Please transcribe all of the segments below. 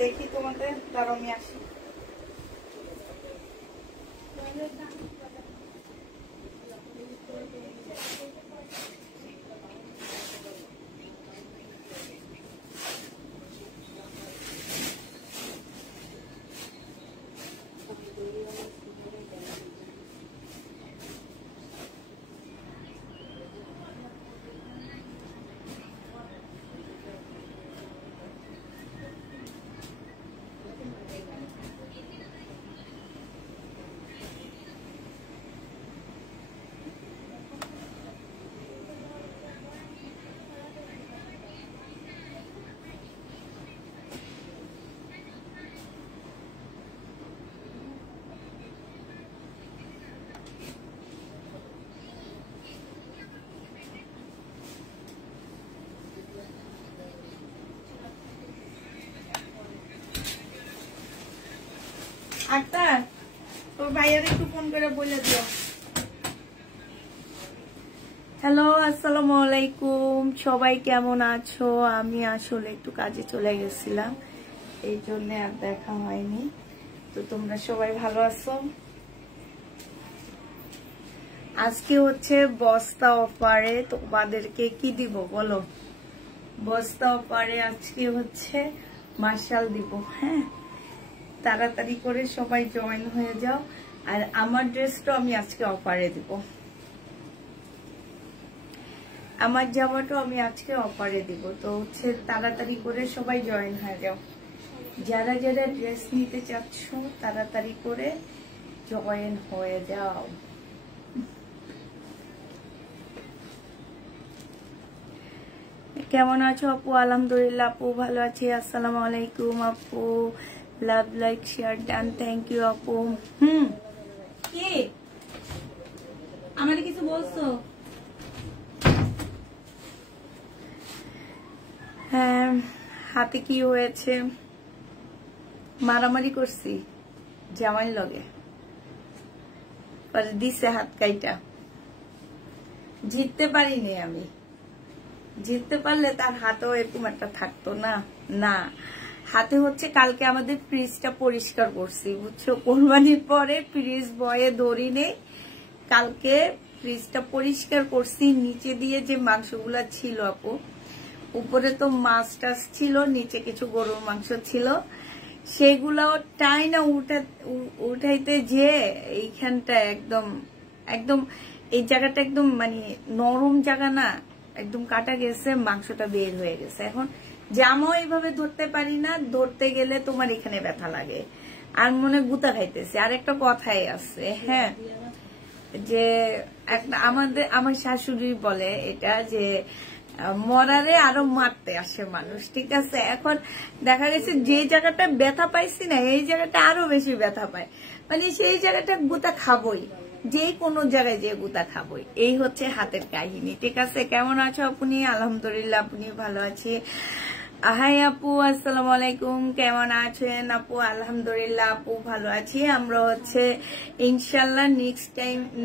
দেখি তোমাদের, দাঁড়াও আমি আসি। আক্তার, তোর ভাইয়ের একটু ফোন করে বলে দিও। হ্যালো, আসসালামু আলাইকুম, সবাই কেমন আছো? আমি আসলে একটু কাজে চলে গেছিলাম, এই জন্য আর দেখা হয়নি। তো তোমরা সবাই ভালো আছো? আজকে হচ্ছে বস্তা অফারে তোমাদেরকে কি দিব বলো? বস্তা অফারে আজকে হচ্ছে মার্শাল দিব। হ্যাঁ, তাড়াতাড়ি করে সবাই জয়েন হয়ে যাও। আর আমার ড্রেসটা আমি আজকে অফারে দিব, আমার জামাটাও আমি আজকে অফারে দিব। তো হচ্ছে তাড়াতাড়ি করে সবাই জয়েন হয়ে যাও। যারা যারা ড্রেস নিতে চাচ্ছ তাড়াতাড়ি করে জয়েন হয়ে যাও। কেমন আছো আপু? আলহামদুলিল্লাহ আপু ভালো আছি। আসসালামু আলাইকুম আপু, love like share done, thank you আপু। কি আমাদের কিছু বলছো? হ্যাঁ, হাতে কি হয়েছে? মারামারি করছি জামাই লগে, পরে দিছে হাত কাইটা। জিততে পারিনি আমি, জিততে পারলে তার হাতেও এরকম একটা থাকতো না। না, হাতে হচ্ছে কালকে আমাদের ফ্রিজটা পরিষ্কার করছি, বুঝছো? কোরবানির পরে ফ্রিজ বয়ে ধরি নেই, কালকে ফ্রিজটা পরিষ্কার করছি। নিচে দিয়ে যে মাংসগুলা ছিল আপু, উপরে তো মাছ টাছ ছিল, নিচে কিছু গরুর মাংস ছিল, সেগুলাও টাই না উঠাইতে যে এইখানটা একদম একদম এই জায়গাটা একদম মানে নরম জায়গা না, একদম কাটা গেছে, মাংসটা বের হয়ে গেছে। এখন জামাও এইভাবে ধরতে পারি না, ধরতে গেলে তোমার এখানে ব্যথা লাগে আর মনে গুতা খাইতেছে। আর একটা কথাই আছে, হ্যাঁ, যে একটা আমার শাশুড়ি বলে এটা যে মরারে আরো মারতে আসে মানুষ, ঠিক আছে? এখন দেখা গেছে যে জায়গাটা ব্যথা পাইছি না, এই জায়গাটা আরো বেশি ব্যথা পায়, মানে সেই জায়গাটা গুতা খাবই, যে কোনো জায়গায় যে গুতা খাবই। এই হচ্ছে হাতের কাহিনী, ঠিক আছে? কেমন আছো আপনি? আলহামদুলিল্লাহ আপনি ভালো আছি। হাই আপু, আসসালামু আলাইকুম, কেমন আছেন আপু? আলহামদুলিল্লাহ আপু ভালো আছি। আমরা হচ্ছে ইনশাল্লাহ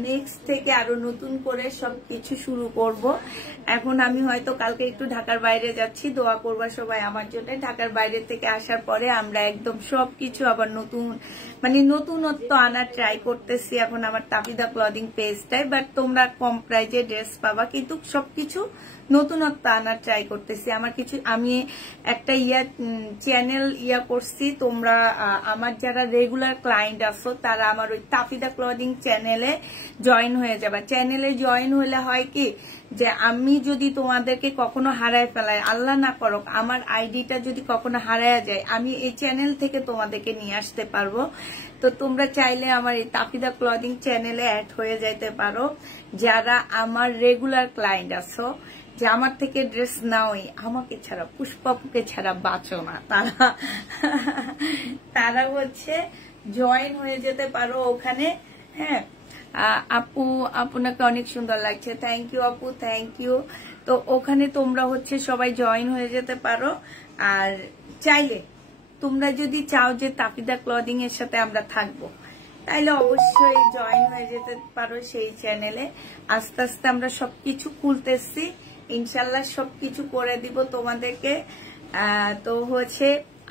নেক্সট থেকে আরো নতুন করে সবকিছু শুরু করব। এখন আমি হয়তো কালকে একটু ঢাকার বাইরে যাচ্ছি, দোয়া করবা সবাই আমার জন্য। ঢাকার বাইরে থেকে আসার পরে আমরা একদম সবকিছু আবার নতুন মানে নতুনত্ব আনার ট্রাই করতেছি এখন আমার তাফিদা ক্লদিং পেজটাই। বাট তোমরা কম প্রাইজে ড্রেস পাবা, কিন্তু সবকিছু নতুনত্ব আনার ট্রাই করতেছি। আমার কিছু আমি একটা চ্যানেল করছি, তোমরা আমার যারা রেগুলার ক্লায়েন্ট আছো তারা আমার ওই তাফিদা ক্লদিং চ্যানেলে জয়েন হয়ে যাবে। চ্যানেলে জয়েন হলে হয় কি, যে আমি যদি তোমাদেরকে কখনো হারায় ফেলাই, আল্লাহ না করুক, আমার আইডিটা যদি কখনো হারায় যায়, আমি এই চ্যানেল থেকে তোমাদেরকে নিয়ে আসতে পারবো। তো তোমরা চাইলে আমার এই তাফিদা ক্লদিং চ্যানেলে অ্যাড হয়ে যাইতে পারো। যারা আমার রেগুলার ক্লায়েন্ট আছো, যে আমার থেকে ড্রেস নাওই, আমাকে ছাড়া পুষ্পাপুকে ছাড়া বাঁচো না, তারা হচ্ছে জয়েন হয়ে যেতে পারো ওখানে। হ্যাঁ আপু, আপনাকে অনেক সুন্দর লাগছে, থ্যাংক ইউ আপু, থ্যাংক ইউ। তো ওখানে তোমরা হচ্ছে সবাই জয়েন হয়ে যেতে পারো। আর চাইলে তোমরা যদি চাও যে তাফিদা ক্লদিং এর সাথে আমরা থাকবো, তাইলে অবশ্যই জয়েন হয়ে যেতে পারো সেই চ্যানেলে। আস্তে আস্তে আমরা সবকিছু খুলতেছি, ইনশাল্লাহ সবকিছু করে দিব তোমাদেরকে। তো হচ্ছে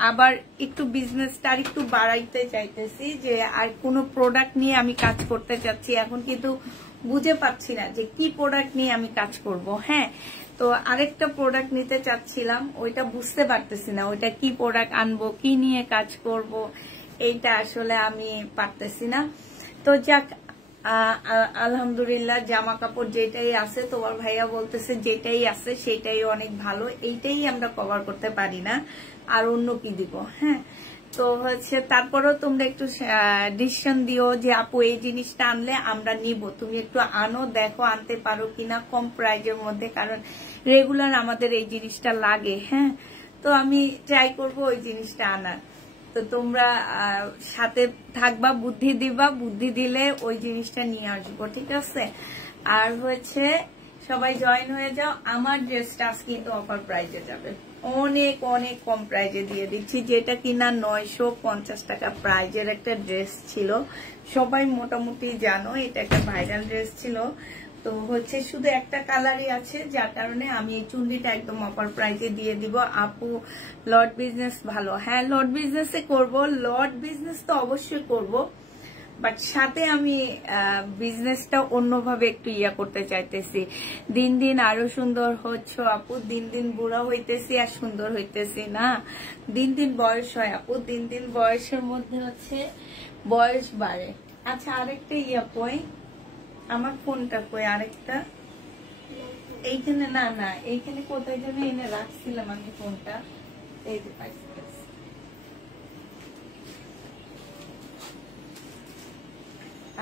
আবার একটু বিজনেসটা আর একটু বাড়াইতে চাইতেছি, যে আর কোনো প্রোডাক্ট নিয়ে আমি কাজ করতে চাচ্ছি। এখন কিন্তু বুঝে পাচ্ছি না যে কি প্রোডাক্ট নিয়ে আমি কাজ করব। হ্যাঁ, তো আরেকটা প্রোডাক্ট নিতে চাচ্ছিলাম, ওইটা বুঝতে পারতেছি না ওইটা কি প্রোডাক্ট আনবো, কি নিয়ে কাজ করব, এইটা আসলে আমি পারতেছি না। তো যাক, আলহামদুলিল্লাহ জামা কাপড় যেটাই আছে, তোমার ভাইয়া বলতেছে যেটাই আছে সেটাই অনেক ভালো, এইটাই আমরা কভার করতে পারি না, আর অন্য কি দিব। হ্যাঁ, তো হচ্ছে তারপরেও তোমরা একটু ডিসিশন দিও যে আপু এই জিনিসটা আনলে আমরা নিব, তুমি একটু আনো, দেখো আনতে পারো কিনা কম প্রাইজের মধ্যে, কারণ রেগুলার আমাদের এই জিনিসটা লাগে। হ্যাঁ, তো আমি ট্রাই করব ওই জিনিসটা আনার। তো তোমরা সাথে থাকবা, বুদ্ধি দিবা, বুদ্ধি দিলে ওই জিনিসটা নিয়ে আসবো, ঠিক আছে? আর হচ্ছে সবাই জয়েন হয়ে যাও। আমার ড্রেসটা আজকে কিন্তু অফার প্রাইজে যাবে, অনেক অনেক কম প্রাইজে দিয়ে দিচ্ছি, যেটা কিনা 950 টাকা প্রাইজের একটা ড্রেস ছিল। সবাই মোটামুটি জানো এটা একটা ভাইরাল ড্রেস ছিল। তো হচ্ছে শুধু একটা কালারই আছে, যার কারণে আমি এই চুন্ডিটা একদম অফার প্রাইজে দিয়ে দিব। আপু লট বিজনেস ভালো, হ্যাঁ লট বিজনেসে করব, লট বিজনেস তো অবশ্যই করব, বাট সাথে আমি বিজনেসটা অন্যভাবে একটু করতে চাইতেছি। দিন দিন আরো সুন্দর হচ্ছ আপু, দিন দিন বুড়া হইতেছি আর সুন্দর হইতেছি না, দিন দিন বয়স হয় আপু, দিন দিন বয়সের মধ্যে হচ্ছে বয়স বাড়ে। আচ্ছা আরেকটা কই, আমার ফোনটা কই আরেকটা, এইখানে না না এইখানে কোথায় যেন এনে রাখছিলাম আমি ফোনটা, এই যে পাইছি।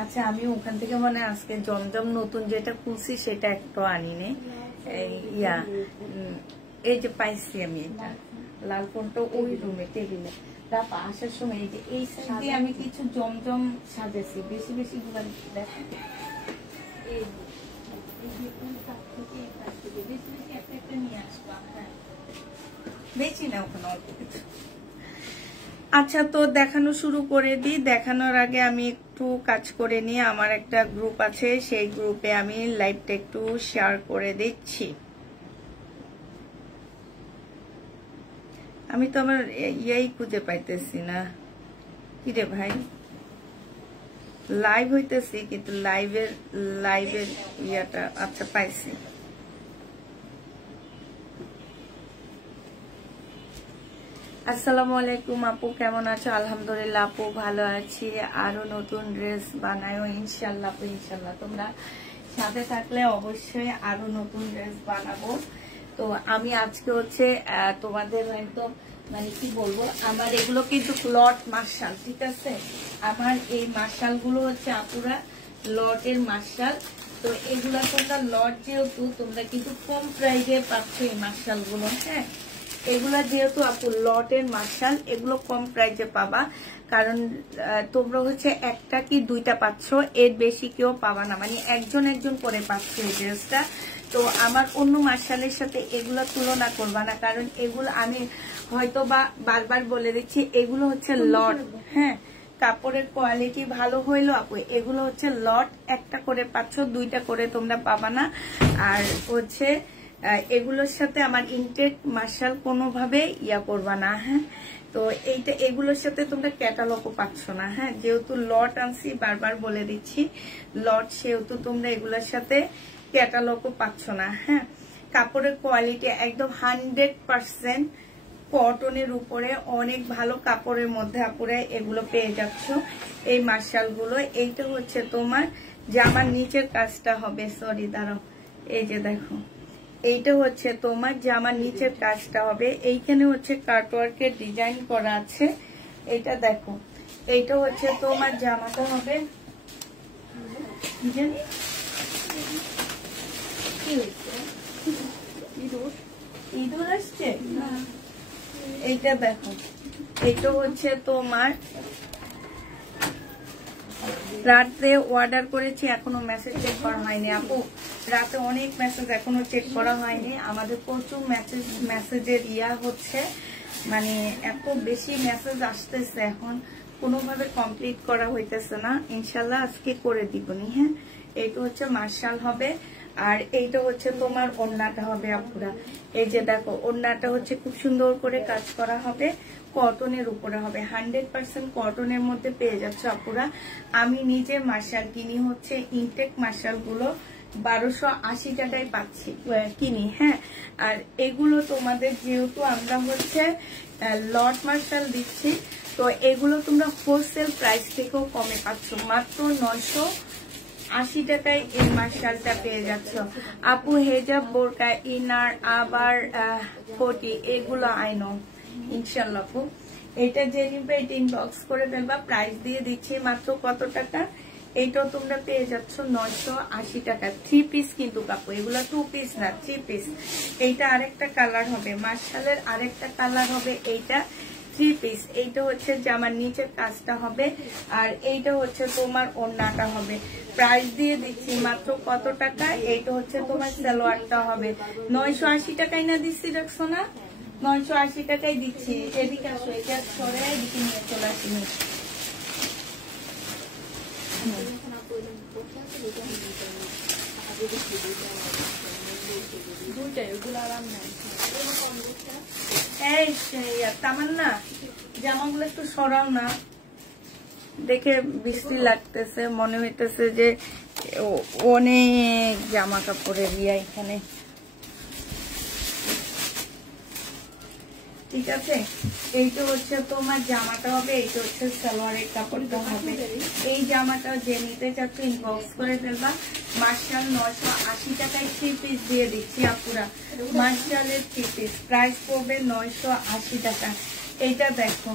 আচ্ছা আমি ওখান থেকে মানে আজকে জমজম নতুন যেটা খুলছি সেটা একটু আনিনি, এই যে পাইছি আমি এটা লাল ফোনটা ওই রুমে টেবিলে, তারপর আসার সময় এই যে এই সাইডে আমি কিছু জমজম সাজেছি, বেশি বেশি গুলো দেখো, বেশি না ওখানে অল্প কিছু। আচ্ছা তো দেখানো শুরু করে দিই। দেখানোর আগে আমি একটু কাজ করে নিয়ে, আমার একটা গ্রুপ আছে, সেই গ্রুপে আমি লাইভটা একটু শেয়ার করে দিচ্ছি। আমি তো আমার খুঁজে পাইতেছি না, কি রে ভাই, লাইভ হইতেছি কিন্তু লাইভের ইয়াটা, আচ্ছা পাইছি। আসসালামু আলাইকুম আপু, কেমন আছো? আলহামদুলিল্লাহ আপু ভালো আছি। আরো নতুন ড্রেস বানায়ো ইনশাল্লাহ আপু, ইনশাল্লাহ তোমরা সাথে থাকলে অবশ্যই আরো নতুন ড্রেস বানাবো। তো আমি আজকে হচ্ছে তোমাদের হয়তো মানে কি বলবো, আমার এগুলো কিন্তু লট মার্শাল, ঠিক আছে? আমার এই মার্শাল গুলো হচ্ছে আপুরা লটের মার্শাল। তো এগুলা তোমরা লট যেহেতু তোমরা কিন্তু কম প্রাইজে পাচ্ছ এই মার্শাল গুলো। হ্যাঁ, এগুলা যেহেতু আপু লটের মার্শাল, এগুলো কম প্রাইজে পাবা, কারণ তোমরা হচ্ছে একটা কি দুইটা পাচ্ছ, এর বেশি কেউ পাবা না, মানে একজন একজন করে পাচ্ছ এই ড্রেসটা। তো আমার অন্য মার্শালের সাথে এগুলো তুলনা করবা না, কারণ এগুলো আমি হয়তো বা বারবার বলে দিচ্ছি, এগুলো হচ্ছে লট। হ্যাঁ, কাপড়ের কোয়ালিটি ভালো হইলো আপু, এগুলো হচ্ছে লট, একটা করে পাচ্ছ, দুইটা করে তোমরা পাবা না। আর হচ্ছে এগুলোর সাথে আমার ইনটেক মার্শাল কোনোভাবে করবা না। হ্যাঁ, তো এইটা এগুলোর সাথে তোমরা ক্যাটালগও পাচ্ছ না। হ্যাঁ, যেহেতু লট আনছি, বারবার বলে দিচ্ছি লট, সেহেতু তোমরা এগুলোর সাথে ক্যাটালগও পাচ্ছ না। হ্যাঁ, কাপড়ের কোয়ালিটি একদম 100% কটনের উপরে, অনেক ভালো কাপড়ের মধ্যে আপুরে এগুলো পেয়ে যাচ্ছ এই মার্শাল গুলো। এইটা হচ্ছে তোমার জামার নিচের কাজটা হবে, সরি দাঁড়াও, এই যে দেখো, এইটা হচ্ছে তোমার জামার নিচের কাজটা হবে, এইখানে হচ্ছে কাটওয়ার্কের ডিজাইন করা আছে, এইটা দেখো, এইটা হচ্ছে তোমার জামাটা হবে। কি হয়েছে, ইঁদুর আসছে? এইটা দেখো, এইটা হচ্ছে তোমার রাতে অর্ডার করেছি, এখনো মেসেজ চেক করা হয়নি আপু, রাতে অনেক মেসেজ এখনো চেক করা হয়নি, আমাদের প্রচুর মেসেজের হচ্ছে, মানে এত বেশি মেসেজ আসতেছে, এখন কোনোভাবে কমপ্লিট করা হইতেছে না, ইনশাল্লাহ আজকে করে দিবনি। হ্যাঁ, এইটা হচ্ছে মার্শাল হবে, আর এইটা হচ্ছে তোমার ওড়নাটা হবে আপুরা। এই যে দেখো ওড়নাটা হচ্ছে খুব সুন্দর করে কাজ করা হবে, কটনের উপরে হবে, 100% কটনের মধ্যে পেয়ে যাচ্ছ আপুরা। আমি নিজে মার্শাল কিনি হচ্ছে ইনটেক মার্শাল গুলো 1280 টাকায় পাচ্ছি কিনি, হ্যাঁ। আর এগুলো তোমাদের যেহেতু আমরা হচ্ছে লট মার্শাল দিচ্ছি, তো এগুলো তোমরা হোলসেল প্রাইস থেকেও কমে পাচ্ছ, মাত্র 980 টাকায় এই মার্শালটা পেয়ে যাচ্ছ আপু। হেজাব, বোরকা, ইনার, আবার কোটি, এগুলো আইনো ইনশাল্লাহ আপু। এটা যে নিবে এটা ইনবক্স করে ফেলবা, প্রাইস দিয়ে দিচ্ছি মাত্র কত টাকা, এইটাও তোমরা পেয়ে যাচ্ছ 980 টাকা। 3 পিস কিন্তু কাপড়, এগুলো 2 পিস না, 3 পিস। এইটা আরেকটা কালার হবে, মার্শালের আরেকটা কালার হবে, এইটা 3 পিস। এইটা হচ্ছে জামার নিচের কাজটা হবে, আর এইটা হচ্ছে তোমার ওড়নাটা হবে। প্রাইস দিয়ে দিচ্ছি মাত্র কত টাকা, এইটা হচ্ছে তোমার সালোয়ারটা হবে 980 টাকায় না দিচ্ছি, দেখছো না, 980 টাকায় দিচ্ছি। এদিকে আসো, এটা সরে এদিকে নিয়ে চলে আসি। তামান্না জামাগুলো একটু সরাও না, দেখে বৃষ্টি লাগতেছে, মনে হইতেছে যে অনেক জামা কাপড়ের ইয়া এখানে, ঠিক আছে। এইটা হচ্ছে তোমার জামাটা হবে, এইটা হচ্ছে সালোয়ারের কাপড়টা হবে। এই জামাটা যে নিতে চাচ্ছ ইনবক্স করে ফেলবা। মার্শাল 980 টাকায় 3 পিস দিয়ে দিচ্ছি আপুরা, মার্শালের 3 পিস, প্রাইস পড়বে 980 টাকা। এইটা দেখো,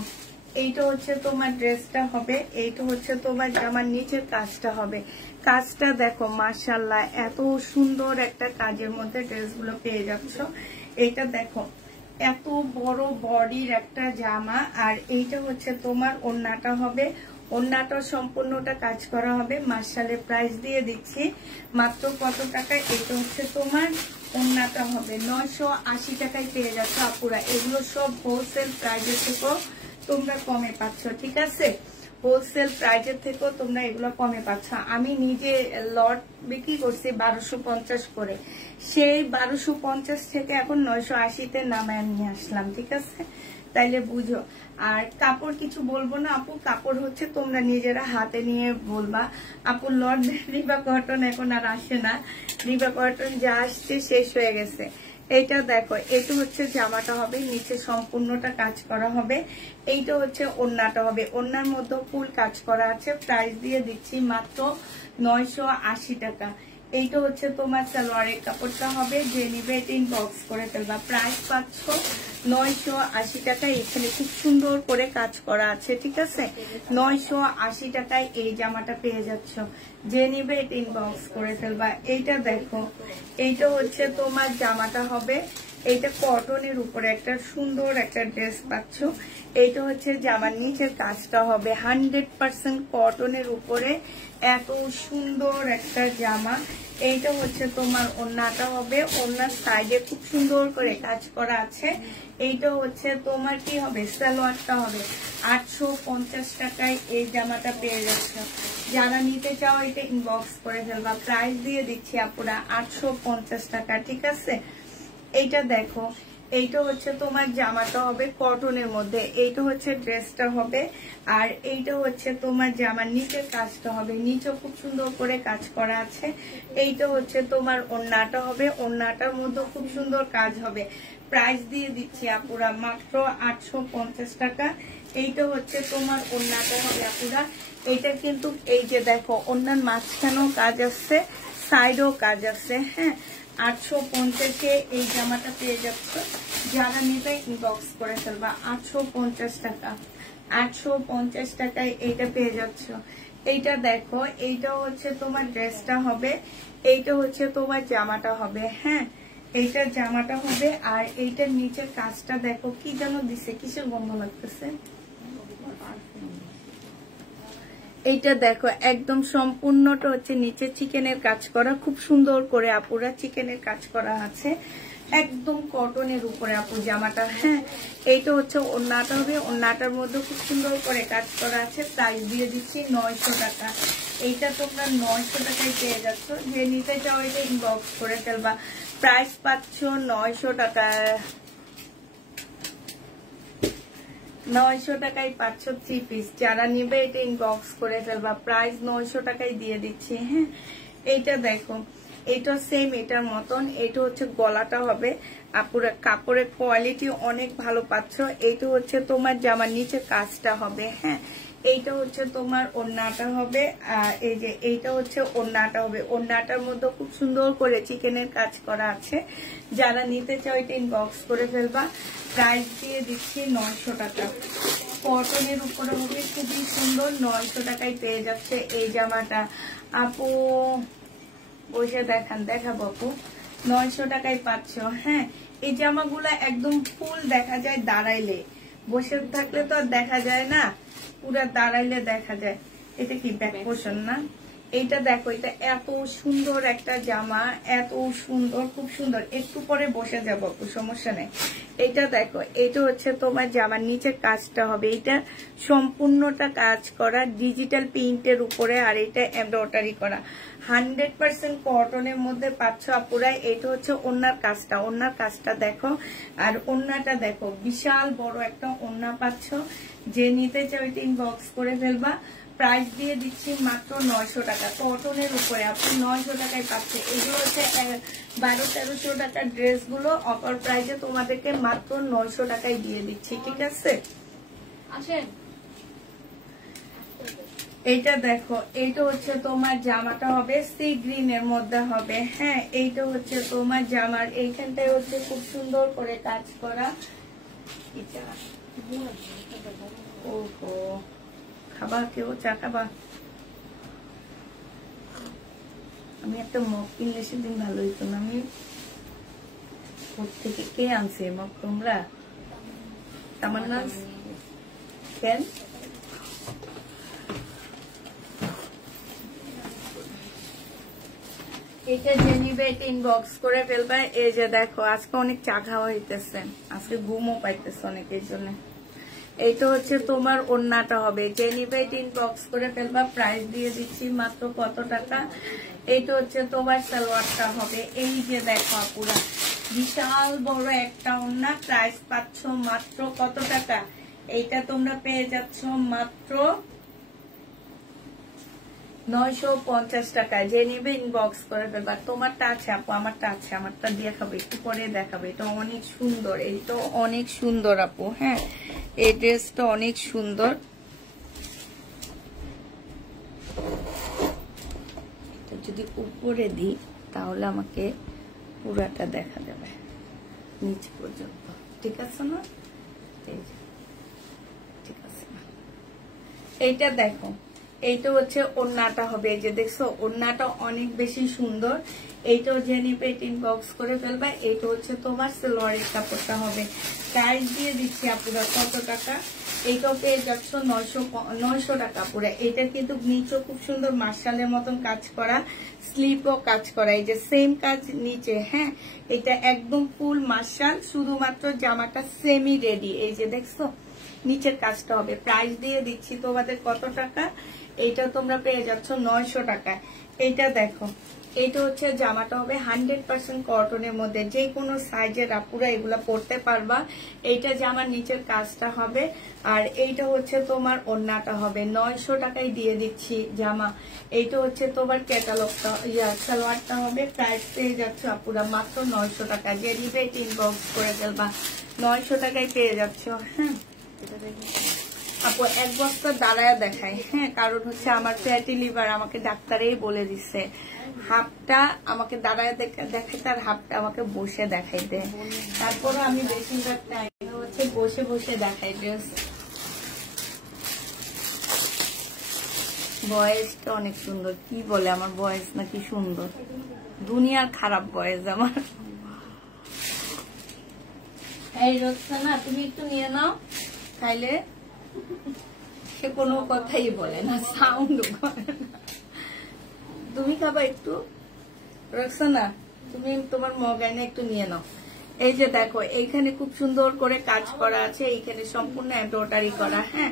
এইটা হচ্ছে তোমার ড্রেসটা হবে, এইটা হচ্ছে তোমার জামার নিচের কাজটা হবে। কাজটা দেখো মাশাআল্লাহ, এত সুন্দর একটা কাজের মধ্যে ড্রেসগুলো পেয়ে যাচ্ছ। এইটা দেখো এত বড় বডির একটা জামা, আর এইটা হচ্ছে তোমার ওড়নাটা হবে, ওড়নাটা সম্পূর্ণটা কাজ করা হবে। মার্শালের প্রাইস দিয়ে দিচ্ছি মাত্র কত টাকা, এটা হচ্ছে তোমার ওড়নাটা হবে 980 টাকায় পেয়ে যাচ্ছ আপুরা। এগুলো সব হোলসেল প্রাইসের থেকেও তোমরা কমে পাচ্ছ, ঠিক আছে, হোলসেল প্রাইসের থেকেও তোমরা এগুলো কমে পাচ্ছ। আমি নিজে লট বিক্রি করছি 1250 করে, সেই 1250 থেকে এখন 980-তে নামায় নিয়ে আসলাম, ঠিক আছে, তাইলে বুঝো। আর কাপড় কিছু বলবো না আপু, কাপড় হচ্ছে তোমরা নিজেরা হাতে নিয়ে বলবা। আপু লট রিবা কটন এখন আর আসে না, রিবা কটন যা আসছে শেষ হয়ে গেছে। এইটা দেখো, এটা হচ্ছে জামাটা হবে, নিচে সম্পূর্ণটা কাজ করা হবে। এইটা হচ্ছে ওড়নাটা হবে, ওড়নার মধ্যে ফুল কাজ করা আছে। প্রাইস দিয়ে দিচ্ছি মাত্র 980 টাকা। এইটা হচ্ছে তোমার সালোয়ারের কাপড়টা হবে, যে নিবে এটা ইনবক্স করে ফেলবা। প্রাইস পাচ্ছ 980 টাকায়। এখানে খুব সুন্দর করে কাজ করা আছে, ঠিক আছে, 980 টাকায় এই জামাটা পেয়ে যাচ্ছ। যে নিবে এটা ইনবক্স করে ফেলবা। এইটা দেখো, এইটা হচ্ছে তোমার জামাটা হবে, এইটা কটনের উপরে একটা সুন্দর একটা ড্রেস পাচ্ছ। এইটা হচ্ছে জামার নিচের কাজটা হবে 100% কটনের উপরে, এত সুন্দর একটা জামা। এইটা হচ্ছে তোমার ওড়নাটা হবে, ওড়নার সাইডে খুব সুন্দর করে কাজ করা আছে। এইটা হচ্ছে তোমার কি হবে, সালোয়ারটা হবে 850 টাকায় এই জামাটা পেয়ে যাচ্ছে। যারা নিতে চাও এটা ইনবক্স করে ফেলবা। প্রাইস দিয়ে দিচ্ছি আপুরা 850 টাকা, ঠিক আছে। এইটা দেখো, এইটা হচ্ছে তোমার জামাটা হবে কটনের মধ্যে, এইটা হচ্ছে ড্রেসটা হবে, আর এইটা হচ্ছে তোমার জামার নিচের কাজটা হবে, নিচে খুব সুন্দর করে কাজ করা আছে। এইটা হচ্ছে তোমার ওড়নাটা হবে, ওড়নাটার মধ্যে খুব সুন্দর কাজ হবে। প্রাইস দিয়ে দিচ্ছি আপুরা মাত্র 850 টাকা। এইটা হচ্ছে তোমার ওড়নাটা হবে আপুরা। এইটা কিন্তু এই যে দেখো ওড়নার মাঝখানেও কাজ আছে, সাইডেও কাজ আছে, হ্যাঁ। 850-এ এই জামাটা পেয়ে যাচ্ছ। যারা নিবে ইনবক্স করে ফেলবা। 850 টাকা, 850 টাকায় এইটা পেয়ে যাচ্ছ। এইটা দেখো, এইটা হচ্ছে তোমার ড্রেসটা হবে, এইটা হচ্ছে তোমার জামাটা হবে, হ্যাঁ, এইটার জামাটা হবে। আর এইটার নিচের কাজটা দেখো কি যেন দিছে, কিসের গন্ধ লাগতেছে। এইটা দেখো একদম সম্পূর্ণটা হচ্ছে নিচে চিকেনের কাজ করা, খুব সুন্দর করে আপুরা চিকেনের কাজ করা আছে, একদম কটনের উপরে আপু জামাটা, হ্যাঁ। এইটা হচ্ছে ওড়নাটা হবে, ওড়নাটার মধ্যে খুব সুন্দর করে কাজ করা আছে। প্রাইস দিয়ে দিচ্ছি 900 টাকা। এইটা তোমরা 900 টাকায় পেয়ে যাচ্ছ। যে নিতে চাও এটা ইনবক্স করে ফেলবা। প্রাইস পাচ্ছ 900 টাকায়, 900 টাকায় পাচ্ছ 3 পিস। যারা নিবে এটা ইনবক্স করে ফেলবা। প্রাইস 900 টাকায় দিয়ে দিচ্ছি। হ্যাঁ, এইটা দেখো, এটা সেম এটার মতন। এটা হচ্ছে গলাটা হবে, আপুরা কাপড়ের কোয়ালিটি অনেক ভালো পাচ্ছ। এইটা হচ্ছে তোমার জামার নিচে কাজটা হবে। হ্যাঁ, এইটা হচ্ছে তোমার ওড়নাটা হবে। আর এই যে এইটা হচ্ছে ওড়নাটা হবে। ওড়নাটার মধ্যে খুব সুন্দর করে চিকেনের কাজ করা আছে। যারা নিতে চাও এটা ইনবক্স করে ফেলবা। প্রাইস দিয়ে দিচ্ছি 900 টাকা। কটনের উপরে হবে, খুবই সুন্দর। 900 টাকায় পেয়ে যাচ্ছে এই জামাটা। আপু বসে দেখাবো আপু, 900 টাকায় পাচ্ছ। হ্যাঁ, এই জামাগুলো একদম ফুল দেখা যায় দাঁড়াইলে, বসে থাকলে তো আর দেখা যায় না, পুরা দাঁড়াইলে দেখা যায়। এটা কি ব্যাক পোর্শন না? এইটা দেখো, এটা এত সুন্দর একটা জামা, এত সুন্দর, খুব সুন্দর। একটু পরে বসে যাবো, সমস্যা নেই। এটা দেখো, এটা হচ্ছে তোমার জামার নিচে কাজটা হবে। এটা সম্পূর্ণটা কাজ করা ডিজিটাল প্রিন্টের উপরে, আর এটা এমব্রয়ডারি করা। 100% কটনের মধ্যে পাচ্ছ আপুরা। এটা হচ্ছে ওড়নার কাজটা। ওড়নার কাজটা দেখো, আর ওড়নাটা দেখো, বিশাল বড় একটা ওড়না পাচ্ছ। যে নিতে চাও এটা ইনবক্স করে ফেলবা। প্রাইস দিয়ে দিচ্ছি মাত্র 900 টাকা। কটনের উপরে আপনি 900 টাকায় পাচ্ছে। এগুলো হচ্ছে 1200-1300 টাকার ড্রেসগুলো অফার প্রাইসে তোমাদেরকে মাত্র 900 টাকায় দিয়ে দিচ্ছি। ঠিক আছে, এইটা দেখো, এইটা হচ্ছে তোমার জামাটা হবে সি গ্রিন এর মধ্যে হবে। হ্যাঁ, এইটা হচ্ছে তোমার জামার এইখানটায় হচ্ছে খুব সুন্দর করে কাজ করা। ওহো, খাবা কেউ চা খাবা? আমি একটা মগ কিনলে সেদিন ভালো হইতো না। আমি থেকে কে আনছে মগ? তোমরা? তামান্না? কেন? এটা যে নিবে এটা ইনবক্স করে ফেলবে। এই যে দেখো, আজকে অনেক চা খাওয়া হইতেছে, আজকে ঘুমও পাইতেছে অনেকের জন্য। এইটা হচ্ছে তোমার ওড়নাটা হবে। যে নিবে এটা ইনবক্স করে ফেলবা। প্রাইস দিয়ে দিচ্ছি মাত্র কত টাকা? এইটা হচ্ছে তোমার সালোয়ারটা হবে। এই যে দেখো পুরা বিশাল বড় একটা ওড়না। প্রাইস পাচ্ছ মাত্র কত টাকা? এইটা তোমরা পেয়ে যাচ্ছ মাত্র 950 টাকায়। যে নিবে ইনবক্স করে ফেলবা। তোমারটা আছে আপু? আমারটা আছে, আমারটা দিয়ে খাবে, একটু পরে দেখাবে। এটা অনেক সুন্দর, এইটা অনেক সুন্দর আপু। হ্যাঁ, এই ড্রেসটা অনেক সুন্দর। এটা যদি উপরে দিই তাহলে আমাকে পুরাটা দেখা যাবে নিচ পর্যন্ত। ঠিক আছে না? ঠিক আছে না? এইটা দেখো, এইটা হচ্ছে ওড়নাটা হবে। এই যে দেখছো, ওড়নাটা অনেক বেশি সুন্দর। এইটাও যে নিবে ইনবক্স করে ফেলবা। এইটা হচ্ছে তোমার সালোয়ারের কাপড়টা হবে। প্রাইস দিয়ে দিচ্ছি আপুরা কত টাকা? এইটাও পেয়ে যাচ্ছ 900 টাকা পুরো। এটা কিন্তু নিচে খুব সুন্দর মার্শালের মতন কাজ করা, স্লিপও কাজ করা। এই যে সেম কাজ নিচে। হ্যাঁ, এটা একদম ফুল মার্শাল, শুধুমাত্র জামাটা সেমি রেডি। এই যে দেখছো, নিচের কাজটা হবে। প্রাইস দিয়ে দিচ্ছি তোমাদের কত টাকা? এইটা তোমরা পেয়ে যাচ্ছ 900 টাকায়। এইটা দেখো, এইটা হচ্ছে জামাটা হবে 100% কটনের মধ্যে। যে কোনো সাইজের আপুরা এগুলা পরতে পারবা। এইটা জামার নিচের কাজটা হবে, আর এইটা হচ্ছে তোমার ওড়নাটা হবে। 900 টাকায় দিয়ে দিচ্ছি জামা। এইটা হচ্ছে তোমার ক্যাটালগটা, সালোয়ারটা হবে। প্রাইস পেয়ে যাচ্ছ আপুরা মাত্র 900 টাকা। যে নিবে ইনবক্স করে ফেলবা। 900 টাকায় পেয়ে যাচ্ছ। হ্যাঁ আপু, এক বস্তা দাঁড়ায় দেখাই। হ্যাঁ, কারণ হচ্ছে আমার ফ্যাটি লিভার, আমাকে ডাক্তারেই বলে দিচ্ছে হাফটা আমাকে দাঁড়ায় দেখাইতে আর হাফটা আমাকে বসে দেখাইতে। তারপরে আমি বেশিরভাগ টাইম হচ্ছে বসে বসে দেখাই ড্রেস। বয়েসটা অনেক সুন্দর। কি বলে আমার বয়েস নাকি সুন্দর? দুনিয়ার খারাপ বয়েস আমার। এই রোকসানা, তুমি একটু নিয়ে নাও, খাইলে সে কোনো কথাই বলে না, সাউন্ড করে না। তুমি খাবা একটু? রোকসানা, তুমি তোমার মগ এনে একটু নিয়ে নাও। এই যে দেখো এইখানে খুব সুন্দর করে কাজ করা আছে, এইখানে সম্পূর্ণ এমব্রয়ডারি করা। হ্যাঁ,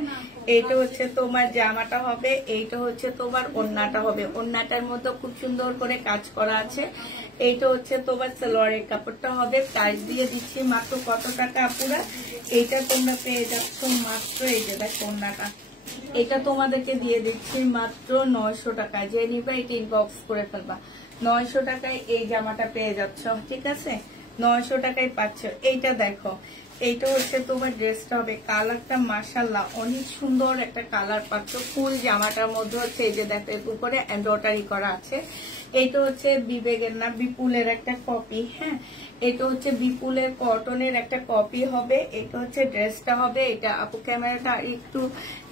এইটা হচ্ছে তোমার জামাটা হবে, এইটা হচ্ছে তোমার ওড়নাটা হবে। ওড়নাটার মধ্যে খুব সুন্দর করে কাজ করা আছে। এইটা হচ্ছে তোমার সালোয়ারের কাপড়টা হবে। প্রাইস দিয়ে দিচ্ছি মাত্র কত টাকা আপুরা? এইটা তোমরা পেয়ে যাচ্ছ মাত্র, এই যে দেখো ওড়নাটা, এটা তোমাদেরকে দিয়ে দিচ্ছি মাত্র 900 টাকায়। যে নিবা এটা ইনবক্স করে ফেলবা। 900 টাকায় এই জামাটা পেয়ে যাচ্ছ, ঠিক আছে? 900 টাকায় পাচ্ছ। এইটা দেখো, এইটা হচ্ছে তোমার ড্রেসটা হবে। কালারটা মাশাআল্লাহ অনেক সুন্দর একটা কালার পাচ্ছ। ফুল জামাটার মধ্যে হচ্ছে এই যে দেখো উপরে এমব্রয়ডারি করা আছে। এইটা হচ্ছে বিবেকের না বিপুলের একটা কপি। হ্যাঁ, এটা হচ্ছে বিপুলের কটনের একটা কপি হবে। এটা হচ্ছে ড্রেসটা হবে। এটা আপু ক্যামেরাটা একটু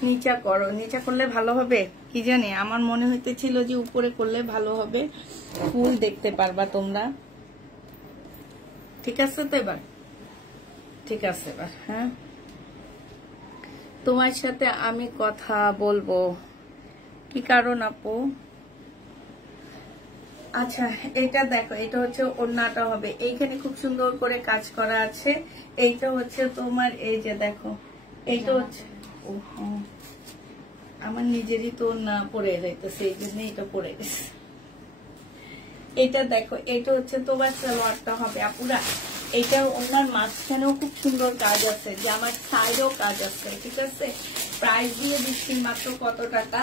নিচা করো, নিচা করলে ভালো হবে কি জানি, আমার মনে হইতেছিল যে উপরে করলে ভালো হবে, ফুল দেখতে পারবা তোমরা। ঠিক আছে তো এবার? ঠিক আছে এবার। হ্যাঁ, তোমার সাথে আমি কথা বলবো। কি কারণ আপু? আচ্ছা, এটা দেখো, এটা হচ্ছে ওড়নাটা হবে। এইখানে খুব সুন্দর করে কাজ করা আছে। এইটা হচ্ছে তোমার, এই যে দেখো, এইটা হচ্ছে আমার নিজেরই তো না পড়ে যাইতেছে, এই জন্য এটা পড়ে গেছে। এটা দেখো, এটা হচ্ছে তোমার সালোয়ারটা হবে আপুরা। এটা ওনার মাঝখানেও খুব সুন্দর কাজ আছে, যে আমার সাইডেও কাজ আছে, ঠিক আছে? প্রাইস দিয়ে দিচ্ছি মাত্র কত টাকা?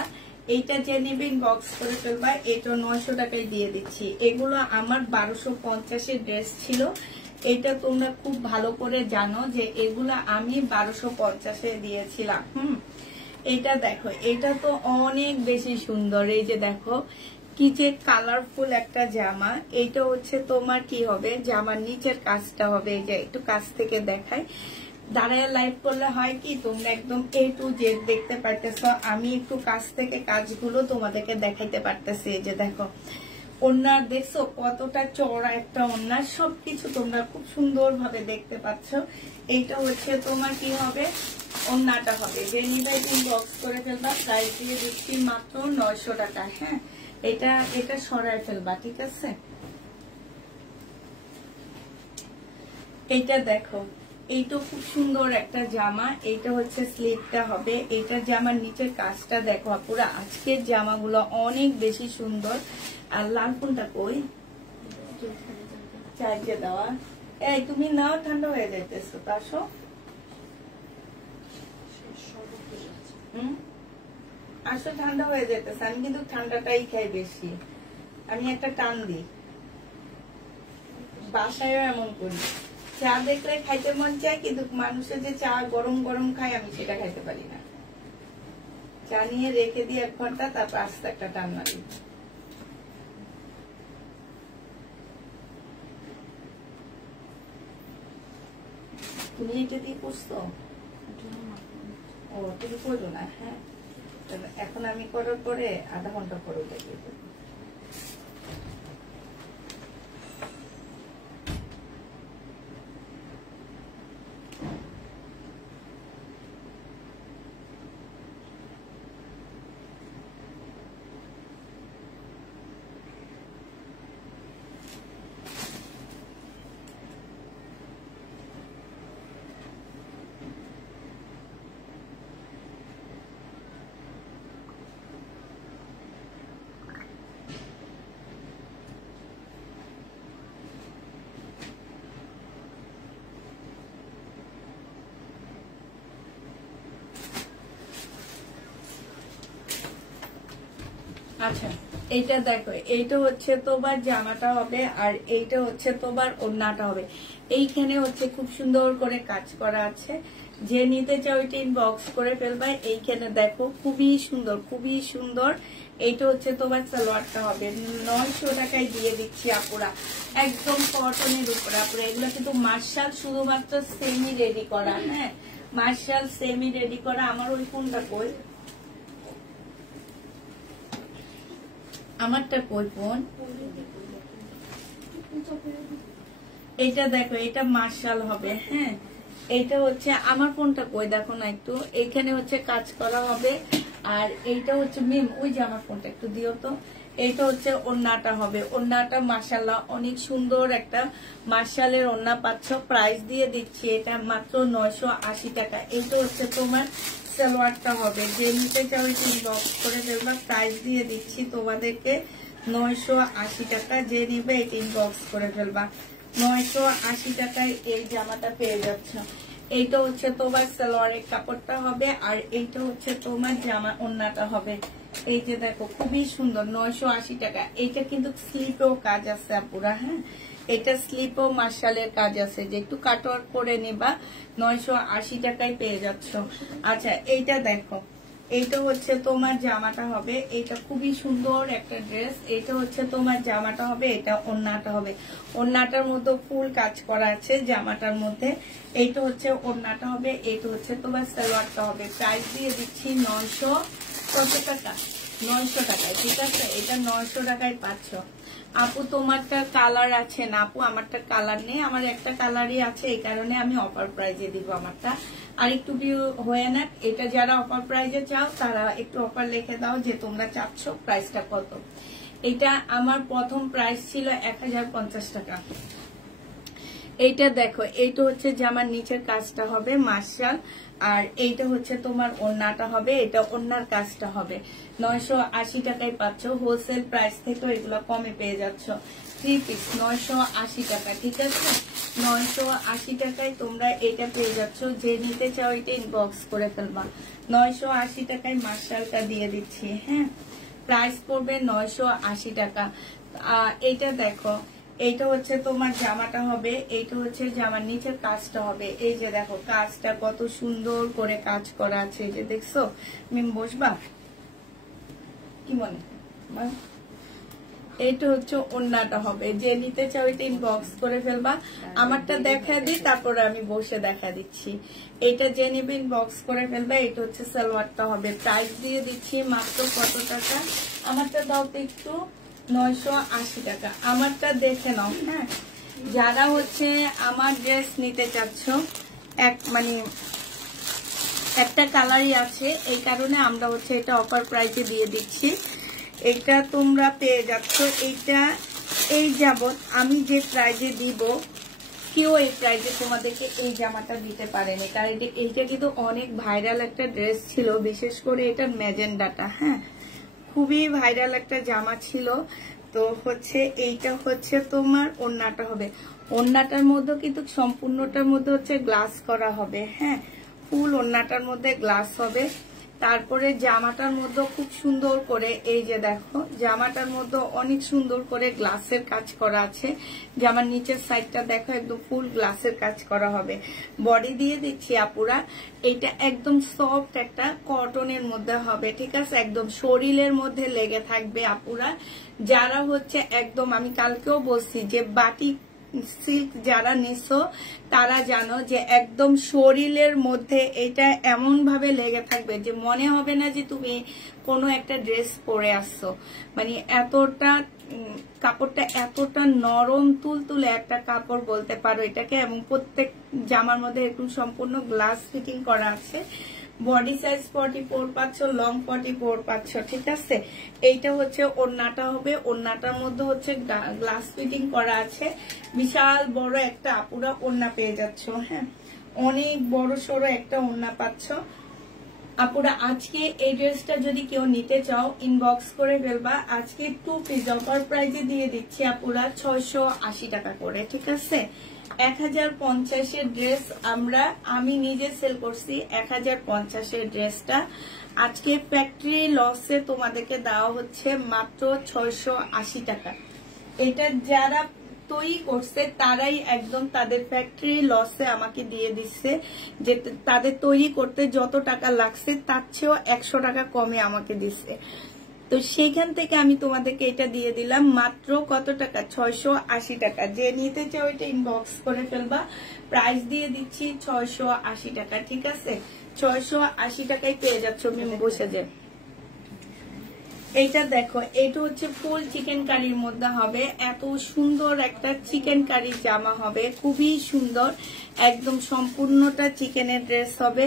এইটা যে নেবে বক্স করে ফেলবা, এটা 900 টাকায় দিয়ে দিচ্ছি। এগুলো আমার 1250-এর ড্রেস ছিল। এটা তোমরা খুব ভালো করে জানো যে এগুলা আমি 1250-এ দিয়েছিলাম। এটা দেখো, এটা তো অনেক বেশি সুন্দর। এই যে দেখো কি যে কালারফুল একটা জামা। এইটা হচ্ছে তোমার কি হবে, জামার নিচের কাজটা হবে। এই যে একটু কাছ থেকে দেখায়, দাঁড়ায় লাইভ করলে হয় কি তোমরা একদম A to Z দেখতে পারতেছো। আমি একটু কাছ থেকে কাজগুলো তোমাদেরকে দেখাইতে পারতেছি। এই যে দেখো ওড়না দেখছো কতটা চওড়া একটা ওড়না, সবকিছু তোমরা খুব সুন্দর ভাবে দেখতে পাচ্ছ। এইটা হচ্ছে তোমার কি হবে, ওড়নাটা হবে। যে নিবাই তুমি বক্স করে ফেলবা। প্রাইস দিয়ে দিচ্ছি মাত্র 900 টাকা। হ্যাঁ, এটা সরাই ফেলবা, ঠিক আছে? এইটা দেখো, এইটা খুব সুন্দর একটা জামা। এইটা হচ্ছে স্লিভটা হবে। এইটা জামার নিচের কাজটা দেখো পুরো। আজকের জামাগুলো অনেক বেশি সুন্দর। আর লাল কোনটা কই? চার্জে দেওয়া। এই তুমি নাও, ঠান্ডা হয়ে যাইতেছো, আসো। আসো, ঠান্ডা হয়ে যেতেছে। আমি কিন্তু ঠান্ডাটাই খাই বেশি। আমি একটা টান দিই, বাসায়ও এমন করি। চা দেখলে খাইতে মন চায়, কিন্তু মানুষের যে চা গরম গরম খায় আমি সেটা খাইতে পারি না। চা নিয়ে রেখে দিই 1 ঘন্টা, তারপর আস্তে একটা টান মারি। তুমি এটা দিয়ে করছো? ও, তুমি করো না। হ্যাঁ, এখন আমি করার পরে আধা ঘন্টা পরে ওটা দিয়ে দেবো। আচ্ছা, এইটা দেখো, এইটা হচ্ছে তোমার জামাটা হবে, আর এইটা হচ্ছে তোমার ওড়নাটা হবে। এইখানে হচ্ছে খুব সুন্দর করে কাজ করা আছে। যে নিতে চাও ওইটা ইনবক্স করে ফেলবা। এইখানে দেখো খুবই সুন্দর, খুবই সুন্দর। এইটা হচ্ছে তোমার সালোয়ারটা হবে। 900 টাকায় দিয়ে দিচ্ছি আপুরা, একদম কটনের উপরে। আপুরা এগুলো কিন্তু মার্শাল শুধুমাত্র সেমি রেডি করা। হ্যাঁ, মার্শাল সেমি রেডি করা। আমার ওই কোনটা কই, আমারটা কই ফোন? এইটা দেখো, এটা মার্শাল হবে। হ্যাঁ, এইটা হচ্ছে আমার ফোনটা কই দেখো না একটু। এইখানে হচ্ছে কাজ করা হবে। আর এইটা হচ্ছে মিম, ওই যে আমার ফোনটা একটু দিও তো। এইটা হচ্ছে ওড়নাটা হবে, ওড়নাটা মাশাআল্লাহ অনেক সুন্দর একটা মার্শালের ওড়না পাচ্ছ, প্রাইস দিয়ে দিচ্ছি এটা মাত্র 980 টাকা। এইটা হচ্ছে তোমার সালোয়ারটা হবে, যে নিতে চাও এটা ইনবক্স করে ফেলবা, প্রাইস দিয়ে দিচ্ছি তোমাদেরকে 980 টাকা, যে নিবে এটা ইনবক্স করে ফেলবা, 980 টাকায় এই জামাটা পেয়ে যাচ্ছ। এইটা হচ্ছে তোমার সালোয়ারের কাপড়টা হবে, আর এইটা হচ্ছে তোমার জামা ওড়নাটা হবে। এই যে দেখো খুবই সুন্দর, 980 টাকা। এইটা কিন্তু স্লিপেও কাজ আছে আপুরা, হ্যাঁ এটা স্লিপেও মার্শালের কাজ আছে, যে একটু কাটওয়ার্ক করে নিবা, 980 টাকায় পেয়ে যাচ্ছ। আচ্ছা এইটা দেখো, এইটা হচ্ছে তোমার জামাটা হবে, এটা খুবই সুন্দর একটা ড্রেস। এটা হচ্ছে তোমার জামাটা হবে, এটা ওড়নাটা হবে, ওড়নাটার মধ্যে ফুল কাজ করা আছে জামাটার মধ্যে। এইটা হচ্ছে ওড়নাটা হবে, এইটা হচ্ছে তোমার সালোয়ারটা হবে। প্রাইস দিয়ে দিচ্ছি 900 কত টাকা, 900 টাকায়, ঠিক আছে। এটা 900 টাকায় পাচ্ছ। আপু তোমারটা কালার আছে না? আপু আমারটা কালার নেই, আমার একটা কালারই আছে, এই কারণে আমি অফার প্রাইজে দিব আমারটা। আর একটু ভিউ হয়ে না, এটা যারা অফার প্রাইজে চাও তারা একটু অফার লিখে দাও যে তোমরা চাচ্ছ প্রাইসটা কত। এটা আমার প্রথম প্রাইস ছিল 1050 টাকা। এইটা দেখো, এইটা হচ্ছে জামার নিচের কাজটা হবে মার্শাল, আর এইটা হচ্ছে তোমার ওড়নাটা হবে, এটা ওড়নার কাজটা হবে। 980 টাকায় পাচ্ছ, হোলসেল প্রাইস থেকে এগুলো কমে পেয়ে যাচ্ছ। 3 পিস 980 টাকা, ঠিক আছে। 980 টাকায় তোমরা এটা পেয়ে যাচ্ছ, যে নিতে চাও এটা ইনবক্স করে ফেলবা। 980 টাকায় মার্শালটা দিয়ে দিচ্ছি, হ্যাঁ প্রাইস পড়বে 980 টাকা। এইটা দেখো, এইটা হচ্ছে তোমার জামাটা হবে, এইটা হচ্ছে জামার নিচের কাজটা হবে। এই যে দেখো কাজটা কত সুন্দর করে কাজ করা আছে, এই যে দেখছো। মিম বসবা কি মনে, এইটা হচ্ছে ওড়নাটা হবে, যে নিতে চাও এটা ইনবক্স করে ফেলবা। আমারটা দেখা দিই, তারপরে আমি বসে দেখা দিচ্ছি। এটা যে নিবে ইনবক্স করে ফেলবা। এটা হচ্ছে সালোয়ারটা হবে, প্রাইস দিয়ে দিচ্ছি মাত্র কত টাকা, আমারটা দাও তো একটু, 980 টাকা। আমারটা দেখে নাও, হ্যাঁ যারা হচ্ছে আমার ড্রেস নিতে চাচ্ছ, মানে একটা কালারই আছে, এই কারণে আমরা হচ্ছে এটা অফার প্রাইসে দিয়ে দিচ্ছি। এটা তোমরা পেয়ে যাচ্ছ। এইটা এই যাবত আমি যে প্রাইজে দিব, কেউ এই প্রাইজে তোমাদেরকে এই জামাটা দিতে পারেনি, কারণ এইটা কিন্তু অনেক ভাইরাল একটা ড্রেস ছিল, বিশেষ করে এটা ম্যাজেন্ডাটা, হ্যাঁ খুবই ভাইরাল একটা জামা ছিল। তো হচ্ছে এইটা হচ্ছে তোমার ওড়নাটা হবে, ওড়নাটার মধ্যে কিন্তু সম্পূর্ণটার মধ্যে হচ্ছে গ্লাস করা হবে, হ্যাঁ ফুল ওড়নাটার মধ্যে গ্লাস হবে। তারপরে জামাটার মধ্যে খুব সুন্দর করে, এই যে দেখো জামাটার মধ্যে অনেক সুন্দর করে গ্লাসের কাজ করা আছে। জামার নিচের সাইডটা দেখো একদম ফুল গ্লাসের কাজ করা হবে। বডি দিয়ে দিচ্ছি আপুরা, এটা একদম সফট একটা কটনের মধ্যে হবে, ঠিক আছে, একদম শরীরের মধ্যে লেগে থাকবে আপুরা। যারা হচ্ছে একদম, আমি কালকেও বলছি যে বাটিক সিল্ক যারা নিছো তারা জানো যে একদম শরীরের মধ্যে এটা এমন ভাবে লেগে থাকবে যে মনে হবে না যে তুমি কোনো একটা ড্রেস পরে আসছো, মানে এতটা কাপড়টা এতটা নরম তুলতুলে একটা কাপড় বলতে পারো এটাকে। এবং প্রত্যেক জামার মধ্যে একটু সম্পূর্ণ গ্লাস ফিটিং করা আছে। বডি সাইজ 44 পাচ্ছ, লং 44 পাচ্ছ, ঠিক আছে। এইটা হচ্ছে ওড়নাটা হবে, ওড়নাটার মধ্যে হচ্ছে গ্লাস ফিটিং করা আছে। বিশাল বড় একটা আপুরা ওড়না পেয়ে যাচ্ছ, হ্যাঁ অনেক বড় সড়ো একটা ওড়না পাচ্ছ আপুরা। আজকে এই ড্রেসটা যদি কেউ নিতে চাও ইনবক্স করে ফেলবা। আজকে 2 পিস অফার প্রাইজে দিয়ে দিচ্ছি আপুরা 680 টাকা করে, ঠিক আছে। 1050-এর ড্রেস আমি নিজে সেল করছি 1050-এর ড্রেসটা। আজকে ফ্যাক্টরি লসে তোমাদেরকে দেওয়া হচ্ছে মাত্র 680 টাকা। এটা যারা তৈরি করছে তারাই একদম তাদের ফ্যাক্টরি লসে আমাকে দিয়ে দিচ্ছে, যে তাদের তৈরি করতে যত টাকা লাগছে তার চেয়েও 100 টাকা কমে আমাকে দিচ্ছে। তো সেইখান থেকে আমি তোমাদেরকে এটা দিয়ে দিলাম মাত্র কত টাকা, 680 টাকা। যে নিতে চাও এটা ইনবক্স করে ফেলবা। প্রাইস দিয়ে দিচ্ছি 680 টাকা, ঠিক আছে। 680 টাকায় পেয়ে যাচ্ছ। আমি বসে যে এইটা দেখো, এটা হচ্ছে ফুল চিকেন কারির মধ্যে হবে, এত সুন্দর একটা চিকেন কারি জামা হবে, খুবই সুন্দর, একদম সম্পূর্ণটা চিকেনের ড্রেস হবে।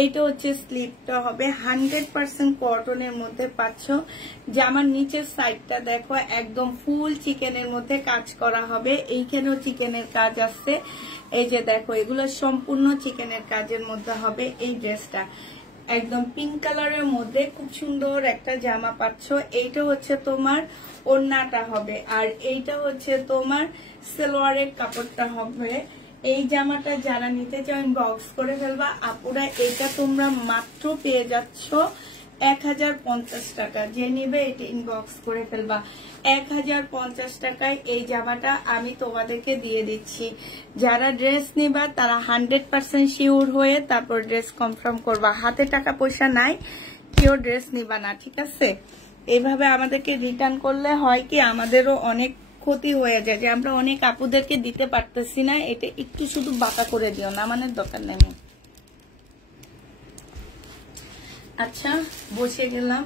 এইটা হচ্ছে স্লিপটা হবে 100% কটনের মধ্যে পাচ্ছ। জামার নিচের সাইডটা দেখো, একদম ফুল চিকেনের মধ্যে কাজ করা হবে, এইখানেও চিকেনের কাজ আছে। এই যে দেখো, এগুলো সম্পূর্ণ চিকেনের কাজের মধ্যে হবে। এই ড্রেসটা একদম পিঙ্ক কালারের মধ্যে খুব সুন্দর একটা জামা পাচ্ছ। এইটা হচ্ছে তোমার ওড়নাটা হবে, আর এইটা হচ্ছে তোমার সালোয়ারের কাপড়টা হবে। এই জামাটা যারা নিতে চাও ইনবক্স করে ফেলবা আপুরা। এটা তোমরা মাত্র পেয়ে যাচ্ছ 1050 টাকা। যে নিবে এটা ইনবক্স করে ফেলবা। 1050 টাকায় এই জামাটা আমি তোমাদেরকে দিয়ে দিচ্ছি। যারা ড্রেস নিবা তারা 100% শিওর হয়ে তারপর ড্রেস কনফার্ম করবা। হাতে টাকা পয়সা নাই, কেউ ড্রেস নিবা না, ঠিক আছে? এইভাবে আমাদেরকে রিটার্ন করলে হয় কি, আমাদেরও অনেক ক্ষতি হয়ে যায়, যে আমরা অনেক আপুদেরকে দিতে পারতেছি না। এটা একটু শুধু বাতা করে দিও না, মানে দরকার নেই। আচ্ছা, বসে গেলাম।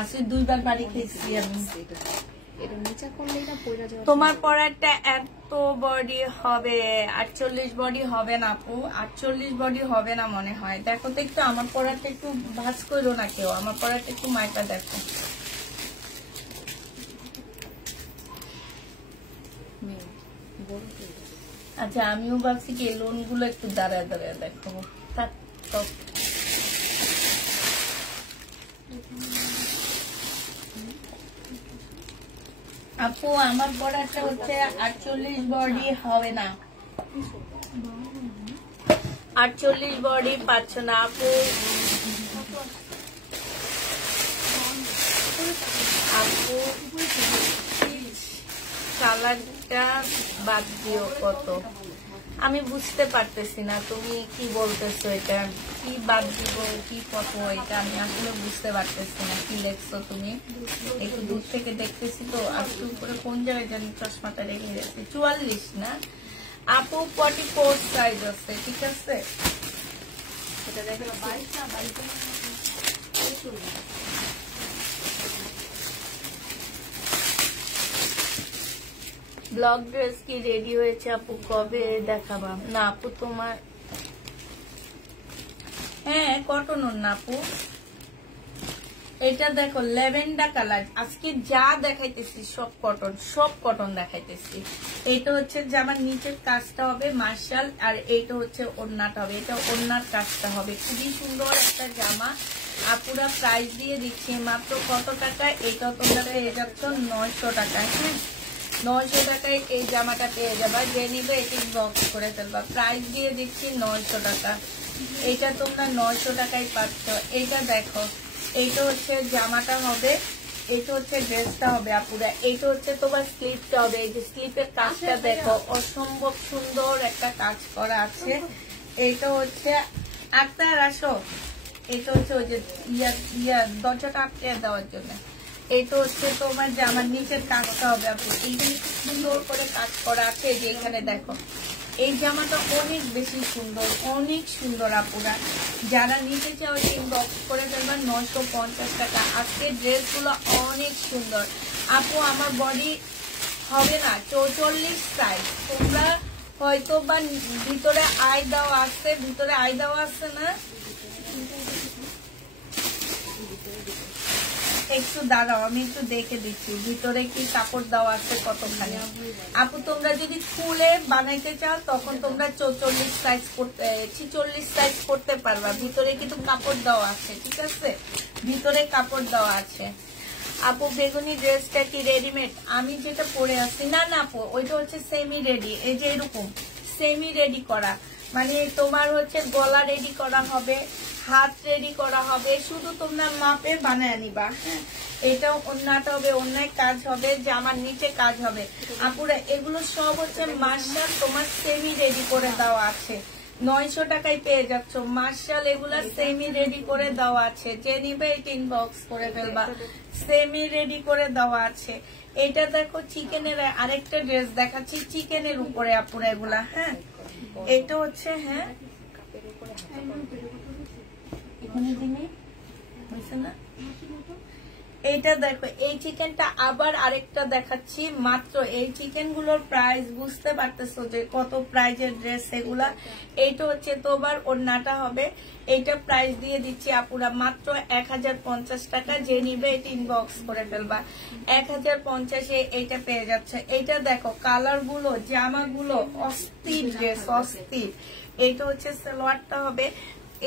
আজকে 2বার বাড়ি খেয়েছি আমি। তোমার পরাটা এত বডি হবে, 48 বডি হবে না আপু, 48 বডি হবে না মনে হয়। দেখো তো একটু আমার পরাটা একটু ভাঁজ করো না কেউ, আমার পরাটা একটু মাইটা দেখো। আচ্ছা, আমিও ভাবছি কি লোন গুলো একটু দাঁড়ায় দাঁড়ায় দেখো। আপু আমার পরাটা হচ্ছে 48 বডি হবে না, 48 বডি পাচ্ছ না আপু। আপু কালারটা বাদ দিও কত, আমি বুঝতে পারতেছি না তুমি কি বলতেছো, এটা কি বাদ দিব কি কত, এটা আমি আসলে বুঝতে পারতেছি না কি লেখছো তুমি। একটু দূর থেকে দেখতেছি তো, আজকে উপরে কোন জায়গায় জানি চশমাটা রেখে গেছে। 44 না আপু, 44 সাইজ আছে, ঠিক আছে? এটা দেখো 22 না 22। ব্লক ড্রেস কি রেডি হয়েছে আপু, কবে দেখাবা? না আপু তোমার, হ্যাঁ কটন না আপু। এটা দেখো ল্যাভেন্ডার কালার, আজকে যা দেখাইতেছি সব কটন, সব কটন দেখাইতেছি। এইটা হচ্ছে জামার নিচের কাজটা হবে মার্শাল, আর এইটা হচ্ছে ওড়নাটা হবে, এটা ওড়নার কাজটা হবে। খুবই সুন্দর একটা জামা। আপুরা প্রাইস দিয়ে দিচ্ছি মাত্র কত টাকা, এটা তোমরা পেয়ে যাচ্ছ 900 টাকায়। হ্যাঁ 900 টাকায় এই জামাটা পেয়ে যাবা। যে নিবে এটি বক্স করে ফেলবা। প্রাইস দিয়ে দিচ্ছি 900 টাকা। এইটা তোমরা 900 টাকায় পাচ্ছ। এইটা দেখো, এইটা হচ্ছে জামাটা হবে, এইটা হচ্ছে ড্রেসটা হবে আপুরা। এইটা হচ্ছে তোমার স্লিপটা হবে। এই যে স্লিপের কাজটা দেখো, অসম্ভব সুন্দর একটা কাজ করা আছে। এইটা হচ্ছে আক্তার আসো, এটা হচ্ছে ওই যে দরজাটা আটকে দেওয়ার জন্য। এইটা হচ্ছে তোমার জামার নিচের কাজটা হবে আপু, এইখানে সুন্দর করে কাজ করা আছে। যে এখানে দেখো, এই জামাটা অনেক বেশি সুন্দর, অনেক সুন্দর আপুরা। যারা নিতে চাও ইনবক্স করে ফেলবেন 950 টাকা। আজকের ড্রেসগুলো অনেক সুন্দর আপু। আমার বডি হবে না 44 সাইজ, তোমরা হয়তো বা ভিতরে আই দেওয়া আছে, ভিতরে আই দেওয়া আছে না, একটু দাঁড়াও আমি একটু দেখে দিচ্ছি ভিতরে কি কাপড় দেওয়া আছে কতখানি। আপু তোমরা যদি খুলে বানাইতে চাও তখন তোমরা 44 সাইজ করতে 46 সাইজ করতে পারবা। ভিতরে কিন্তু কাপড় দেওয়া আছে, ঠিক আছে, ভিতরে কাপড় দেওয়া আছে। আপু বেগুনি ড্রেসটা কি রেডিমেড? আমি যেটা পরে আছি, না না আপু ওইটা হচ্ছে সেমি রেডি। এই যে এরকম সেমি রেডি করা, মানে তোমার হচ্ছে গলা রেডি করা হবে, হাত রেডি করা হবে, শুধু তোমরা মাপে বানায় নিবা। হ্যাঁ এটা ওড়নাটা হবে, ওড়নায় কাজ হবে, জামার নিচে কাজ হবে। আপুরা এগুলো সব হচ্ছে মার্শাল তোমার সেমি রেডি করে দেওয়া আছে। 900 টাকায় পেয়ে যাচ্ছ। মার্শাল এগুলা সেমি রেডি করে দেওয়া আছে, যে নিবে এটা ইনবক্স করে ফেলবা, সেমি রেডি করে দেওয়া আছে। এটা দেখো চিকেনের আরেকটা ড্রেস দেখাচ্ছি, চিকেনের উপরে আপুরা এগুলা। হ্যাঁ এটা হচ্ছে, হ্যাঁ এইটা দেখো, এই চিকেনটা আবার আরেকটা দেখাচ্ছি মাত্র। এই চিকেন গুলোর প্রাইস বুঝতে পারতেছো যে কত প্রাইজের ড্রেস এগুলা। এইটা হচ্ছে তোমার ওড়নাটা হবে, এইটা প্রাইস দিয়ে দিচ্ছি আপুরা মাত্র 1050 টাকা। যে নিবে এটা ইনবক্স করে ফেলবা, 1050-এ এইটা পেয়ে যাচ্ছে। এইটা দেখো কালার গুলো, জামাগুলো অস্থির ড্রেস, অস্থির। এইটা হচ্ছে সালোয়ারটা হবে,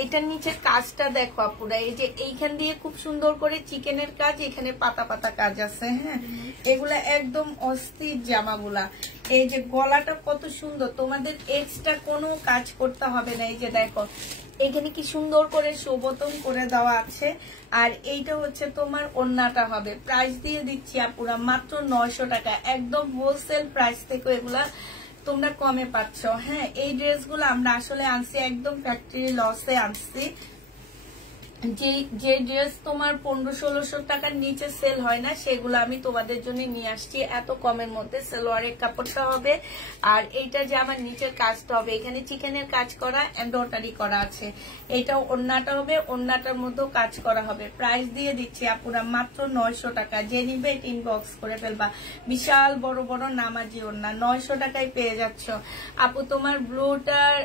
এটার নিচে কাজটা দেখো আপুরা, এই যে এইখান দিয়ে খুব সুন্দর করে চিকেনের কাজ, এখানে পাতা পাতা কাজ আছে। হ্যাঁ এগুলা একদম অস্থির জামাগুলা। এই যে গলাটা কত সুন্দর, তোমাদের এক্সট্রা কোনো কাজ করতে হবে না। এই যে দেখো এখানে কি সুন্দর করে সুবোতম করে দেওয়া আছে। আর এইটা হচ্ছে তোমার ওড়নাটা হবে। প্রাইস দিয়ে দিচ্ছি আপুরা মাত্র 900 টাকা, একদম হোলসেল প্রাইস থেকে এগুলা তোমরা কমে পাচ্ছ। হ্যাঁ এই ড্রেসগুলো আমরা আসলে আনছি একদম ফ্যাক্টরি লসে আনছি। যে ড্রেস তোমার 1500-1600 টাকার নিচে সেল হয় না, সেগুলো আমি তোমাদের জন্য নিয়ে আসছি এত কমের মধ্যে। সালোয়ারের কাপড়টা হবে, আর এইটা যে আমার নিচের কাজটা হবে, এখানে চিকেনের কাজ করা, এমব্রয়ডারি করা আছে। এইটা ওড়নাটা হবে, ওড়নাটার মধ্যেও কাজ করা হবে। প্রাইস দিয়ে দিচ্ছি আপুরা মাত্র 900 টাকা। যে নিবে এটা ইনবক্স করে ফেলবা। বিশাল বড় বড় নামাজি ওড়না, 900 টাকায় পেয়ে যাচ্ছ আপু। তোমার ব্লুটার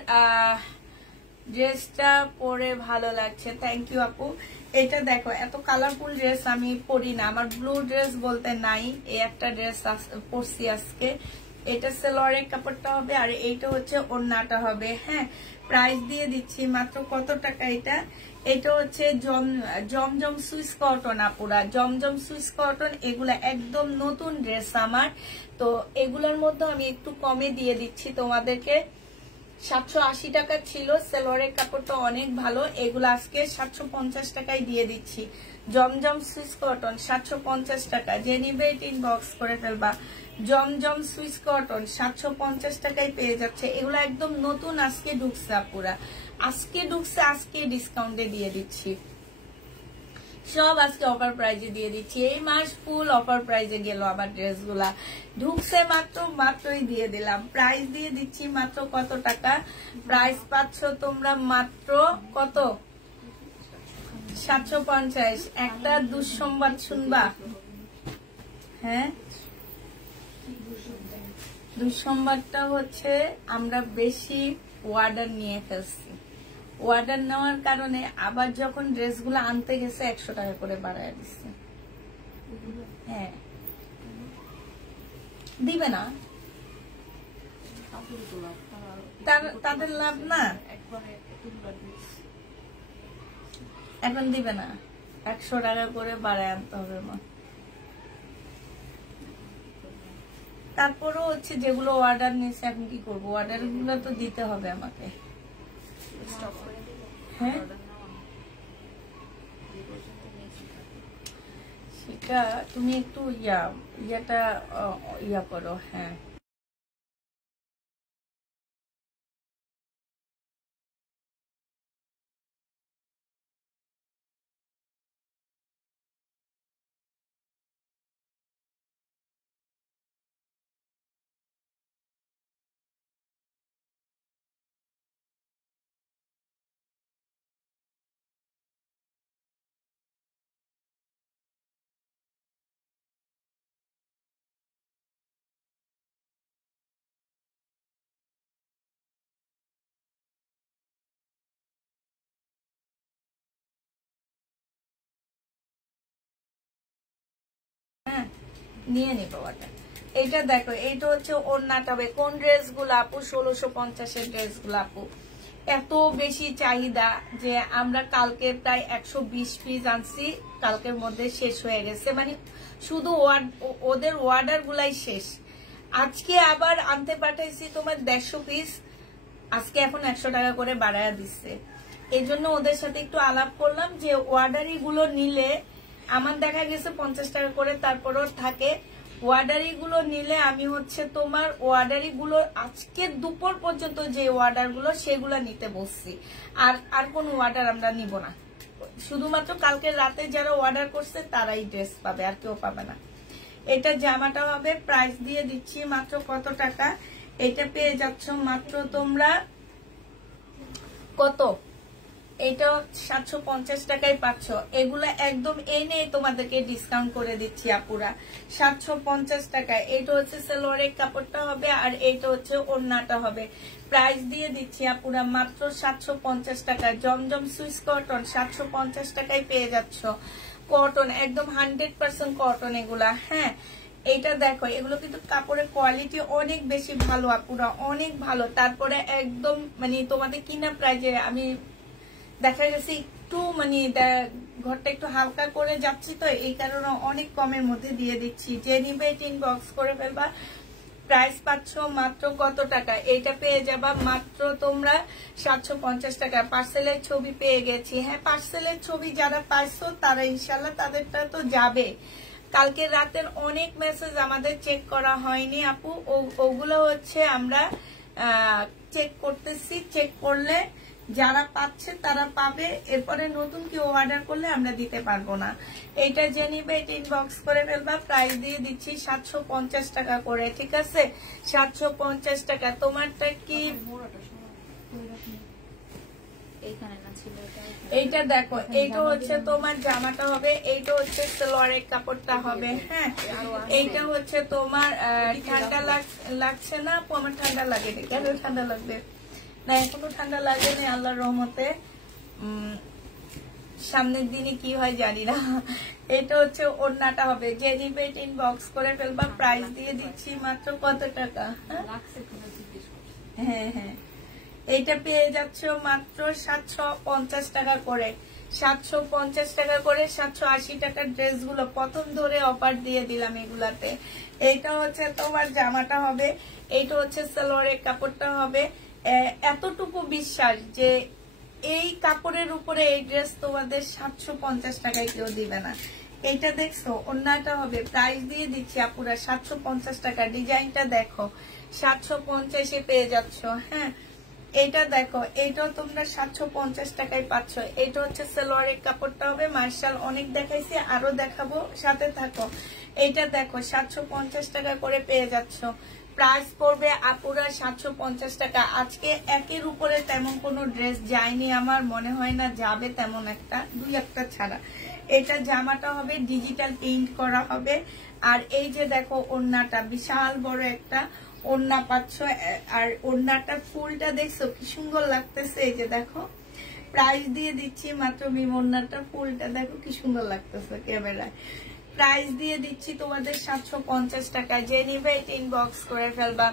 ড্রেসটা পরে ভালো লাগছে, থ্যাংক ইউ আপু। এটা দেখো এত কালারফুল ড্রেস আমি পরি না, আমার ব্লু ড্রেস বলতে নাই। এই একটা ড্রেস পরছি আজকে। এটা সালোয়ারের কাপড়টা হবে, আর এইটা হচ্ছে ওড়নাটা হবে। হ্যাঁ প্রাইস দিয়ে দিচ্ছি মাত্র কত টাকা এটা। এটা হচ্ছে জমজম সুইস কটন আপুরা, জমজম সুইস কটন। এগুলা একদম নতুন ড্রেস আমার, তো এগুলোর মধ্যে আমি একটু কমে দিয়ে দিচ্ছি তোমাদেরকে। 780 টাকা ছিল, সালোয়ারের কাপড়টা অনেক ভালো। এগুলো আজকে 750 টাকায় দিয়ে দিচ্ছি। জমজম সুইস কটন 750 টাকা, যে নিবে ইনবক্স করে ফেলবা। জমজম সুইস কটন 750 টাকায় পেয়ে যাচ্ছে। এগুলো একদম নতুন আজকে ঢুকছে আপুরা, আজকে ঢুকছে, আজকে ডিসকাউন্টে দিয়ে দিচ্ছি। সব আজকে অফার প্রাইজে দিয়ে দিচ্ছি। এই মাস ফুল অফার প্রাইজে গেল আবার ড্রেসগুলা, ঢুকছে মাত্রই দিয়ে দিলাম। প্রাইস দিয়ে দিচ্ছি মাত্র কত টাকা, প্রাইস পাচ্ছ তোমরা মাত্র কত, 750। একটা দুঃসংবাদ শুনবা। হ্যাঁ দুঃসংবাদটা হচ্ছে আমরা বেশি অর্ডার নিয়ে ফেলছি। অর্ডার নেওয়ার কারণে আবার যখন ড্রেসগুলো আনতে গেছে 100 টাকা করে বাড়ায় দিচ্ছে। হ্যাঁ দিবে না, তাদের লাভ না, এখন দিবে না, 100 টাকা করে বাড়ায় আনতে হবে। তারপরও হচ্ছে যেগুলো অর্ডার নিয়েছে এখন কি করবো, অর্ডার গুলো তো দিতে হবে আমাকে। হ্যাঁ সেটা তুমি একটু ইয়াটা করো। হ্যাঁ নিয়ে নিবো ওটা। এইটা দেখো, এইটা হচ্ছে ওড়নাটা হবে। কোন ড্রেস গুলো আপু, 1650-এর ড্রেস গুলো আপু এত বেশি চাহিদা যে আমরা কালকে প্রায় 120 পিস আনছি, কালকের মধ্যে শেষ হয়ে গেছে। মানে শুধু ওদের অর্ডার গুলাই শেষ। আজকে আবার আনতে পাঠাইছি তোমার 150 পিস, আজকে এখন 100 টাকা করে বাড়ায়া দিচ্ছে। এই জন্য ওদের সাথে একটু আলাপ করলাম যে অর্ডারি গুলো নিলে আমার দেখা গেছে 50 টাকা করে তারপরও থাকে, ওয়ার্ডারি গুলো নিলে আমি হচ্ছে তোমার ওয়ার্ডারি গুলো আজকে দুপুর পর্যন্ত যে ওয়ার্ডার গুলো সেগুলো নিতে বসছি। আর কোন ওয়ার্ডার আমরা নিব না, শুধুমাত্র কালকে রাতে যারা অর্ডার করছে তারাই ড্রেস পাবে, আর কেউ পাবে না। এটা জামাটা হবে, প্রাইস দিয়ে দিচ্ছি মাত্র কত টাকা, এটা পেয়ে যাচ্ছ মাত্র তোমরা কত, এটা 750 টাকায় পাচ্ছ। এগুলা একদম এনে তোমাদেরকে ডিসকাউন্ট করে দিচ্ছি আপুরা 750 টাকায়। এটা হচ্ছে সালোয়ারের কাপড়টা হবে, আর এইটা হচ্ছে ওড়নাটা হবে। প্রাইস দিয়ে দিচ্ছি আপুরা মাত্র 750 টাকা। জমজম সুইস কটন 750 টাকায় পেয়ে যাচ্ছ। কটন একদম 100% কটন এগুলা। হ্যাঁ, এটা দেখো, এগুলো কিন্তু কাপড়ের কোয়ালিটি অনেক বেশি ভালো আপুরা, অনেক ভালো। তারপরে একদম মানে তোমাদের কিনা প্রাইজে আমি দেখা গেছে একটু মানে ঘরটা একটু হালকা করে যাচ্ছি, তো এই কারণে অনেক কমের মধ্যে দিয়ে দিচ্ছি। যে নিবে ইনবক্স করে ফেলবা। প্রাইস পাচ্ছ মাত্র কত টাকা, এটা পেয়ে যাবা মাত্র তোমরা 750 টাকা। পার্সেলের ছবি পেয়ে গেছি। হ্যাঁ, পার্সেলের ছবি যারা পাইছো তারা ইনশাল্লাহ তাদেরটা তো যাবে। কালকে রাতের অনেক মেসেজ আমাদের চেক করা হয়নি আপু, ওগুলো হচ্ছে আমরা চেক করতেছি। চেক করলে যারা পাচ্ছে তারা পাবে, এরপরে নতুন কেউ অর্ডার করলে আমরা দিতে পারবো না। এটা যে নিবে এটা ইনবক্স করে ফেলবা। প্রাইস দিয়ে দিচ্ছি 750 টাকা করে, ঠিক আছে? 750 টাকা। তোমারটা কি এইটা দেখো, এইটা হচ্ছে তোমার জামাটা হবে, এইটা হচ্ছে সালোয়ারের কাপড়টা হবে। হ্যাঁ, এইটা হচ্ছে তোমার ঠান্ডা লাগছে না আপু? আমার ঠান্ডা লাগে, কেন ঠান্ডা লাগবে না? এখনো ঠান্ডা লাগে না আল্লাহর রহমতে, সামনের দিনে কি হয় জানি না। এটা হচ্ছে ওড়নাটা হবে। যে নিবে ইনবক্স করে ফেলবা। প্রাইস দিয়ে দিচ্ছি মাত্র কত টাকা? হ্যাঁ হ্যাঁ, এইটা পেয়ে যাচ্ছ মাত্র 750 টাকা করে। 750 টাকা করে 780 টাকার ড্রেস গুলো প্রথম ধরে অফার দিয়ে দিলাম এগুলাতে। এইটা হচ্ছে তোমার জামাটা হবে, এইটা হচ্ছে সালোয়ারের কাপড়টা হবে। এতটুকু বিশ্বাস যে এই কাপড়ের উপরে এই ড্রেস তোমাদের 750 টাকায় কেউ দিবে না। এইটা দেখছো, ওড়নাটা হবে। প্রাইস দিয়ে দিচ্ছি আপুরা 750 টাকা। ডিজাইনটা দেখো, 750-এ পেয়ে যাচ্ছ। হ্যাঁ, এটা দেখো, এটাও তোমরা 750 টাকায় পাচ্ছ। এটা হচ্ছে সালোয়ারের কাপড়টা হবে। মার্শাল অনেক দেখাইছি, আরো দেখাবো, সাথে থাকো। এটা দেখো 750 টাকা করে পেয়ে যাচ্ছ। প্রাইস পড়বে আপুরা 750 টাকা। আজকে একের উপরে তেমন কোনো ড্রেস যায়নি, আমার মনে হয় না যাবে তেমন একটা, দুই একটা ছাড়া। এটা জামাটা হবে, ডিজিটাল প্রিন্ট করা হবে। আর এই যে দেখো ওড়নাটা, বিশাল বড় একটা ওড়না পাচ্ছ। আর ওড়নাটা ফুলটা দেখছো কি সুন্দর লাগতেছে, এই যে দেখো। প্রাইস দিয়ে দিচ্ছি মাত্র ওড়নাটা ফুলটা দেখো কি সুন্দর লাগতেছে ক্যামেরায়। প্রাইস দিয়ে দিচ্ছি তোমাদের 750 টাকা। যে নিবে এটা ইনবক্স করে ফেলবা।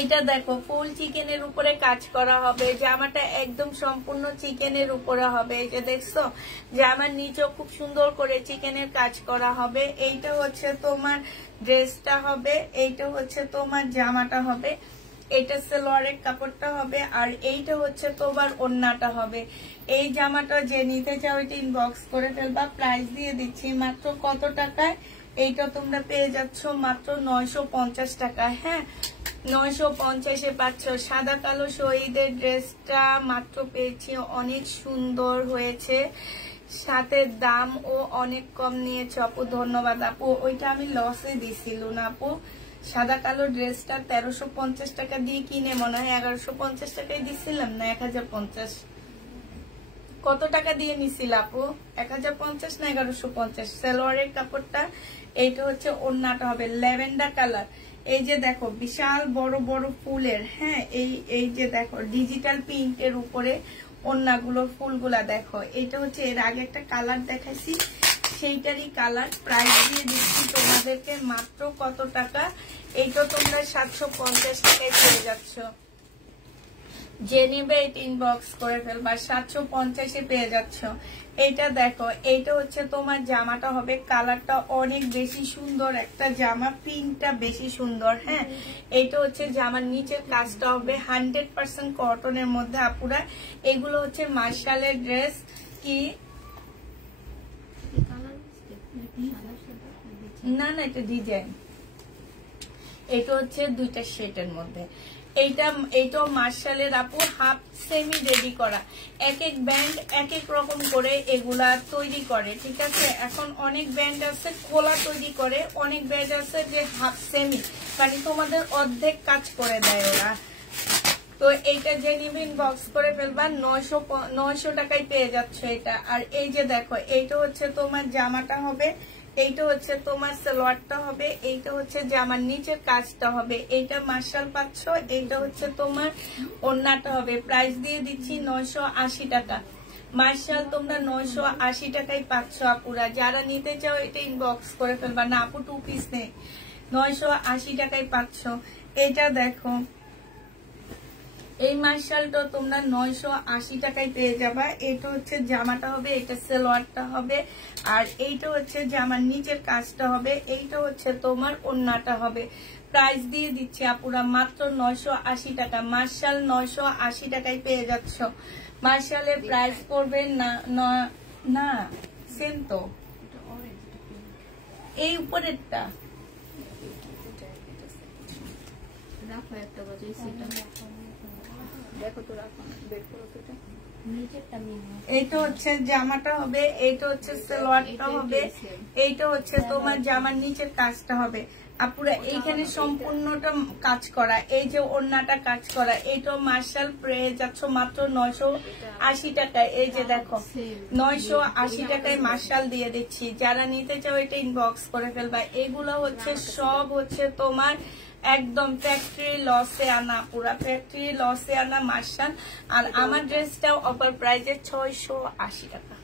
এটা দেখো, ফুল চিকেনের উপরে কাজ করা হবে। জামাটা একদম সম্পূর্ণ চিকেনের উপরে হবে। এই যে দেখছো, জামার নিচেও খুব সুন্দর করে চিকেনের কাজ করা হবে। এইটা হচ্ছে তোমার ড্রেসটা হবে, এইটা হচ্ছে তোমার জামাটা হবে, এটা সালোয়ারের কাপড়টা হবে, আর এইটা হচ্ছে তোমার ওড়নাটা হবে। এই জামাটা যে নিতে চাও এটা ইনবক্স করে ফেলবা। প্রাইস দিয়ে দিচ্ছি মাত্র কত টাকায়, এইটা তোমরা পেয়ে যাচ্ছ মাত্র 950 টাকা। হ্যাঁ, 950-এ পাচ্ছ। সাদা কালো শহীদের ড্রেসটা মাত্র পেয়েছি, অনেক সুন্দর হয়েছে, সাথে দাম ও অনেক কম নিয়েছে আপু, ধন্যবাদ আপু। ওইটা আমি লসে দিছিল না আপু। সাদা কালো ড্রেসটা 1350 টাকা দিয়ে কিনে মনে হয় 1150 টাকায় দিছিলাম, না 1050? কত টাকা দিয়ে নিছিল আপু? 1050 না 1150? সালোয়ারের কাপড়টা। এইটা হচ্ছে ওড়নাটা হবে, ল্যাভেন্ডার কালার। এই যে দেখো, বিশাল বড় বড় ফুলের। হ্যাঁ, এই যে দেখো ডিজিটাল প্রিন্টের উপরে ওড়নাগুলো, ফুলগুলা দেখো। এইটা হচ্ছে এর আগে একটা কালার দেখাইছি, সেইটারই কালার। প্রাইস দিয়ে দিচ্ছি তোমাদেরকে মাত্র কত টাকা, এইটা তোমরা 750 টাকায় পেয়ে যাচ্ছ। যে নেবে এটা ইনবক্স করে ফেলবা। 750-এ পেয়ে যাচ্ছ। এইটা দেখো, এইটা হচ্ছে তোমার জামাটা হবে। কালারটা অনেক বেশি সুন্দর একটা জামা, প্রিন্টটা বেশি সুন্দর। হ্যাঁ, এইটা হচ্ছে জামার নিচের কাজটা হবে 100% কটনের মধ্যে আপুরা। এগুলো হচ্ছে মার্শালের ড্রেস। কি না না এটা ডিজাইন, এটা হচ্ছে দুইটা সেটের মধ্যে। এইটাও মার্শালের আপু হাফ সেমি রেডি করা, এক এক ব্যান্ড এক এক রকম করে এগুলা তৈরি করে, ঠিক আছে। এখন অনেক ব্যান্ড আছে খোলা তৈরি করে, অনেক ব্যান্ড আছে যে হাফ সেমি, মানে তোমাদের অর্ধেক কাজ করে দেয় ওরা। তো এইটা যে নিবে ইনবক্স করে ফেলবা, 900 টাকায় পেয়ে যাচ্ছে এটা। আর এই যে দেখো এইটা হচ্ছে তোমার জামাটা হবে, এইটা হচ্ছে তোমার সালোয়ারটা হবে, এইটা হচ্ছে জামার নিচের কাজটা হবে, এইটা মার্শাল পাচ্ছ, এইটা হচ্ছে তোমার ওড়নাটা হবে। প্রাইস দিয়ে দিচ্ছি 980 টাকা। মার্শাল তোমরা 980 টাকায় পাচ্ছ আপুরা। যারা নিতে চাও এটা ইনবক্স করে ফেলবা। না আপু 2 পিস নেই, 980 টাকায় পাচ্ছ। এটা দেখো এই মার্শালটা তোমরা 980 টাকায় পেয়ে যাবা। এটা হচ্ছে জামাটা হবে, এটা সালোয়ারটা হবে, আর এইটা হচ্ছে জামার নিচের কাজটা হবে, এইটা হচ্ছে তোমার ওড়নাটা হবে। প্রাইস দিয়ে দিচ্ছি আপুরা মাত্র 980 টাকা। মার্শাল 980 টাকায় পেয়ে যাচ্ছ। মার্শালের প্রাইস পড়বে না সেম তো, এই উপরেরটা এইটা হচ্ছে জামাটা হবে, এইটা হচ্ছে সালোয়ারটা হবে, এইটা হচ্ছে তোমার জামার নিচের কাজটা হবে। আপুরা এইখানে সম্পূর্ণটা কাজ করা, এই যে ওড়নাটা কাজ করা, এইটা মার্শাল পেয়ে যাচ্ছ মাত্র 980 টাকায়। এই যে দেখো 980 টাকায় মার্শাল দিয়ে দিচ্ছি। যারা নিতে চাও এটা ইনবক্স করে ফেলবা। এগুলো হচ্ছে সব হচ্ছে তোমার একদম ফ্যাক্টরি লসে আনা, পুরা ফ্যাক্টরি লসে আনা মার্শাল। আর আমার ড্রেসটাও অফার প্রাইজে 680 টাকা।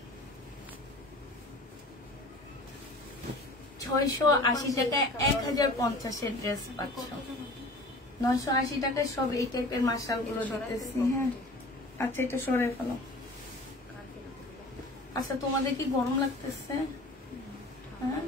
680 টাকায় 1050 এর ড্রেস পাচ্ছ। 980 টাকায় সব এই টাইপের মার্শাল গুলো দিতেছি। হ্যাঁ আচ্ছা এটা সরে ফেলো। আচ্ছা তোমাদের কি গরম লাগতেছে? হ্যাঁ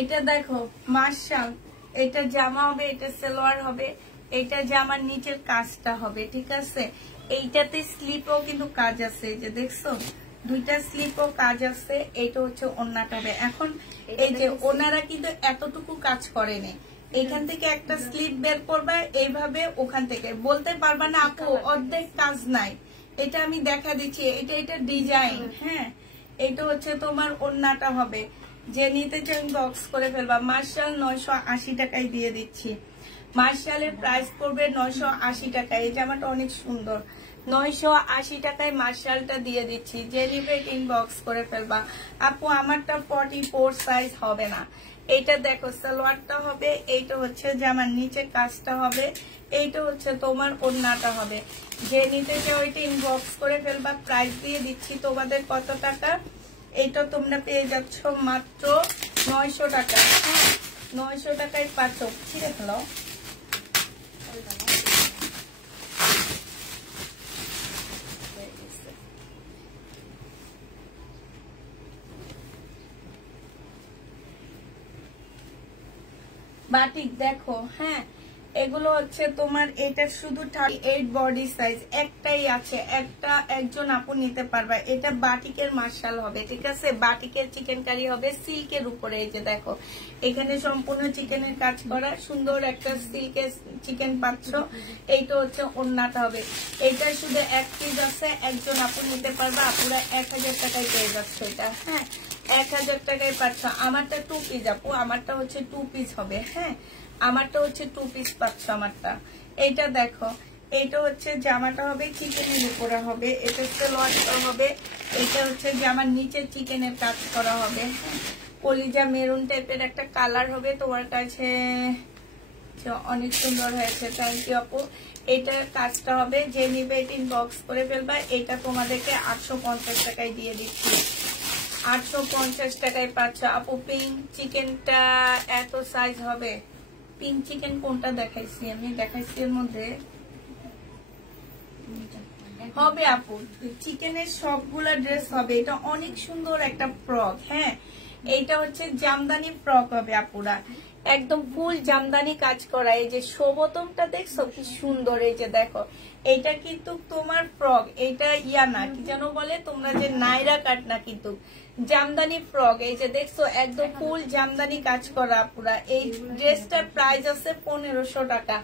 এটা দেখো মার্শাল, এটা জামা হবে, এটা সালোয়ার হবে, এটা জামার নিচের কাজটা হবে, ঠিক আছে। এইটাতে স্লিপও কিন্তু কাজ আছে, এই যে দেখছো দুইটা স্লিপও কাজ আছে। এইটা হচ্ছে ওড়নাটা হবে। এখন এই যে ওনারা কিন্তু এতটুকু কাজ করেনি, এখান থেকে একটা স্লিপ বের করবা এইভাবে, ওখান থেকে বলতে পারবা না আপু অর্ধেক কাজ নাই। এটা আমি দেখা দিচ্ছি, এটা ডিজাইন। হ্যাঁ এটা হচ্ছে তোমার ওড়নাটা হবে। যে নিতে চাই বক্স করে ফেলবা। মার্শাল 980 টাকায় দিয়ে দিচ্ছি। মার্শালের প্রাইস পড়বে 980 টাকা। এই জামাটা অনেক সুন্দর, 980 টাকায় মার্শালটা দিয়ে দিচ্ছি। যে নিবে ইনবক্স করে ফেলবা। আপু আমারটা 44 সাইজ হবে না। এইটা দেখো সালোয়ারটা হবে, এইটা হচ্ছে জামার নিচে কাজটা হবে, এইটা হচ্ছে তোমার ওড়নাটা হবে। যে নিতে চাও এটা ইনবক্স করে ফেলবা। প্রাইস দিয়ে দিচ্ছি তোমাদের কত টাকা, এইটা তোমরা পেয়ে যাচ্ছ মাত্র 900 টাকা। 900 টাকায় পাচ্ছ। ছিঁড়ে ফেলো। বাটিক দেখো। হ্যাঁ এগুলো হচ্ছে তোমার, এটা শুধু 38 বডি সাইজ একটাই আছে, একজন আপু নিতে পারবা। এটা বাটিকের মার্শাল হবে, ঠিক আছে। বাটিকের চিকেন কারি হবে সিল্কের উপরে। এই যে দেখো এখানে সম্পূর্ণ চিকেনের কাজ করা, সুন্দর একটা সিল্কের চিকেন পাচ্ছ। এইটা হচ্ছে ওড়নাটা হবে। এটা শুধু এক পিস আছে, একজন আপু নিতে পারবা। আপুরা 1000 টাকায় পেয়ে যাচ্ছে এটা। হ্যাঁ 1000 টাকায় পাচ্ছ। আমারটা 2 পিস আপু, আমারটা হচ্ছে 2 পিস হবে। হ্যাঁ আমারটা হচ্ছে 2 পিস পাচ্ছ আমারটা। এইটা দেখো, এইটা হচ্ছে জামাটা হবে চিকেনের উপরে হবে, এটা হচ্ছে লটটা হবে, এটা হচ্ছে জামার নিচে চিকেনের কাজ করা হবে। কলিজা মেরুন টাইপের একটা কালার হবে। তোমার কাছে অনেক সুন্দর হয়েছে, থ্যাংক ইউ আপু। এটার কাজটা হবে। যে নিবে এটা ইনবক্স করে ফেলবা। এটা তোমাদেরকে 850 টাকায় দিয়ে দিচ্ছি। 850 টাকায় পাচ্ছ আপু। পিঙ্ক চিকেনটা এত সাইজ হবে। পিঙ্ক চিকেন কোনটা দেখাইছি আমি? দেখাইছি এর মধ্যে হবে আপু, চিকেনের সবগুলা ড্রেস হবে। এটা অনেক সুন্দর একটা ফ্রক। হ্যাঁ, এইটা হচ্ছে জামদানি ফ্রক হবে আপুরা, একদম ফুল জামদানি কাজ করা। এই যে শোভতমটা দেখছো কি সুন্দর, এই যে দেখো এইটা কিন্তু তোমার ফ্রক, এইটা ইয়া না কি যেন বলে তোমরা যে নাইরা কাট না, কিন্তু জামদানি ফ্রক। এই যে দেখছো একদম ফুল জামদানি কাজ করা আপুরা। এই ড্রেসটার প্রাইস আছে 1500 টাকা।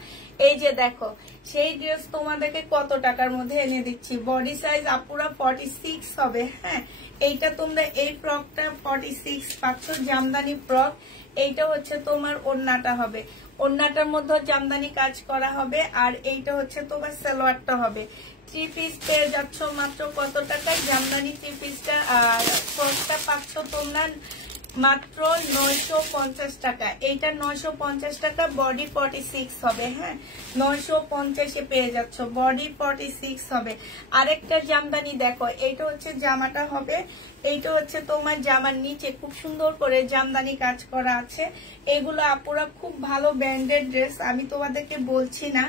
এই যে দেখো সেই ড্রেস তোমাদেরকে কত টাকার মধ্যে এনে দিচ্ছি। বডি সাইজ আপুরা 46 হবে। হ্যাঁ, এইটা তোমরা এই ফ্রকটা 46 পাচ্ছ, জামদানি ফ্রক। এইটা হচ্ছে তোমার ওড়নাটা হবে, ওড়নাটার মধ্যে জামদানি কাজ করা হবে। আর এইটা হচ্ছে তোমার সালোয়ারটা হবে। 3 পিস পেয়ে যাচ্ছ মাত্র কত টাকায়, জামদানি 3 পিসটা। আর ফ্রকটা পাচ্ছ তোমরা মাত্র 950 টাকা। এইটা 950 টাকা, বডি 46 হবে। হ্যাঁ, 950 পেয়ে যাচ্ছ, বডি 46 হবে। আরেকটা জামদানি দেখো, এইটা হচ্ছে জামাটা হবে। এইটা হচ্ছে তোমার জামার নিচে খুব সুন্দর করে জামদানি কাজ করা আছে। এগুলো আপুরা খুব ভালো ব্র্যান্ডেড ড্রেস, আমি তোমাদেরকে বলছি না,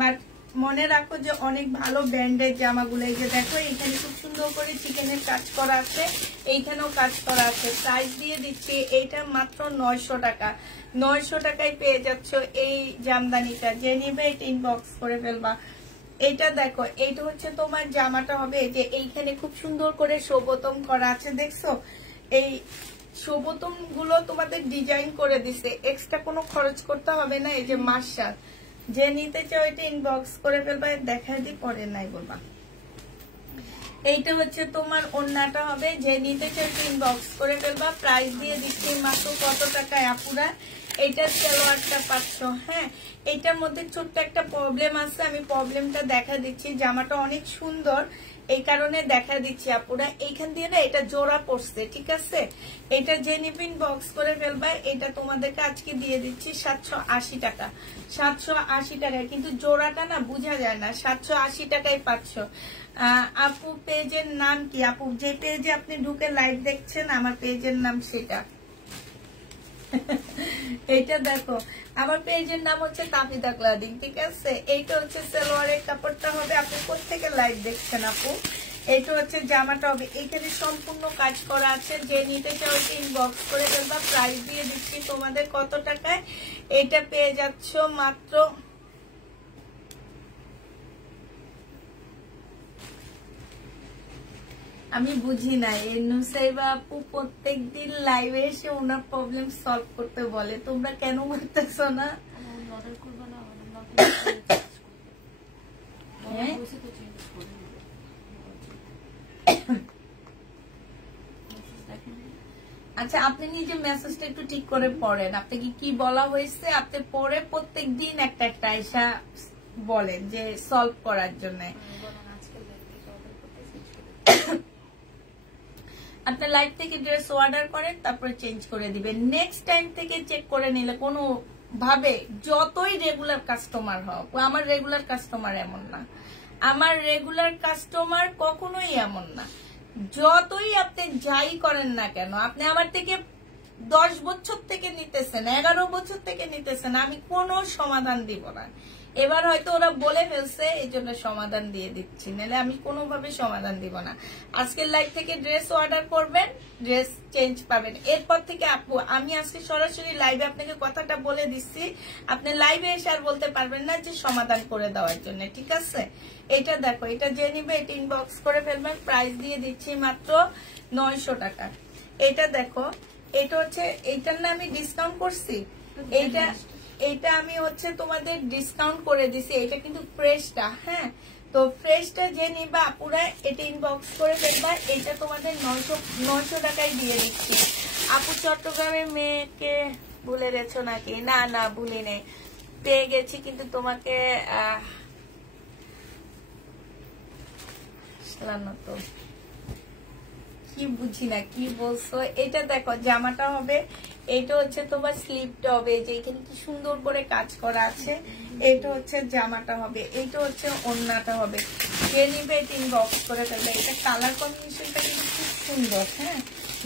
বাট মনে রাখো যে অনেক ভালো ব্র্যান্ডের জামাগুলো। এই যে দেখো এইখানে খুব সুন্দর করে চিকেনের কাজ করা আছে, এইখানেও কাজ করা আছে। প্রাইস দিয়ে দিচ্ছি এইটা মাত্র 900 টাকা। 900 টাকায় পেয়ে যাচ্ছ এই জামদানিটা। যে নিবে এটা ইনবক্স করে ফেলবা। এইটা দেখো, এইটা হচ্ছে তোমার জামাটা হবে। এই যে এইখানে খুব সুন্দর করে শোভতম করা আছে, দেখছো? এই শোভতম গুলো তোমাদের ডিজাইন করে দিছে, এক্সট্রা কোনো খরচ করতে হবে না। এই যে মার্শাল, যে নিতে চাও এটা ইনবক্স করে ফেলবা, দেখা দি পরে নাই বলবা। এইটা হচ্ছে তোমার ওড়নাটা হবে, যে নিতে চাও এটা ইনবক্স করে ফেলবা। প্রাইস দিয়ে দিচ্ছি মাত্র কত টাকায় আপুরা, এইটার সালোয়ারটা পাচ্ছ। হ্যাঁ, এইটার মধ্যে ছোট্ট একটা প্রবলেম আছে, আমি প্রবলেমটা দেখা দিচ্ছি। জামাটা অনেক সুন্দর, এই কারণে দেখা দিচ্ছি আপুরা। এইখান দিয়ে না এটা জোড়া পড়ছে, ঠিক আছে? এটা যে নিপিন বক্স করে ফেলবা। এটা তোমাদেরকে আজকে দিয়ে দিচ্ছি 780 টাকা। 780 টাকায়, কিন্তু জোড়াটা না বোঝা যায় না। 780 টাকায় পাচ্ছ। আপু পেজের নাম কি? আপু যে পেজে আপনি ঢুকে লাইভ দেখছেন, আমার পেজের নাম সেটা। এইটা দেখো, আমার পেজের নাম হচ্ছে তাফিদা ক্লদিং, ঠিক আছে? এইটা হচ্ছে সালোয়ারের কাপড়টা হবে। আপনি কোত্থেকে লাইভ দেখছেন আপু? এইটা হচ্ছে জামাটা হবে, এইখানে সম্পূর্ণ কাজ করা আছে। যে নিতে চাও ইনবক্স করে ফেলবা। প্রাইস দিয়ে দিচ্ছি তোমাদের কত টাকায়, এটা পেয়ে যাচ্ছ মাত্র আমি বুঝি না। এই নুসাইবা আপু প্রত্যেকদিন লাইভে এসে ওনার প্রবলেম সলভ করতে বলে, তোমরা কেন করতেছো না? আচ্ছা, আপনি নিজে মেসেজটা একটু ঠিক করে পড়েন। আপনাকে কি বলা হয়েছে আপনি পড়ে প্রত্যেকদিন একটা একটা আইসা বলেন যে সলভ করার জন্য। আপনি লাইভ থেকে ড্রেস অর্ডার করেন, তারপরে চেঞ্জ করে দিবেন। নেক্সট টাইম থেকে চেক করে নিলে কোনো ভাবে যতই রেগুলার কাস্টমার হোক, আমার রেগুলার কাস্টমার এমন না, আমার রেগুলার কাস্টমার কখনোই এমন না। যতই আপনি যাই করেন না কেন, আপনি আমার থেকে 10 বছর থেকে নিতেছেন, 11 বছর থেকে নিতেছেন, আমি কোনো সমাধান দিব না। এবার হয়তো ওরা বলে ফেলছে, এই জন্য সমাধান দিয়ে দিচ্ছি, নাহলে আমি কোনোভাবে সমাধান দিব না। আজকের লাইভ থেকে ড্রেস অর্ডার করবেন, ড্রেস চেঞ্জ পাবেন। এরপর থেকে আপু আমি আজকে সরাসরি লাইভে আপনাকে কথাটা বলে দিচ্ছি, আপনি লাইভে এসে আর বলতে পারবেন না যে সমাধান করে দেওয়ার জন্য, ঠিক আছে? এটা দেখো, এটা যে নিবে এটা ইনবক্স করে ফেলবেন। প্রাইস দিয়ে দিচ্ছি মাত্র 900 টাকা। এটা দেখো, এটা হচ্ছে, এইটার না আমি ডিসকাউন্ট করছি, এইটা আমি হচ্ছে তোমাদের ডিসকাউন্ট করে দিছি। এটা কিন্তু ফ্রেশটা। হ্যাঁ, তো ফ্রেশটা যে নিবা আপুরা এটা ইনবক্স করে ফেলবা। এটা তোমাদের 900 টাকায় দিয়ে দিচ্ছি। আপু চট্টগ্রামের মেয়েকে ভুলে গেছো নাকি? না না, ভুলি নেই, পেয়ে গেছি, কিন্তু তোমাকে তো কি বুঝি না কি বলছো। এটা দেখো জামাটা হবে, এটা হচ্ছে তোমার স্লিপটা হবে, যে এখানে কি সুন্দর করে কাজ করা আছে। এটা হচ্ছে জামাটা হবে, এটা হচ্ছে ওড়নাটা হবে। যে নিবে এটা ইনবক্স করে ফেলবে। এটা কালার কম্বিনেশনটা কিন্তু খুব সুন্দর। হ্যাঁ,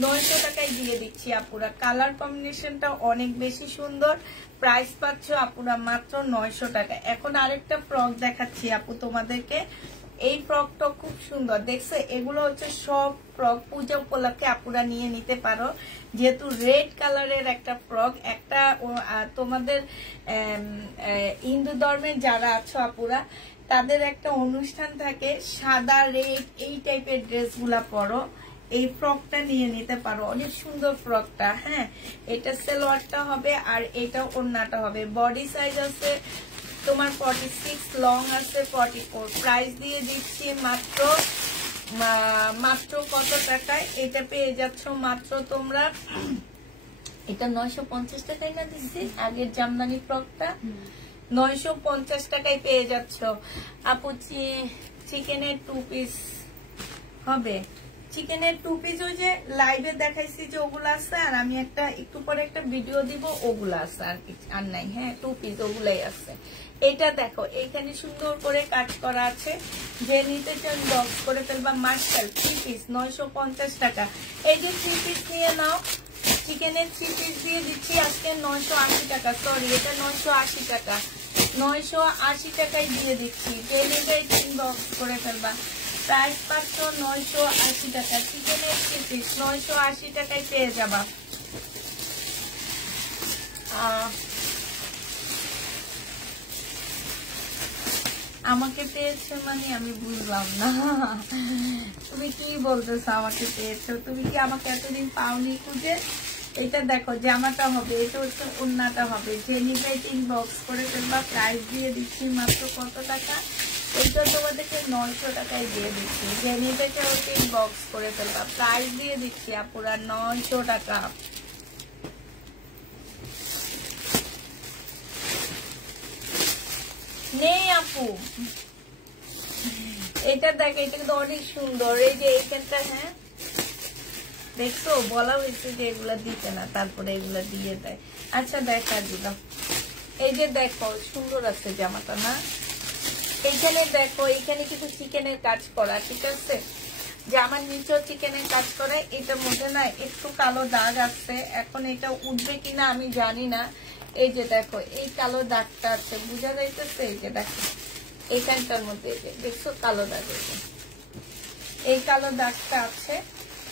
900 টাকায় দিয়ে দিচ্ছি আপুরা। কালার কম্বিনেশনটা অনেক বেশি সুন্দর। প্রাইস পাচ্ছ আপুরা মাত্র 900 টাকা। এখন আরেকটা ফ্রক দেখাচ্ছি আপু তোমাদেরকে। এই ফ্রকটা খুব সুন্দর দেখছো। এগুলো হচ্ছে সব ফ্রক পূজা উপলক্ষে আপুরা নিয়ে নিতে পারো, যেহেতু রেড কালারের একটা ফ্রক। একটা তোমাদের হিন্দু ধর্মের যারা আছো আপুরা, তাদের একটা অনুষ্ঠান থাকে, সাদা রেড এই টাইপের ড্রেসগুলা পরো, এই ফ্রকটা নিয়ে নিতে পারো। অনেক সুন্দর ফ্রকটা। হ্যাঁ, এটা সালোয়ারটা হবে আর এটা ওড়নাটা হবে। বডি সাইজ আছে তোমার 46, লং আছে 44। প্রাইস দিয়ে দিচ্ছি মাত্র কত টাকায়? এটা পেয়ে যাচ্ছ মাত্র তোমরা, এটা 950 টাকায় না দিচ্ছি আগের জামদানি ফ্রকটা, 950 টাকায় পেয়ে যাচ্ছ আপু। চিকেনের 2 পিস হবে, চিকেনের 2 পিস ওই যে লাইভে দেখাইছি যে ওগুলো আছে, আর আমি একটু পরে একটা ভিডিও দিব, ওগুলো আছে আর কিছু আর নাই। হ্যাঁ, 2 পিস ওগুলাই আছে। এটা দেখো এখানে সুন্দর করে কাজ করা আছে, যে নিতে চান বক্স করে ফেলবা। মার্শাল 3 পিস 950 টাকা। এই যে 3 পিস নিয়ে নাও, চিকেনের 3 পিস দিয়ে দিচ্ছি আজকে 980 টাকা। সরি, এটা 980 টাকা, 980 টাকায় দিয়ে দিচ্ছি। যে নিতে বক্স করে ফেলবা। প্রাইস পাচ্ছ 980 টাকা। চিকেনের 3 পিস 980 টাকায় পেয়ে যাবা। আমাকে পেয়েছো মানে আমি বুঝলাম না, তুমি কি বলতেছো? আমাকে পেয়েছো, তুমি কি আমাকে এতদিন পাওনি খুঁজে? এটা দেখো জামাটা হবে, এটা হচ্ছে ওড়নাটা হবে। যে নিবে বক্স করে ফেলবা। প্রাইস দিয়ে দিচ্ছি মাত্র কত টাকা? এটা তোমাদেরকে 900 টাকায় দিয়ে দিচ্ছি। যে নিবে বক্স করে ফেলবা। প্রাইস দিয়ে দিচ্ছি আপুরা 900 টাকা। নেই আপু, এটা দেখ, এটা কিন্তু অনেক সুন্দর। এই যে এইখানটা, হ্যাঁ দেখছো, বলা হয়েছে যে এগুলা দিতে না, তারপরে এগুলা দিয়ে দেয়। আচ্ছা দেখা দিলাম। এই যে দেখো সুন্দর আছে জামাটা না? এইখানে দেখো, এইখানে কিন্তু চিকেনের কাজ করা, ঠিক আছে? জামার নিচেও চিকেনের কাজ করা। এটার মধ্যে না একটু কালো দাগ আছে, এখন এটা উঠবে কিনা আমি জানি না। এই যে দেখো এই কালো দাগটা আছে, বোঝা যাইতেছে? এই যে দেখো এইখানটার মধ্যে দেখছো কালো দাগ, এই কালো দাগটা আছে।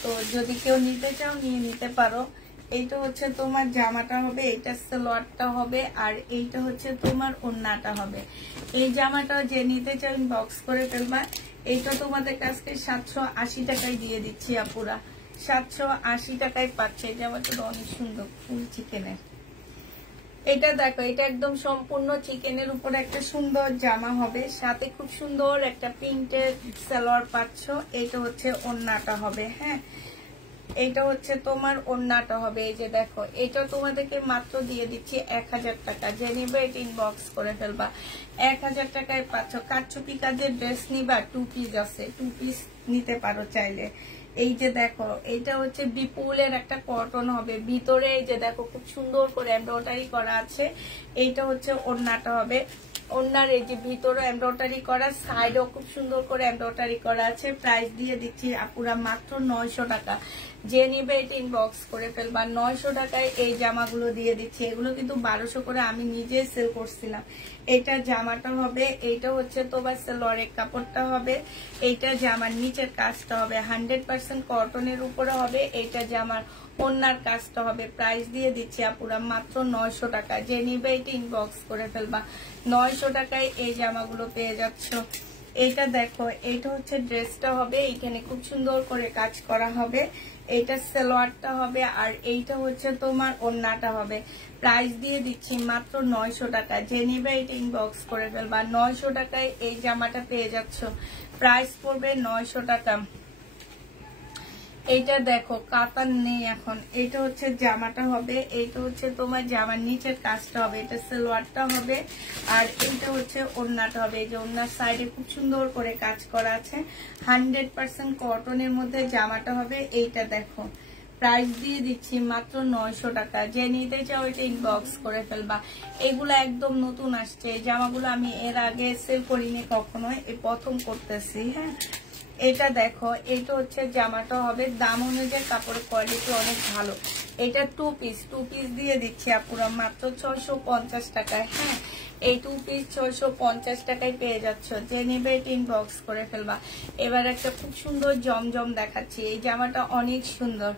তো যদি কেউ নিতে চাও নিয়ে নিতে পারো। এইটা হচ্ছে তোমার জামাটা হবে, এইটা সালোয়ারটা হবে, আর এইটা হচ্ছে তোমার ওড়নাটা হবে। এই জামাটা যে নিতে চাও বক্স করে ফেলবা। এইটা তোমাদের কাছে 780 টাকায় দিয়ে দিচ্ছি আপুরা, 780 টাকায় পাচ্ছে। এই জামাটা অনেক সুন্দর, ফুল চিকেনের। এটা দেখো, এটা একদম সম্পূর্ণ চিকেনের উপরে একটা সুন্দর জামা হবে, সাথে খুব সুন্দর একটা প্রিন্টের সালোয়ার পাচ্ছ। এটা হচ্ছে ওড়নাটা হবে। হ্যাঁ, এটা হচ্ছে তোমার ওড়নাটা হবে। এই যে দেখো, এটা তোমাদেরকে মাত্র দিয়ে দিচ্ছি 1000 টাকা। যে নিবে এটা ইনবক্স করে ফেলবা। 1000 টাকায় পাচ্ছ। কারচুপি কাজের ড্রেস নিবা, 2 পিস আছে, 2 পিস নিতে পারো চাইলে। এই যে দেখো, এটা হচ্ছে বিপুলের একটা কটন হবে, ভিতরে এই যে দেখো খুব সুন্দর করে এমব্রয়ডারি করা আছে। এইটা হচ্ছে ওড়নাটা হবে। ওড়নার এই যে ভিতরে এমব্রয়ডারি করা, সাইডেও খুব সুন্দর করে এমব্রয়ডারি করা আছে। প্রাইস দিয়ে দিচ্ছি আপুরা মাত্র 900 টাকা। যে নিবে এটা ইনবক্স করে ফেলবা। 900 টাকায় এই জামাগুলো দিয়ে দিচ্ছি। এগুলো কিন্তু 1200 করে আমি নিজে সেল করছিলাম। এটা জামাটা হবে, এইটা হচ্ছে তোমার সালোয়ারের কাপড়টা হবে, এইটা জামার নিচের কাজটা হবে 100% কটনের উপরে হবে। এইটা জামার ওড়নার কাজটা হবে। প্রাইস দিয়ে দিচ্ছি আপুরা মাত্র 900 টাকা। যে নিবে এটা ইনবক্স করে ফেলবা। 900 টাকায় এই জামাগুলো পেয়ে যাচ্ছ। এইটা দেখো, এইটা হচ্ছে ড্রেসটা হবে, এইখানে খুব সুন্দর করে কাজ করা হবে। এইটা সালোয়ারটা হবে, আর এইটা হচ্ছে তোমার ওড়নাটা হবে। প্রাইস দিয়ে দিচ্ছি মাত্র 900 টাকা। যে নিবে এটা ইনবক্স করে ফেলবা। 900 টাকায় এই জামাটা পেয়ে যাচ্ছ। প্রাইস পড়বে 900 টাকা। এইটা দেখো কাতান নেই এখন। এইটা হচ্ছে জামাটা হবে, এইটা হচ্ছে তোমার জামার নিচের কাজটা হবে, এটা সালোয়ারটা হবে, আর এইটা হচ্ছে ওড়নাটা হবে। এই যে ওড়নার সাইডে খুব সুন্দর করে কাজ করা আছে, 100% কটনের মধ্যে জামাটা হবে। এইটা দেখো, প্রাইস দিয়ে দিচ্ছি মাত্র 900 টাকা। যে নিতে চাও এটা ইনবক্স করে ফেলবা। এগুলো একদম নতুন আসছে, এই জামাগুলো আমি এর আগে সেল করিনি কখনো, এই প্রথম করতেছি। হ্যাঁ, এটা দেখো, এটা হচ্ছে জামাটা হবে, দাম অনুযায়ী কাপড়ের কোয়ালিটি অনেক ভালো। এটা 2 পিস দিয়ে দিচ্ছি আপুরা মাত্র 650 টাকায়। হ্যাঁ, এই 2 পিস 650 টাকায় পেয়ে যাচ্ছ, যে নেবে ইনবক্স করে ফেলবা। এবার একটা খুব সুন্দর জমজম দেখাচ্ছি, এই জামাটা অনেক সুন্দর,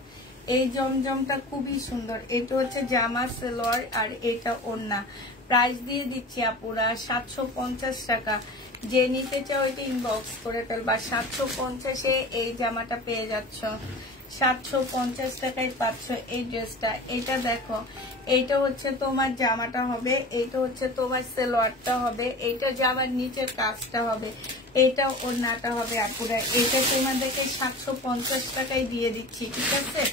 এই জমজমটা খুবই সুন্দর। এটা হচ্ছে জামা সালোয়ার আর এটা ওড়না। প্রাইস দিয়ে দিচ্ছি আপুরা 750 টাকা, যে নিতে চাও এটা ইনবক্স করে ফেলবা। 750-এ এই জামাটা পেয়ে যাচ্ছ, 750 টাকায় পাচ্ছ এই ড্রেসটা। এটা দেখো, এইটা হচ্ছে তোমার জামাটা হবে, এইটা হচ্ছে তোমার সালোয়ারটা হবে, এইটা জামার নিচের কাজটা হবে, এটা ওড়নাটা হবে আপুরা। এটা তোমাদেরকে 750 টাকায় দিয়ে দিচ্ছি, ঠিক আছে?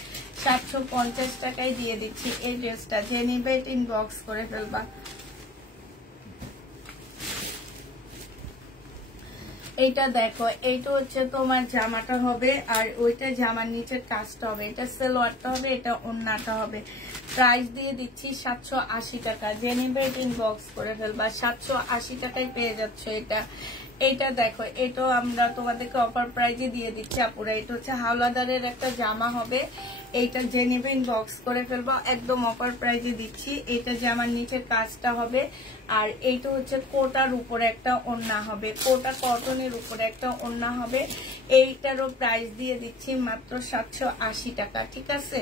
750 টাকায় দিয়ে দিচ্ছি এই ড্রেসটা, যে নিবে ইনবক্স করে ফেলবা। এইটা দেখো, এইটা হচ্ছে তোমার জামাটা হবে আর ওইটা জামার নিচের কাজটা হবে, এটা সালোয়ারটা হবে, এটা ওড়নাটা হবে। প্রাইস দিয়ে দিচ্ছি 780 টাকা, যে নিবে ইনবক্স করে ফেলবা। 780 টাকায় পেয়ে যাচ্ছ এটা। এইটা দেখো, এটাও আমরা তোমাদেরকে অফার প্রাইজে দিয়ে দিচ্ছি আপুরা। এটা হচ্ছে হাওলাদারের একটা জামা হবে, এইটা যে নেবে ইনবক্স করে ফেলবা, একদম অফার প্রাইজে দিচ্ছি। এটা জামার নিচের কাজটা হবে আর এইটা হচ্ছে কোটার উপরে একটা ওড়না হবে, কোটা কটনের উপরে একটা ওড়না হবে। এইটারও প্রাইস দিয়ে দিচ্ছি মাত্র 780 টাকা, ঠিক আছে?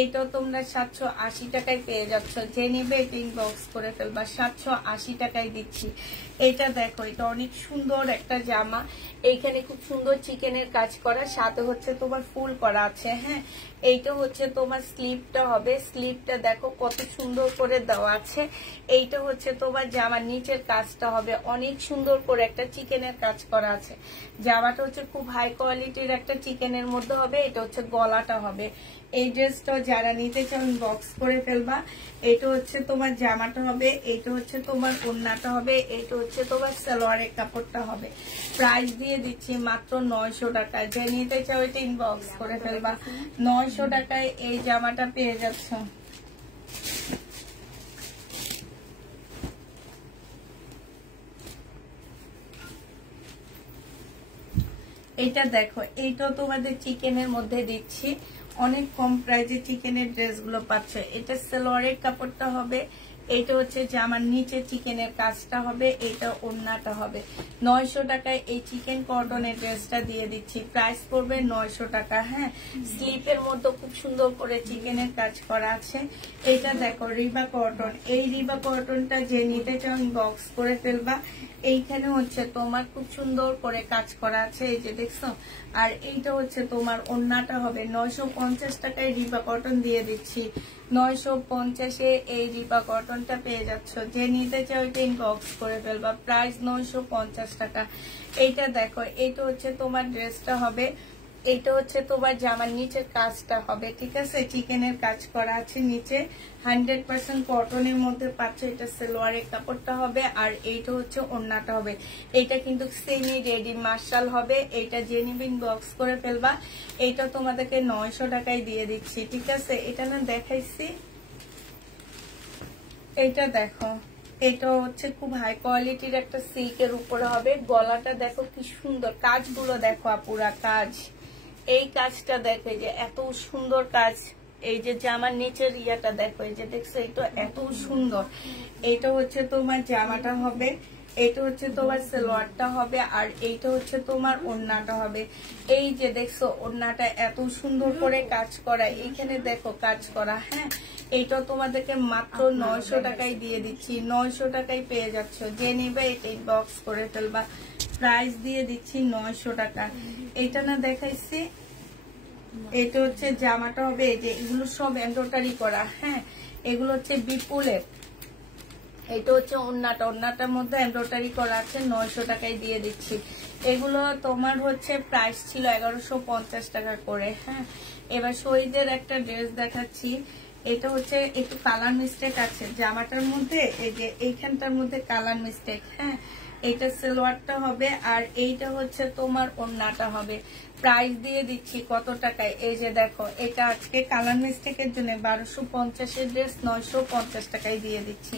এইটাও তোমরা 780 টাকায় পেয়ে যাচ্ছ, যে নেবে এটা ইনবক্স করে ফেলবা। 780 টাকায় দিচ্ছি। এটা দেখো, এটা অনেক সুন্দর একটা জামা, এইখানে খুব সুন্দর চিকেনের কাজ করা, সাথে হচ্ছে তোমার ফুল করা আছে। হ্যাঁ, এইটা হচ্ছে তোমার স্লিপটা হবে, স্লিপটা দেখো কত সুন্দর করে দেওয়া আছে। এইটা হচ্ছে তোমার জামার নিচের কাজটা হবে, অনেক সুন্দর করে একটা চিকেনের কাজ করা আছে। জামাটা হচ্ছে খুব হাই কোয়ালিটির একটা চিকেনের মধ্যে হবে। এটা হচ্ছে গলাটা হবে। এই ড্রেসটা যারা নিতে চাও বক্স করে ফেলবা। এটা হচ্ছে তোমার জামাটা হবে, এটা হচ্ছে তোমার ওড়নাটা হবে, এটা হচ্ছে তোমার সালোয়ারের কাপড়টা হবে। প্রাইস দিয়ে দিচ্ছি মাত্র 900 টাকা, যে নিতে চাও এটা ইনবক্স করে ফেলবা। 900 টাকায় এই জামাটা পেয়ে যাচ্ছ। এটা দেখো, এইটাও তোমাদের চিকেনের মধ্যে দিচ্ছি, অনেক কম প্রাইজে চিকেনের ড্রেসগুলো পাচ্ছ। এটা সালোয়ারের কাপড়টা হবে, এটা হচ্ছে জামার নিচে চিকেনের কাজটা হবে, এটা ওড়নাটা হবে। 900 টাকায় এই চিকেন কটনের ড্রেসটা দিয়ে দিচ্ছি, প্রাইস পড়বে 900 টাকা। হ্যাঁ, স্লিপের মধ্যে খুব সুন্দর করে চিকেনের কাজ করা আছে। এটা দেখো রিবা কটন, এই রিবা কটনটা যে নিতে চাও বক্স করে ফেলবা। এইখানে হচ্ছে তোমার খুব সুন্দর করে কাজ করা আছে, এই যে দেখছো। আর এইটা হচ্ছে তোমার ওড়নাটা হবে। 950 টাকায় রিবা কটন দিয়ে দিচ্ছি, 950-এ এই রিবা কটনটা পেয়ে যাচ্ছ, যে নিতে চাও এটা ইনবক্স করে ফেলবা। প্রাইস 950 টাকা। এইটা দেখো, এইটা হচ্ছে তোমার ড্রেসটা হবে, এইটা হচ্ছে তোমার জামার নিচের কাজটা হবে, ঠিক আছে? চিকেনের কাজ করা আছে নিচে, 100% কটনের মধ্যে পাচ্ছ। এটা সালোয়ারের কাপড়টা হবে আর এইটা হচ্ছে ওড়নাটা হবে। এটা কিন্তু সেমি রেডি মার্শাল হবে। এটা জেনুইন বক্স করে ফেলবা। এইটা তোমাদেরকে 900 টাকায় দিয়ে দিচ্ছি, ঠিক আছে? এটা না দেখাইছি, এইটা দেখো, এটা হচ্ছে খুব হাই কোয়ালিটির একটা সিল্কের উপরে হবে। গলাটা দেখো কি সুন্দর, কাজগুলো দেখো আপুরা, কাজ, এই কাজটা দেখো, যে এত সুন্দর কাজ। এই যে জামার নিচের ইয়াটা দেখো, এই যে দেখছো, এটা এত সুন্দর। এটা হচ্ছে তোমার জামাটা হবে, এটা হচ্ছে তোমার সালোয়ারটা হবে আর এইটা হচ্ছে তোমার ওড়নাটা হবে। এই যে দেখছো ওড়নাটা এত সুন্দর করে কাজ করা, এইখানে দেখো কাজ করা। হ্যাঁ, এইটা তোমাদেরকে মাত্র 900 টাকায় দিয়ে দিচ্ছি, 900 টাকায় পেয়ে যাচ্ছ, যে নেবে এটা বক্স করে ফেলবা। প্রাইস দিয়ে দিচ্ছি 900 টাকা। এটা না দেখাইছি, এটা হচ্ছে জামাটা হবে। এই যে এগুলো সব এমব্রয়ডারি করা। হ্যাঁ, এগুলো হচ্ছে বিপুলের। এটা হচ্ছে ওড়নাটা, ওড়নাটার মধ্যে এমব্রয়ডারি করা আছে, 900 টাকায় দিয়ে দিচ্ছি। এগুলো তোমার হচ্ছে প্রাইস ছিল 1150 টাকা করে। হ্যাঁ, এবার শহীদের একটা ড্রেস দেখাচ্ছি। এটা হচ্ছে একটু কালার মিস্টেক আছে জামাটার মধ্যে, এই যে এইখানটার মধ্যে কালার মিস্টেক। হ্যাঁ, এটা সালোয়ারটা হবে আর এইটা হচ্ছে তোমার ওড়নাটা হবে। প্রাইস দিয়ে দিচ্ছি কত টাকায়, এই যে দেখো, এটা আজকে কালার মিস্টেকের জন্য 1250-এর ড্রেস 950 টাকায় দিয়ে দিচ্ছি।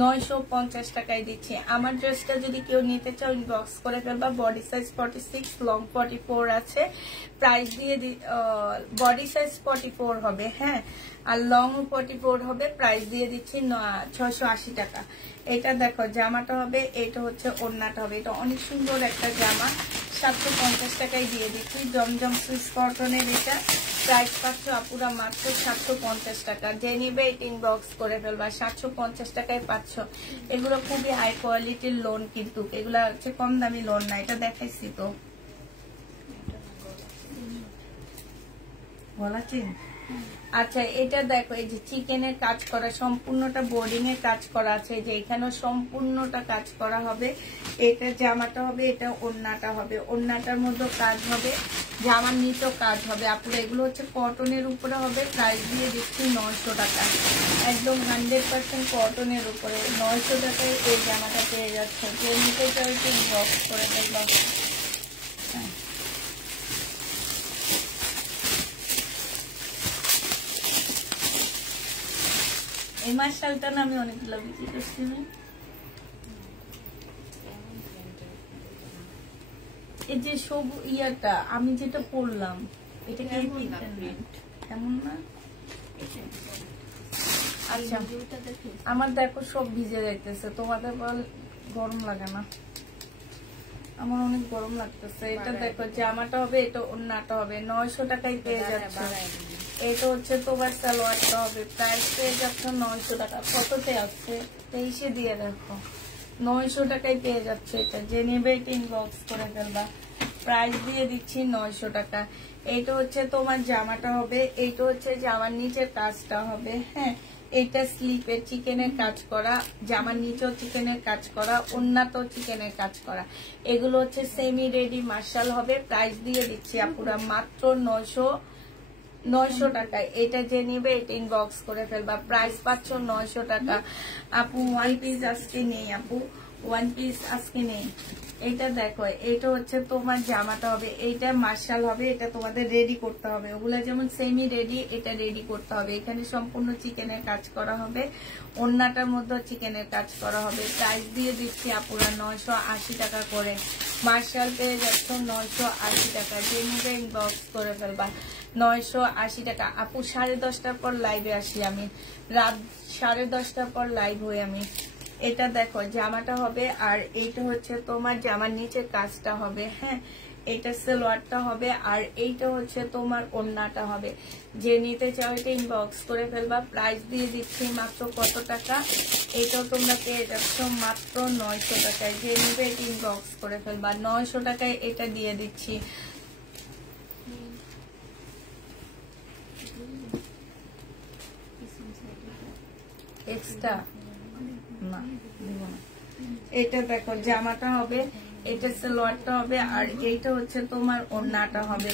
950 টাকায় দিচ্ছি। আমার ড্রেসটা যদি কেউ নিতে চাও ইনবক্স করে ফেলবা। বডি সাইজ 46, লং 44 আছে। প্রাইস দিয়ে বডি সাইজ 44 হবে, হ্যাঁ, আর লং 44 হবে। প্রাইস দিয়ে দিচ্ছি 680 টাকা। এটা দেখো জামাটা হবে, এটা হচ্ছে ওড়নাটা হবে। এটা অনেক সুন্দর একটা জামা, 750 টাকায় দিয়ে দিচ্ছি। জমজম সুইস কটনের এটা প্রাইস পাচ্ছ আপুরা মাত্র 750 টাকা। যে নিবে ইনবক্স করে ফেলবা। 750 টাকায় পাচ্ছ। এগুলো খুবই হাই কোয়ালিটির লোন, কিন্তু এগুলা হচ্ছে কম দামি লোন না। এটা দেখাইছি তো, বলা চিন। আচ্ছা, এটা দেখো, এই যে চিকেনের কাজ করা, সম্পূর্ণটা বোর্ডিং এর কাজ করা আছে। যে এখানেও সম্পূর্ণটা কাজ করা হবে। এটা জামাটা হবে, এটা ওড়নাটা হবে। ওড়নাটার মধ্যে কাজ হবে, জামার নিচেও কাজ হবে। আপনারা এগুলো হচ্ছে কটনের উপরে হবে। প্রাইস দিয়ে দিচ্ছি 900 টাকা, একদম 100% কটনের উপরে 900 টাকায় এই জামাটা পেয়ে যাচ্ছে। যে নিতে চাই বক্স করে দেবো। এই মার্শালটা না আমি অনেকগুলো বিক্রি করছি। এই যে সব ইয়াটা আমি যেটা পড়লাম, এটা কেমন না? আচ্ছা, আমার দেখো সব ভিজে যাইতেছে, তোমাদের বল গরম লাগে না? আমার অনেক গরম লাগতেছে। এটা দেখো জামাটা হবে, এটা ওড়নাটা হবে। 900 টাকায় পেয়ে যাচ্ছে। এটা হচ্ছে তোমার সালোয়ারটা হবে। প্রাইস পেয়ে যাচ্ছ 900 টাকা। কততে আসছে? 23 দিয়ে দেখো, 900 টাকায় পেয়ে যাচ্ছে। এটা যে নেবে ইনবক্স করে ফেলবা। প্রাইস দিয়ে দিচ্ছি 900 টাকা। এটা হচ্ছে তোমার জামাটা হবে, এইটা হচ্ছে জামার নিচের কাজটা হবে, হ্যাঁ। এটা স্লিপের চিকেনের কাজ করা, জামার নিচেও চিকেনের কাজ করা, ওড়নাতেও চিকেনের কাজ করা। এগুলো হচ্ছে সেমি রেডি মার্শাল হবে। প্রাইস দিয়ে দিচ্ছি আপুরা মাত্র 900 টাকায়। এটা যে নিবে এটা ইনবক্স করে ফেলবা। প্রাইস পাচ্ছ 900 টাকা। আপু ওয়ান পিস আজকে নেই, আপু ওয়ান পিস আজকে নেই। এটা দেখো, এটা হচ্ছে তোমার জামাটা হবে, এইটা মার্শাল হবে। এটা তোমাদের রেডি করতে হবে। ওগুলা যেমন সেমি রেডি, এটা রেডি করতে হবে। এখানে সম্পূর্ণ চিকেনের কাজ করা হবে, ওড়নাটার মধ্যে চিকেনের কাজ করা হবে। প্রাইস দিয়ে দিচ্ছি আপুরা 980 টাকা করে। মার্শাল পেয়ে যাচ্ছ 980 টাকা। যে নিবে ইনবক্স করে ফেলবা। 980 টাকা। আপু 10:30টার পর লাইভে আসি আমি, রাত 10:30টার পর লাইভ হই আমি। এটা দেখো জামাটা হবে, আর এইটা হচ্ছে তোমার জামার নিচে কাজটা হবে, হ্যাঁ। এইটা সালোয়ারটা হবে, আর এইটা হচ্ছে তোমার ওড়নাটা হবে। যে নিতে চাও এটা ইনবক্স করে ফেলবা। প্রাইস দিয়ে দিচ্ছি মাত্র কত টাকা? এটাও তোমরা পেয়ে যাচ্ছ মাত্র 900 টাকায়। যে নিবে এটা ইনবক্স করে ফেলবা। 900 টাকায় এটা দিয়ে দিচ্ছি। এক্সট্রা না দিব না। এটা দেখো জামাটা হবে, এটা সালোয়ারটা হবে, আর এইটা হচ্ছে তোমার ওড়নাটা হবে।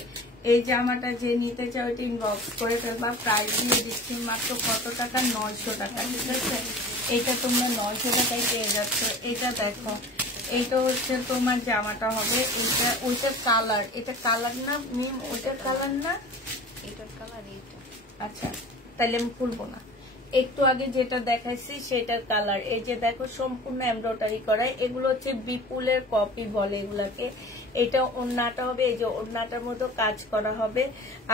এই জামাটা যে নিতে চাও এটা ইনবক্স করে ফেলবা। প্রাইস দিয়ে দিচ্ছি মাত্র কত টাকা? 900 টাকা, ঠিক আছে। এটা তোমরা 900 টাকায় পেয়ে যাচ্ছ। এটা দেখো, এইটা হচ্ছে তোমার জামাটা হবে। এইটা ওইটার কালার, এটা কালার না মিম, ওইটার কালার না, এটার কালার এইটা। আচ্ছা, তাহলে আমি খুলবো না। একটু আগে যেটা দেখাইছি সেটার কালার। এই যে দেখো সম্পূর্ণ এমব্রয়ডারি করা, এগুলো হচ্ছে বিপুলের কপি বলে এগুলাকে। এটা ওড়নাটা হবে, এই যে ওড়নাটার মতো কাজ করা হবে,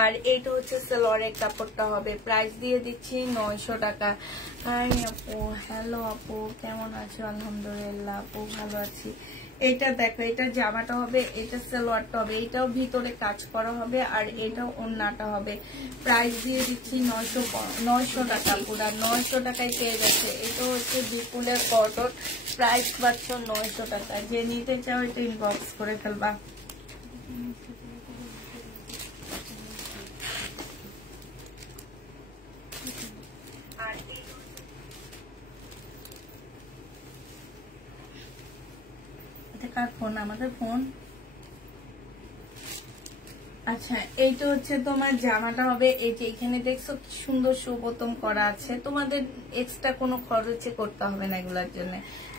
আর এইটা হচ্ছে সালোয়ারের কাপড়টা হবে। প্রাইস দিয়ে দিচ্ছি 900 টাকা। হাই আপু, হ্যালো আপু, কেমন আছো? আলহামদুলিল্লাহ আপু, ভালো আছি। এটা দেখো, এটা জামাটা হবে, এটা সালোয়ারটা হবে, এটাও ভিতরে কাজ করা হবে, আর এটাও ওড়নাটা হবে। প্রাইস দিয়ে দিচ্ছি 900 টাকা। পুরা 900 টাকায় পেয়ে যাচ্ছে। এটা হচ্ছে বিপুলের কটন। প্রাইস পাচ্ছ 900 টাকা। যে নিতে চাও এটা ইনবক্স করে ফেলবা। কার ফোন? আমাদের ফোন। আচ্ছা, এইটা হচ্ছে তোমার জামাটা হবে। এই যে এখানে দেখছো কি সুন্দর সুবোতম করা আছে। তোমাদের এক্সট্রা কোনো খরচে করতে হবে না এগুলোর জন্য।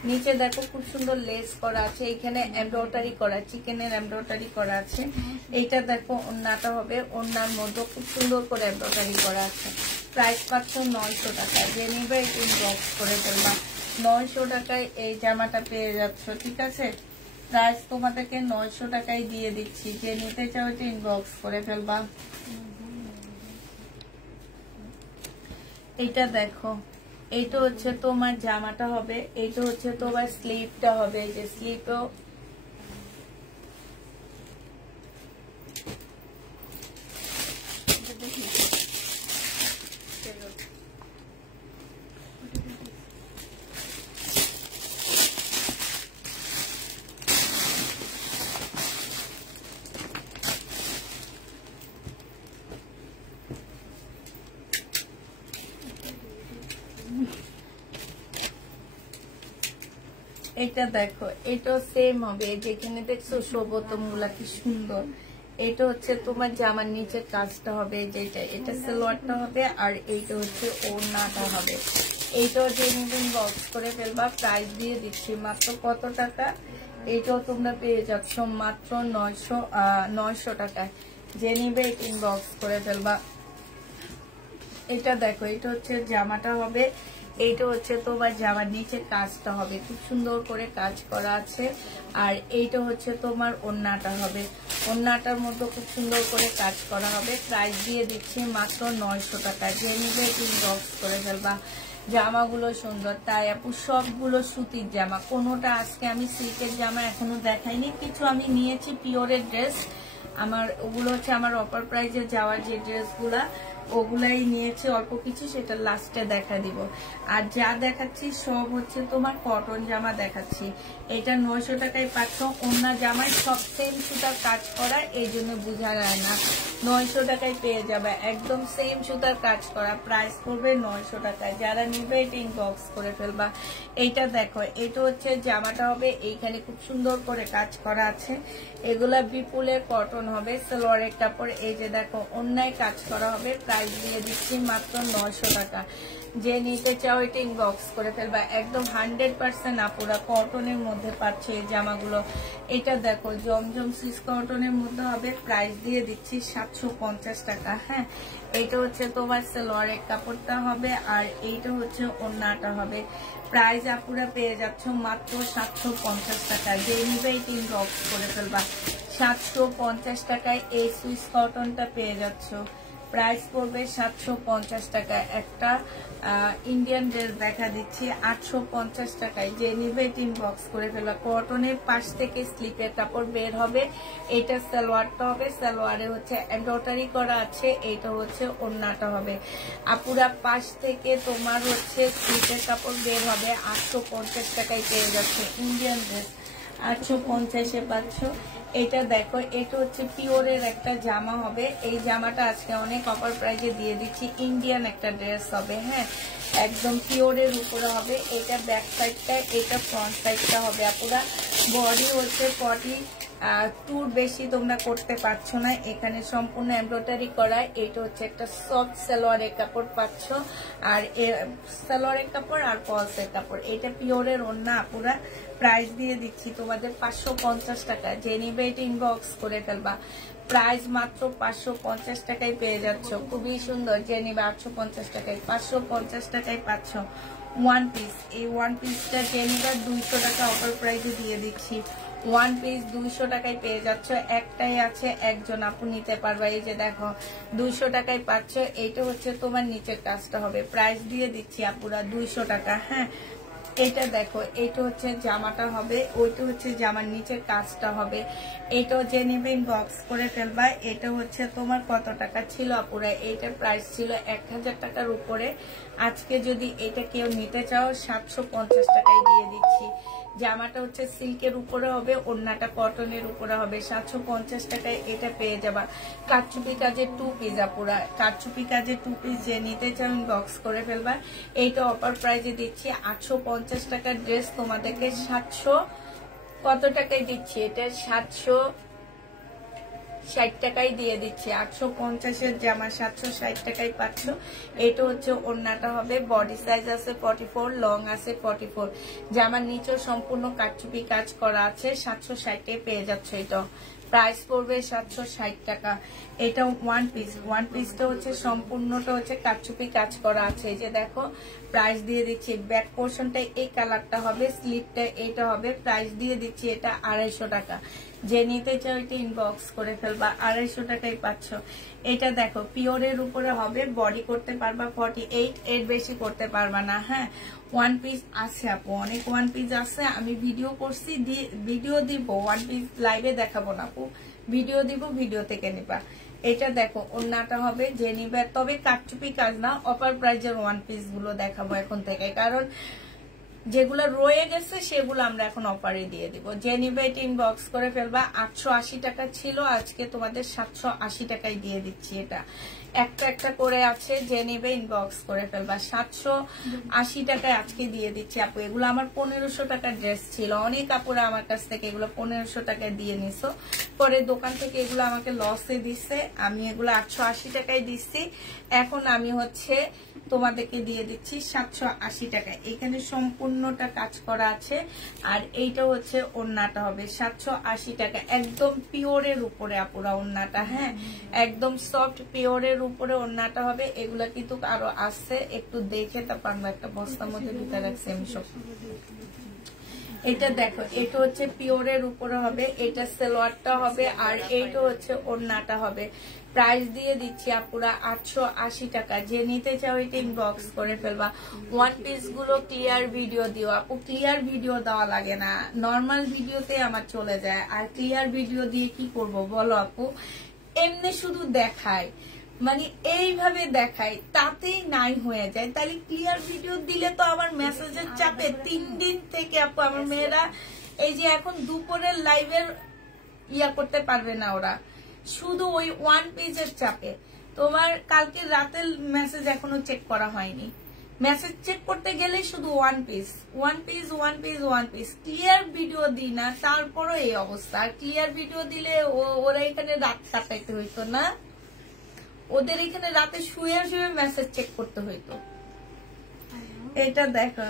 নিচে দেখো খুব সুন্দর লেস করা আছে, এখানে এমব্রয়ডারি করা, চিকেনের এমব্রয়ডারি করা আছে। এইটা দেখো ওড়নাটা হবে, ওড়নার মধ্যে খুব সুন্দর করে এমব্রয়ডারি করা আছে। প্রাইস পাচ্ছ 900 টাকা। যে নিবে ইনবক্স করে ফেলবা। 900 টাকায় এই জামাটা পেয়ে যাচ্ছ, ঠিক আছে? প্রাইস তোমাদেরকে 900 টাকায় দিয়ে দিচ্ছি, যে নিতে চাও এটা ইনবক্স করে ফেলবা। এটা দেখো, এইটা হচ্ছে তোমার জামাটা হবে, এইটা হচ্ছে তোমার স্লিভটা হবে, যে স্লিভও এটা দেখো, এটা সেম হবে, যেখানে দেখছো সবতম গুলা কি সুন্দর। এটা হচ্ছে তোমার জামার নিচের কাজটা হবে, যেটা এটা সালোয়ারটা হবে, আর এইটা হচ্ছে ওড়নাটা হবে। এইটাও যে নিবেন বক্স করে ফেলবা। প্রাইস দিয়ে দিচ্ছি মাত্র কত টাকা, এইটাও তোমরা পেয়ে যাচ্ছ মাত্র 900 টাকায়। যে নিবে ইনবক্স করে ফেলবা। এটা দেখো, এটা হচ্ছে জামাটা হবে, এইটা হচ্ছে তোমার জামার নিচে কাজটা হবে, খুব সুন্দর করে কাজ করা আছে। আর এইটা হচ্ছে তোমার ওড়নাটা হবে, ওড়নাটার মধ্যে খুব সুন্দর করে কাজ করা হবে। প্রাইস দিয়ে দিচ্ছি মাত্র 900 টাকা। যে নিবে ইনবক্স করে ফেলবা। জামাগুলো সুন্দর, তাই আপু সবগুলো সুতির জামা, কোনোটা আজকে আমি সিল্কের জামা এখনো দেখাইনি। কিছু আমি নিয়েছি পিওরের ড্রেস, আমার ওগুলো হচ্ছে আমার অফার প্রাইজে যাওয়ার যে ড্রেসগুলা, ওগুলাই নিয়েছি অল্প কিছু, সেটা লাস্টে দেখা দিব। আর যা দেখাচ্ছি সব হচ্ছে তোমার কটন জামা দেখাচ্ছি। এটা 900 টাকায় পাচ্ছ। অন্য জামায় সব সেম সুতার কাজ করা, এই জন্য বোঝা যায় না। 900 টাকায় পেয়ে যাবে, একদম সেম সুতার কাজ করা। প্রাইস পড়বে 900 টাকায়। যারা নিবে এটা ইনবক্স করে ফেলবা। এইটা দেখো, এটা হচ্ছে জামাটা হবে, এইখানে খুব সুন্দর করে কাজ করা আছে। এগুলা বিপুলের কটন হবে, সালোয়ারের কাপড়। এই যে দেখো, অন্যায় কাজ করা হবে। প্রাইস দিয়ে দিচ্ছি মাত্র 900 টাকা। যে নিতে চাও এটা ইনবক্স করে ফেলবা। একদম 100% আপুরা কটনের মধ্যে পাচ্ছে এই জামাগুলো। এটা দেখো, জমজম সিস কটনের মধ্যে হবে। প্রাইস দিয়ে দিচ্ছি 750 টাকা। হ্যাঁ, এইটা হচ্ছে তোমার সালোয়ারের কাপড়টা হবে, আর এইটা হচ্ছে ওড়নাটা হবে। প্রাইস আপুরা পেয়ে যাচ্ছ মাত্র 750 টাকা। যে নিবে এটা ইনবক্স করে ফেলবা। 750 টাকায় এই সুইস কটনটা পেয়ে যাচ্ছ। প্রাইস পড়বে 750 টাকা। একটা ইন্ডিয়ান ড্রেস দেখা দিচ্ছি 850 টাকায়। যে নিবে ইনবক্স করে ফেলবা। কটনের পাশ থেকে স্লিপের কাপড় বের হবে। এটা সালোয়ারটা হবে, সালোয়ারে হচ্ছে এমব্রয়ডারি করা আছে। এইটা হচ্ছে ওড়নাটা হবে। আপুরা পাশ থেকে তোমার হচ্ছে স্লিপের কাপড় বের হবে। 850 টাকায় পেয়ে যাচ্ছে ইন্ডিয়ান ড্রেস। 850-এ পাচ্ছ। এটা দেখো, এটা হচ্ছে পিওরের একটা জামা হবে। এই জামাটা আজকে অনেক অফার প্রাইজে দিয়ে দিচ্ছি। ইন্ডিয়ান একটা ড্রেস হবে। হ্যাঁ, একদম পিওরের উপরে হবে। এটা ব্যাক সাইডটা, এটা ফ্রন্ট সাইডটা হবে। আপুরা বডি হচ্ছে 42 বেশি তোমরা করতে পারছো না, এখানে সম্পূর্ণ এমব্রয়ডারি করা। এটা হচ্ছে একটা সফট সালোয়ারের কাপড় পাচ্ছ, আর সালোয়ারের কাপড় আর পলসের কাপড়। এটা পিওরের ওড়না আপুরা। প্রাইস দিয়ে দিচ্ছি তোমাদের 550 টাকা। যে নিবে এটা ইনবক্স করে ফেলবা। প্রাইস মাত্র 550 টাকায় পেয়ে যাচ্ছ, খুবই সুন্দর। যে নিবে 850 টাকায়, 550 টাকায় পাচ্ছ ওয়ান পিস। এই ওয়ান পিসটা যে নিবে 200 টাকা অফার প্রাইসে দিয়ে দিচ্ছি। ওয়ান পিস 200 টাকায় পেয়ে যাচ্ছ। একটাই আছে, একজন আপু নিতে পারবা। এই যে দেখো, 200 টাকায় পাচ্ছ। এইটা হচ্ছে তোমার নিচের কাজটা হবে। প্রাইস দিয়ে দিচ্ছি আপুরা 200 টাকা। হ্যাঁ, এটা দেখো, এটা হচ্ছে জামাটা হবে, ওইটা হচ্ছে জামার নিচের কাজটা হবে। এটাও যে নেবে ইনবক্স করে ফেলবা। এটা হচ্ছে তোমার কত টাকা ছিল আপুরা? এইটার প্রাইস ছিল 1000 টাকার উপরে। আজকে যদি এটা কেউ নিতে চাও 750 টাকায় দিয়ে দিচ্ছি। জামাটা হচ্ছে সিল্কের উপরে হবে, ওড়নাটা কটনের উপরে হবে। 750 টাকায় এটা পেয়ে যাবা। কারচুপি কাজের 2 পিস আপুরা, কারচুপি কাজের 2 পিস যে নিতে চাও ইনবক্স করে ফেলবা। এইটা অফার প্রাইজে দিচ্ছি 850 টাকার ড্রেস তোমাদেরকে 700 কত টাকায় দিচ্ছি? এটা 60 টাকায় দিয়ে দিচ্ছি। 850-এর জামা 760 টাকায় পাচ্ছ। এটা হচ্ছে ওড়নাটা হবে, বডি সাইজ আছে 44, লং আছে 44। জামার নিচেও সম্পূর্ণ কাটচুপি কাজ করা আছে, 760-এ পেয়ে যাচ্ছ। এটা প্রাইস পড়বে 760 টাকা। এটা ওয়ান পিস, ওয়ান পিসটা হচ্ছে সম্পূর্ণটা হচ্ছে কাটচুপি কাজ করা আছে। এই যে দেখো প্রাইস দিয়ে দিচ্ছি। ব্যাক পোর্শনটা এই কালারটা হবে, স্লিপটা এইটা হবে। প্রাইস দিয়ে দিচ্ছি এটা 250 টাকা। যে নিতে চাও এটা ইনবক্স করে ফেলবা, 250 টাকায় পাচ্ছ। এটা দেখো পিওরের উপরে হবে, বডি করতে পারবা 48, এর বেশি করতে পারবা না। হ্যাঁ, ওয়ান পিস আছে আপু, অনেক ওয়ান পিস আছে। আমি ভিডিও করছি, ভিডিও দিব, ওয়ান পিস লাইভে দেখাবো না আপু, ভিডিও দিব, ভিডিও থেকে নিবা। এটা দেখো ওড়নাটা হবে, যে নিবে, তবে কাটচুপি কাজ না, অফার প্রাইজের ওয়ান পিস গুলো দেখাবো এখন থেকে, কারণ যেগুলো রয়ে গেছে সেগুলো আমরা এখন অফারে দিয়ে দিব। যে নিবে এটা ইনবক্স করে ফেলবা। 880 টাকা ছিল, আজকে তোমাদের 780 টাকায় দিয়ে দিচ্ছি। এটা একটা একটা করে আছে, যে নিবে ইনবক্স করে ফেলবা। 780 টাকায় আজকে দিয়ে দিচ্ছি আপু। এগুলো আমার 1500 টাকার ড্রেস ছিল, অনেক আপুরা আমার কাছ থেকে এগুলো 1500 টাকায় দিয়ে নিছো। পরে দোকান থেকে এগুলো আমাকে লসে দিচ্ছে, আমি এগুলো 880 টাকায় দিচ্ছি। এখন আমি হচ্ছে তোমাদেরকে দিয়ে দিচ্ছি 780 টাকা। এখানে সম্পূর্ণটা কাজ করা আছে, আর এইটা হচ্ছে ওড়নাটা হবে 780 টাকা। একদম পিওরের উপরে আপুরা ওড়নাটা, হ্যাঁ একদম সফট পিওরের উপরে ওড়নাটা হবে। এগুলা কিন্তু আরো আছে, একটু দেখে তারপর আমরা একটা বস্তার মধ্যে ভিতরে রাখছি আমি সব। এটা দেখো, এটা হচ্ছে পিওরের উপরে হবে, এটা সালোয়ারটা হবে, আর এইটা হচ্ছে ওড়নাটা হবে। প্রাইস দিয়ে দিচ্ছি আপুরা 880 টাকা। যে নিতে চাও এটা ইনবক্স করে ফেলবা। ওয়ান পিস গুলো ক্লিয়ার ভিডিও দিও আপু, ক্লিয়ার ভিডিও দেওয়া লাগে না, নর্মাল ভিডিওতে আমার চলে যায়। আর ক্লিয়ার ভিডিও দিয়ে কি করব বলো আপু, এমনি শুধু দেখায়, মানে এইভাবে দেখাই, তাতেই নাই হয়ে যায়। তাহলে ক্লিয়ার ভিডিও দিলে তো আমার মেসেজের চাপে 3 দিন থেকে আপু আমার মেয়েরা এই যে এখন দুপুরের লাইভের ইয়া করতে পারবে না, ওরা শুধু ওই ওয়ান পেজের চাপে। তোমার কালকে রাতের মেসেজ এখনো চেক করা হয়নি, মেসেজ চেক করতে গেলে শুধু one piece one piece one piece one piece. Clear video দিই না, তারপরও এই অবস্থা। আর ক্লিয়ার ভিডিও দিলে ওরা এখানে রাত কাটাইতে হইতো না, ওদের এখানে রাতে শুয়ে শুয়ে মেসেজ চেক করতে হইতো। এটা দেখো,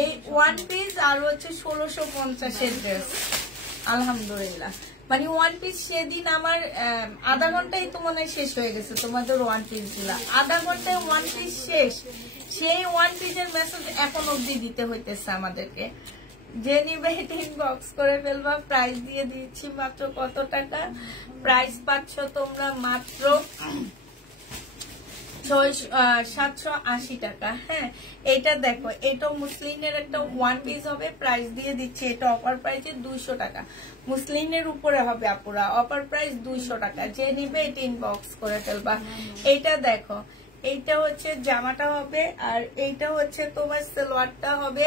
এই ওয়ান পিস আর হচ্ছে 1650-এর ড্রেস, আলহামদুলিল্লাহ। মানে ওয়ান পিস সেদিন আমার আধা ঘন্টায় তো মনে হয় শেষ হয়ে গেছে তোমাদের ওয়ান পিস গুলা, আধা ঘন্টায় ওয়ান পিস শেষ। সেই ওয়ান পিসের মেসেজ এখন অব্দি দিতে হইতেছে আমাদেরকে। যে নিবে এটা ইনবক্স করে ফেলবা। প্রাইস দিয়ে দিচ্ছি মাত্র কত টাকা, প্রাইস পাচ্ছ তোমরা মাত্র 780 টাকা। হ্যাঁ, এটা দেখো, এটা মুসলিনের একটা ওয়ান পিস হবে, প্রাইস দিয়ে দিচ্ছে এটা অফার প্রাইসে 200 টাকা। মুসলিনের উপরে হবে আপুরা, অফার প্রাইস 200 টাকা। যে নিবে এটা ইনবক্স করে ফেলবা। এইটা দেখো, এইটা হচ্ছে জামাটা হবে, আর এইটা হচ্ছে তোমার সালোয়ারটা হবে,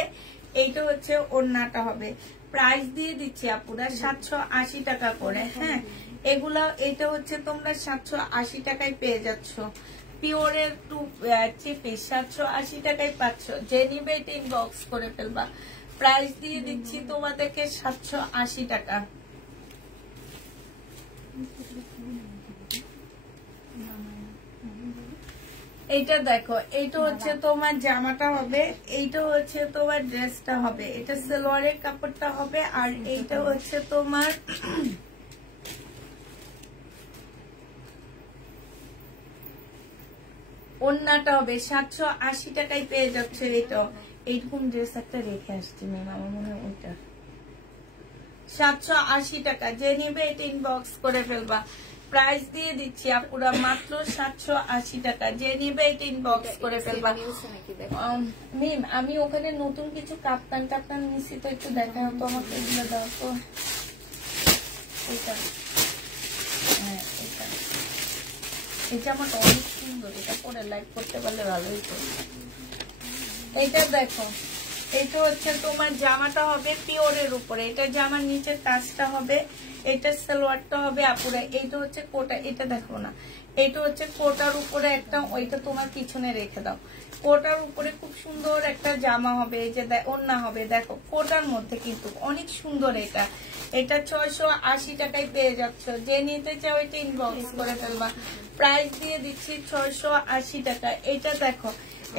এইটা হচ্ছে ওড়নাটা হবে। প্রাইস দিয়ে দিচ্ছি আপুরা 780 টাকা করে। হ্যাঁ, এগুলা এইটা হচ্ছে তোমরা 780 টাকায় পেয়ে যাচ্ছ। পিওরের 2 পিস 780 টাকায় পাচ্ছ। যে নিবে এটা ইনবক্স করে ফেলবা। প্রাইস দিয়ে দিচ্ছি তোমাদেরকে 780 টাকা। এইটা দেখো, এইটা হচ্ছে তোমার জামাটা হবে, এইটা হচ্ছে তোমার ড্রেসটা হবে, এটা সালোয়ারের কাপড়টা হবে, আর এইটা হচ্ছে তোমার ওড়নাটা হবে। 780 টাকায় পেয়ে যাচ্ছে। এটা এইরকম ড্রেস একটা রেখে আসছি ম্যাম, আমার মনে হয় ওইটা 780 টাকা। যে নিবে এটা ইনবক্স করে ফেলবা। প্রাইস দিয়ে দিচ্ছি আপুরা মাত্র 780 টাকা। যে নিবে এটা ইনবক্স করে ফেলবা। মিম, আমি ওখানে নতুন কিছু কাপ্তান টাপ্তান নিছি, তো একটু দেখা হতো আমাকে, এগুলো দাও তো। এটা হ্যাঁ, এটা এটা আমার অনেক সুন্দর, এটা পরে লাইক করতে পারলে ভালোই তো। এটা দেখো, এটা হচ্ছে তোমার জামাটা হবে পিওরের উপরে, এটা জামার নিচের কাজটা হবে, এটা সালোয়ারটা হবে আপুরা। এইটা হচ্ছে কোটা, এটা দেখো না, এটা হচ্ছে কোটার উপরে একটা, ওইটা তোমার পিছনে রেখে দাও। কোটার উপরে খুব সুন্দর একটা জামা হবে, এই যে ওড়না হবে, দেখো কোটার মধ্যে কিন্তু অনেক সুন্দর। এটা এটা 680 টাকায় পেয়ে যাচ্ছ। যে নিতে চাও এটা ইনবক্স করে ফেলবা। প্রাইস দিয়ে দিচ্ছি 680 টাকা। এটা দেখো,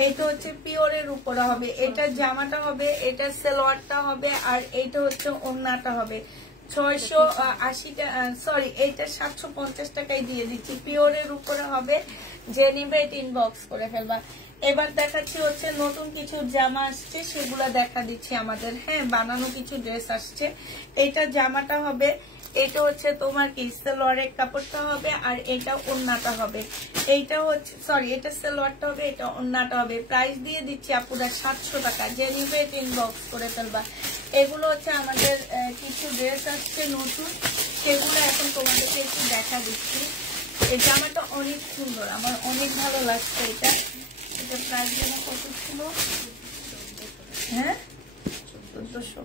এটা হচ্ছে পিওরের উপরে হবে, এটা জামাটা হবে, এটা সালোয়ারটা হবে, আর এটা হচ্ছে ওড়নাটা হবে। 680 টাকা, সরি এটা 750 টাকায় দিয়ে দিচ্ছি, পিওরের উপরে হবে। যে নিবে এটা ইনবক্স করে ফেলবা। এবার দেখাচ্ছি হচ্ছে নতুন কিছু জামা আসছে, সেগুলা দেখা দিচ্ছি আমাদের। হ্যাঁ, বানানো কিছু ড্রেস আসছে। এটা জামাটা হবে, এটা হচ্ছে তোমার কি সালোয়ারের কাপড়টা হবে, আর এটা ওড়নাটা হবে। এইটা হচ্ছে সরি এটা সালোয়ারটা হবে, এটা ওড়নাটা হবে। প্রাইস দিয়ে দিচ্ছি আপুরা 700 টাকা। যে নিবে এটা ইনবক্স করে ফেলবা। এগুলো হচ্ছে আমাদের কিছু ড্রেস আসছে নতুন, সেগুলো এখন তোমাদেরকে একটু দেখা দিচ্ছি। এই জামাটা অনেক সুন্দর, আমার অনেক ভালো লাগছে এটা। এটা প্রাইস যেন কত ছিল? হ্যাঁ, 1400।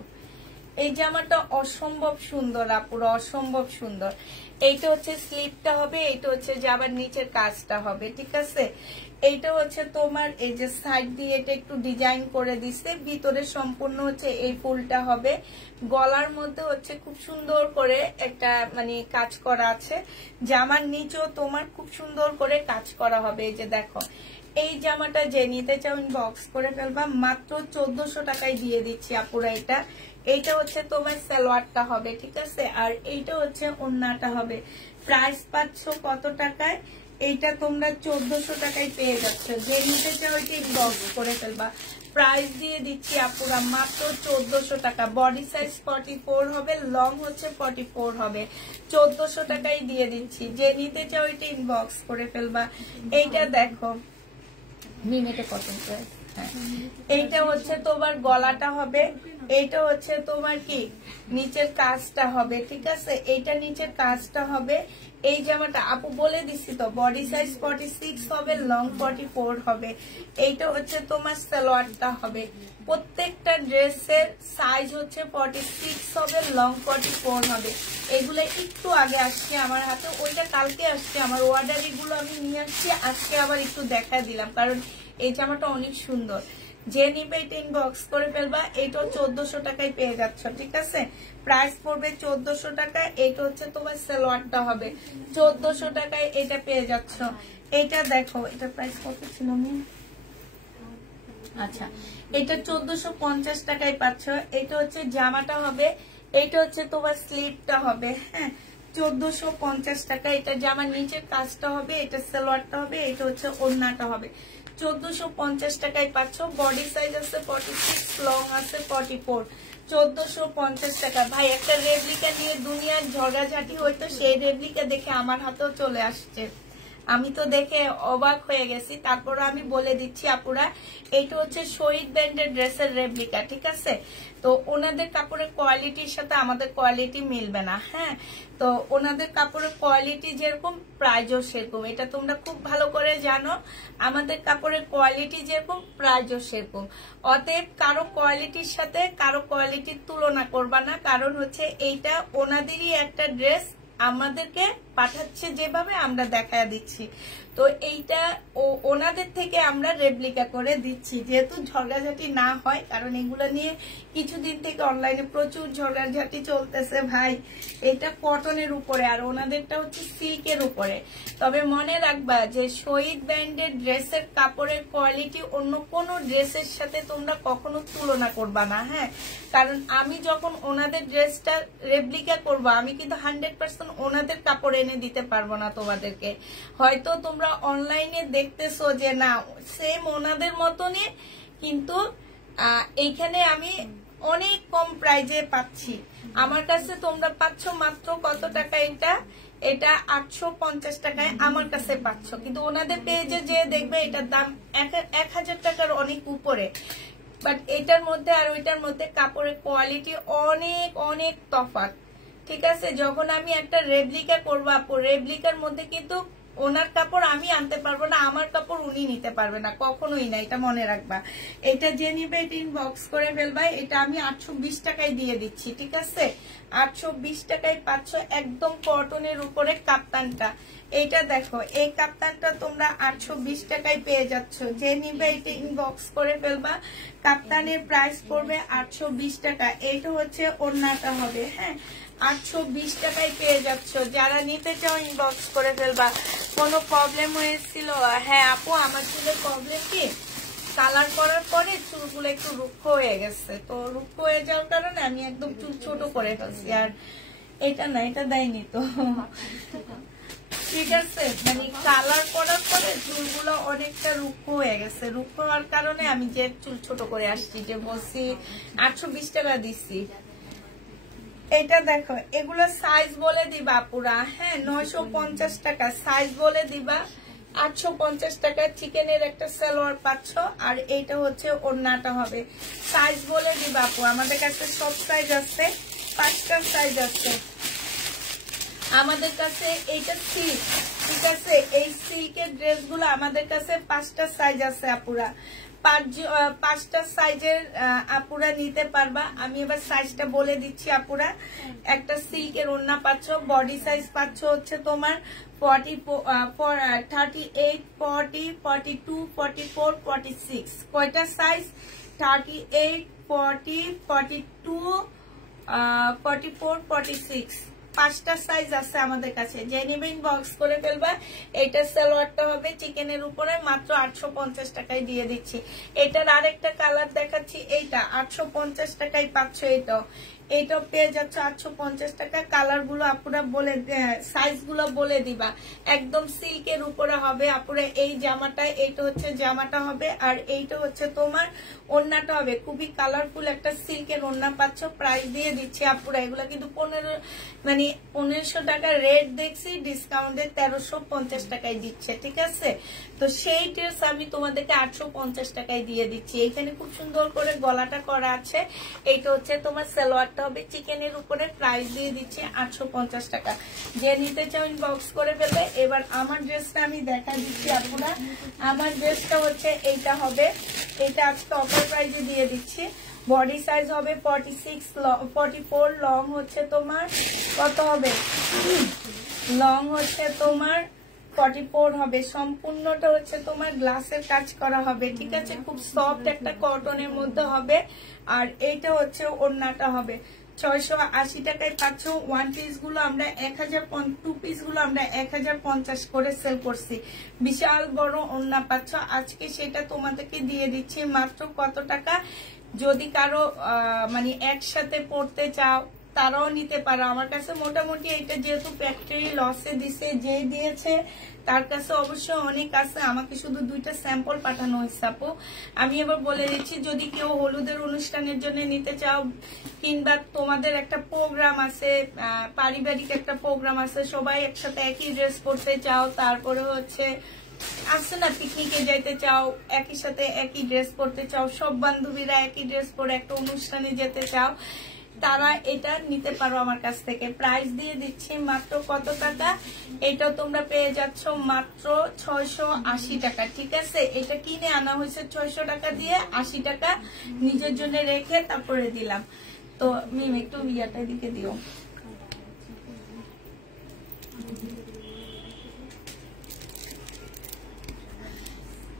এই জামাটা অসম্ভব সুন্দর আপুরা, অসম্ভব সুন্দর। এইটা হচ্ছে স্লিপটা হবে, এইটা হচ্ছে যে আবার নিচের কাজটা হবে, ঠিক আছে। এইটা হচ্ছে তোমার এই যে সাইড দিয়ে এটা একটু ডিজাইন করে দিছে, ভিতরে সম্পূর্ণ হচ্ছে এই ফুলটা হবে। গলার মধ্যে হচ্ছে খুব সুন্দর করে একটা মানে কাজ করা আছে। জামার নিচেও তোমার খুব সুন্দর করে কাজ করা হবে। এই যে দেখো, এই জামাটা যে নিতে চাও ইনবক্স করে ফেলবা। মাত্র 1400 টাকায় দিয়ে দিচ্ছি আপুরা এটা। এইটা হচ্ছে তোমার সালোয়ারটা হবে, ঠিক আছে, আর এইটা হচ্ছে ওড়নাটা হবে। প্রাইস পাচ্ছ কত টাকায়? এইটা তোমরা 1400 টাকায় পেয়ে যাচ্ছ। যে নিতে চাও এটা ইনবক্স করে ফেলবা। প্রাইস দিয়ে দিচ্ছি আপুরা মাত্র 1400 টাকা। বডি সাইজ 44 হবে, লং হচ্ছে 44 হবে। 1400 টাকায় দিয়ে দিচ্ছি। যে নিতে চাও এটা ইনবক্স করে ফেলবা। এইটা দেখো, মিনিটে কত প্রাইস? হ্যাঁ, এইটা হচ্ছে তোমার গলাটা হবে, এইটা হচ্ছে তোমার কি নিচের কাজটা হবে, ঠিক আছে। এইটা নিচের কাজটা হবে। এই জামাটা আপু বলে দিছি তো, বডি সাইজ 46 হবে, লং 44 হবে। এইটা হচ্ছে তোমার সালোয়ারটা হবে। প্রত্যেকটা ড্রেসের সাইজ হচ্ছে 46 হবে, লং 44 হবে। এগুলো একটু আগে আসছে আমার হাতে, ওইটা কালকে আসছে আমার অর্ডার, এগুলো আমি নিয়ে আসছি আজকে আবার একটু দেখা দিলাম, কারণ এই জামাটা অনেক সুন্দর। যে নিবে এটা ইনবক্স করে ফেলবা। এইটাও 1400 টাকায় পেয়ে যাচ্ছ, ঠিক আছে। প্রাইস পড়বে 1400 টাকা। এইটা হচ্ছে তোমার সালোয়ারটা হবে, 1400 টাকায় এটা পেয়ে যাচ্ছ। এটা দেখো, এটা প্রাইস কত ছিল? আচ্ছা, এটা 1450 টাকায় পাচ্ছ। এটা হচ্ছে জামাটা হবে, এটা হচ্ছে তোমার স্লিভটা হবে। হ্যাঁ, 1450 টাকা। এটা জামার নিচের কাজটা হবে, এটা সালোয়ারটা হবে, এটা হচ্ছে ওড়নাটা হবে। 1450 টাকায় পাচ্ছ। বডি সাইজ আছে 46, লং আছে 44। 1450 টাকা। ভাই, একটা রেপ্লিকা নিয়ে দুনিয়ার ঝগড়াঝাটি হইতো, সেই রেপ্লিকা দেখে আমার হাতেও চলে আসছে। আমি তো দেখে অবাক হয়ে গেছি। তারপর আমি বলে দিচ্ছি আপুরা, এইটা হচ্ছে শহীদ ব্র্যান্ডের ড্রেসের রেপ্লিকা, ঠিক আছে। তো ওনাদের কাপড়ের কোয়ালিটির সাথে আমাদের কোয়ালিটি মিলবে না। হ্যাঁ, তো ওনাদের কাপড়ের কোয়ালিটি যেরকম, প্রাইজও সেরকম। এটা তোমরা খুব ভালো করে জানো, আমাদের কাপড়ের কোয়ালিটি যেরকম, প্রাইজও সেরকম। অতএব কারো কোয়ালিটির সাথে কারো কোয়ালিটির তুলনা করবা না, কারণ হচ্ছে এইটা ওনাদেরই একটা ড্রেস, আমাদেরকে পাঠাচ্ছে যেভাবে আমরা দেখায় দিচ্ছি। তো এইটা ওনাদের থেকে আমরা রেপ্লিকা করে দিচ্ছি, যেহেতু ঝগড়াঝাটি না হয়, কারণ এগুলো নিয়ে কিছুদিন থেকে অনলাইনে প্রচুর ঝগড়াঝাটি চলতেছে ভাই। এটা কটনের উপরে, আর ওনাদেরটা হচ্ছে সিল্কের উপরে। তবে মনে রাখবা যে শহীদ ব্র্যান্ডের ড্রেসের কাপড়ের কোয়ালিটি অন্য কোনো ড্রেসের সাথে তোমরা কখনো তুলনা করবা না। হ্যাঁ, কারণ আমি যখন ওনাদের ড্রেসটা রেপ্লিকা করবো, আমি কিন্তু 100% ওনাদের কাপড় এনে দিতে পারবো না তোমাদেরকে। হয়তো তোমরা অনলাইনে দেখতেছো যে না সেম ওনাদের মতনই, কিন্তু এইখানে আমি অনেক কম প্রাইজে পাচ্ছি। আমার কাছে তোমরা পাচ্ছ মাত্র কত টাকা? এটা 850 টাকায় আমার কাছে পাচ্ছ, কিন্তু ওনাদের পেজে যে দেখবে এটার দাম 1000 টাকার অনেক উপরে। বাট এটার মধ্যে আর ওইটার মধ্যে কাপড়ের কোয়ালিটি অনেক অনেক তফাৎ, ঠিক আছে। যখন আমি একটা রেপ্লিকা করবো আপু, রেপ্লিকার মধ্যে কিন্তু ওনার কাপড় আমি আনতে পারবো না, আমার কাপড় উনি নিতে পারবে না, কখনোই না, এটা মনে রাখবা। এটা যে নিবে এটা ইনবক্স করে ফেলবা। এটা আমি 820 টাকায় দিয়ে দিচ্ছি, ঠিক আছে। 820 টাকায় পাচ্ছ একদম কটনের উপরে কাপ্তানটা। এইটা দেখো, এই কাপ্তানটা তোমরা 820 টাকায় পেয়ে যাচ্ছ। যে নিবে এটা ইনবক্স করে ফেলবা। কাপ্তানের প্রাইস পড়বে 820 টাকা। এইটা হচ্ছে ওড়নাটা হবে। হ্যাঁ, 820 টাকায় পেয়ে যাচ্ছ। যারা নিতে চাও ইনবক্স করে ফেলবা। কোনো প্রবলেম হয়েছিল? হ্যাঁ আপু, আমার চুলের প্রবলেম কি, কালার করার পরে চুলগুলো একটু রুক্ষ হয়ে গেছে, তো রুক্ষ হয়ে যাওয়ার কারণে আমি একদম চুল ছোট করে ফেলছি। আর এটা না, এটা দেয়নি তো, ঠিক আছে। মানে কালার করার পরে চুলগুলো অনেকটা রুক্ষ হয়ে গেছে, রুক্ষ হওয়ার কারণে আমি যে চুল ছোট করে আসছি, যে বলছি 820 টাকা দিচ্ছি। এটা দেখো, এগুলো সাইজ বলে দিবা পুরা, হ্যাঁ 950 টাকা সাইজ বলে দিবা। 850 টাকা চিকেনের একটা সালোয়ার পাচ্ছ, আর এইটা হচ্ছে ওড়নাটা হবে। সাইজ বলে দিবা আপু, আমাদের কাছে সব সাইজ আছে, 5টা সাইজ আছে আমাদের কাছে। এইটা সিল্ক, ঠিক আছে, এই সিল্কের ড্রেসগুলো আমাদের কাছে 5টা সাইজ আছে আপুরা। 5টা সাইজের আপুরা নিতে পারবা। আমি এবার সাইজটা বলে দিচ্ছি আপুরা। একটা সিল্কের ওড়না পাচ্ছ, বডি সাইজ পাচ্ছ হচ্ছে তোমার 38, 40, 42, 44, 46। কয়টা সাইজ? 38, 40, 42, 44, 46। 5টা সাইজ আছে আমাদের কাছে। যে নেবে ইনবক্স করে ফেলবা। এইটা সালোয়ারটা হবে চিকেনের উপরে, মাত্র 850 টাকায় দিয়ে দিচ্ছি। এটার আরেকটা কালার দেখাচ্ছি, এইটা 850 টাকায় পাচ্ছ। এইটাও পেয়ে যাচ্ছে 850 টাকা। কালার গুলো আপুরা বলে, সাইজ গুলো বলে দিবা। একদম সিল্কের উপরে হবে আপুরা। এই জামাটা, এইটা হচ্ছে জামাটা হবে, আর এইটা হচ্ছে তোমার ওড়নাটা হবে। খুবই কালারফুল একটা সিল্কের ওড়না পাচ্ছ। প্রাইস দিয়ে দিচ্ছি আপুরা, এগুলা কিন্তু 1500 টাকা রেট দেখছি, ডিসকাউন্টে 1350 টাকায় দিচ্ছে, ঠিক আছে। তো সেই ড্রেস আমি তোমাদেরকে 850 টাকায় দিয়ে দিচ্ছি। এখানে খুব সুন্দর করে গলাটা করা আছে। এইটা হচ্ছে তোমার সালোয়ারটা হবে চিকেনের উপরে। প্রাইস দিয়ে দিচ্ছি 850 টাকা। যে নিতে চাও ইনবক্স করে ফেলবে। এবার আমার ড্রেসটা আমি দেখা দিচ্ছি আপুরা। আমার ড্রেসটা হচ্ছে এইটা হবে, এটা আজকে অফার প্রাইসে দিয়ে দিচ্ছি। বডি সাইজ হবে 46, 44, লং হচ্ছে তোমার কত হবে, লং হচ্ছে তোমার 44 হবে। সম্পূর্ণটা হচ্ছে তোমার গ্লাসের কাজ করা হবে, ঠিক আছে। খুব সফট একটা কটনের মধ্যে হবে। আর এইটা হচ্ছে ওড়নাটা হবে। 680 টাকায় পাচ্ছ। 1 পিস গুলো আমরা 1000, 2 পিস গুলো আমরা 1050 করে সেল করছি। বিশাল বড় ওড়না পাচ্ছ। আজকে সেটা তোমাদেরকে দিয়ে দিচ্ছি মাত্র কত টাকা। যদি কারো মানে একসাথে পড়তে চাও তারাও নিতে পারো আমার কাছে। মোটামুটি এটা যেহেতু ফ্যাক্টরি লসে দিছে, যে দিয়েছে তার কাছে অবশ্যই অনেক আছে। আমাকে শুধু 2টা স্যাম্পল পাঠানো হয়েছে আপু। আমি এবার বলে দিচ্ছি, যদি কেউ হলুদের অনুষ্ঠানের জন্য নিতে চাও, কিংবা তোমাদের একটা প্রোগ্রাম আছে, পারিবারিক একটা প্রোগ্রাম আছে, সবাই একসাথে একই ড্রেস পরতে চাও, তারপরে হচ্ছে আসছে না পিকনিকে যাইতে চাও, একই সাথে একই ড্রেস পরতে চাও, সব বান্ধবীরা একই ড্রেস পরে একটা অনুষ্ঠানে যেতে চাও, তারা এটা নিতে পারো আমার কাছ থেকে। প্রাইস দিয়ে দিচ্ছি মাত্র কত টাকা, এটা তোমরা পেয়ে যাচ্ছ মাত্র 680 টাকা, ঠিক আছে। এটা কিনে আনা হয়েছে 600 টাকা দিয়ে, 80 টাকা নিজের জন্য রেখে তারপরে দিলাম। তো মিম একটু ইয়াটা দিকে দিও।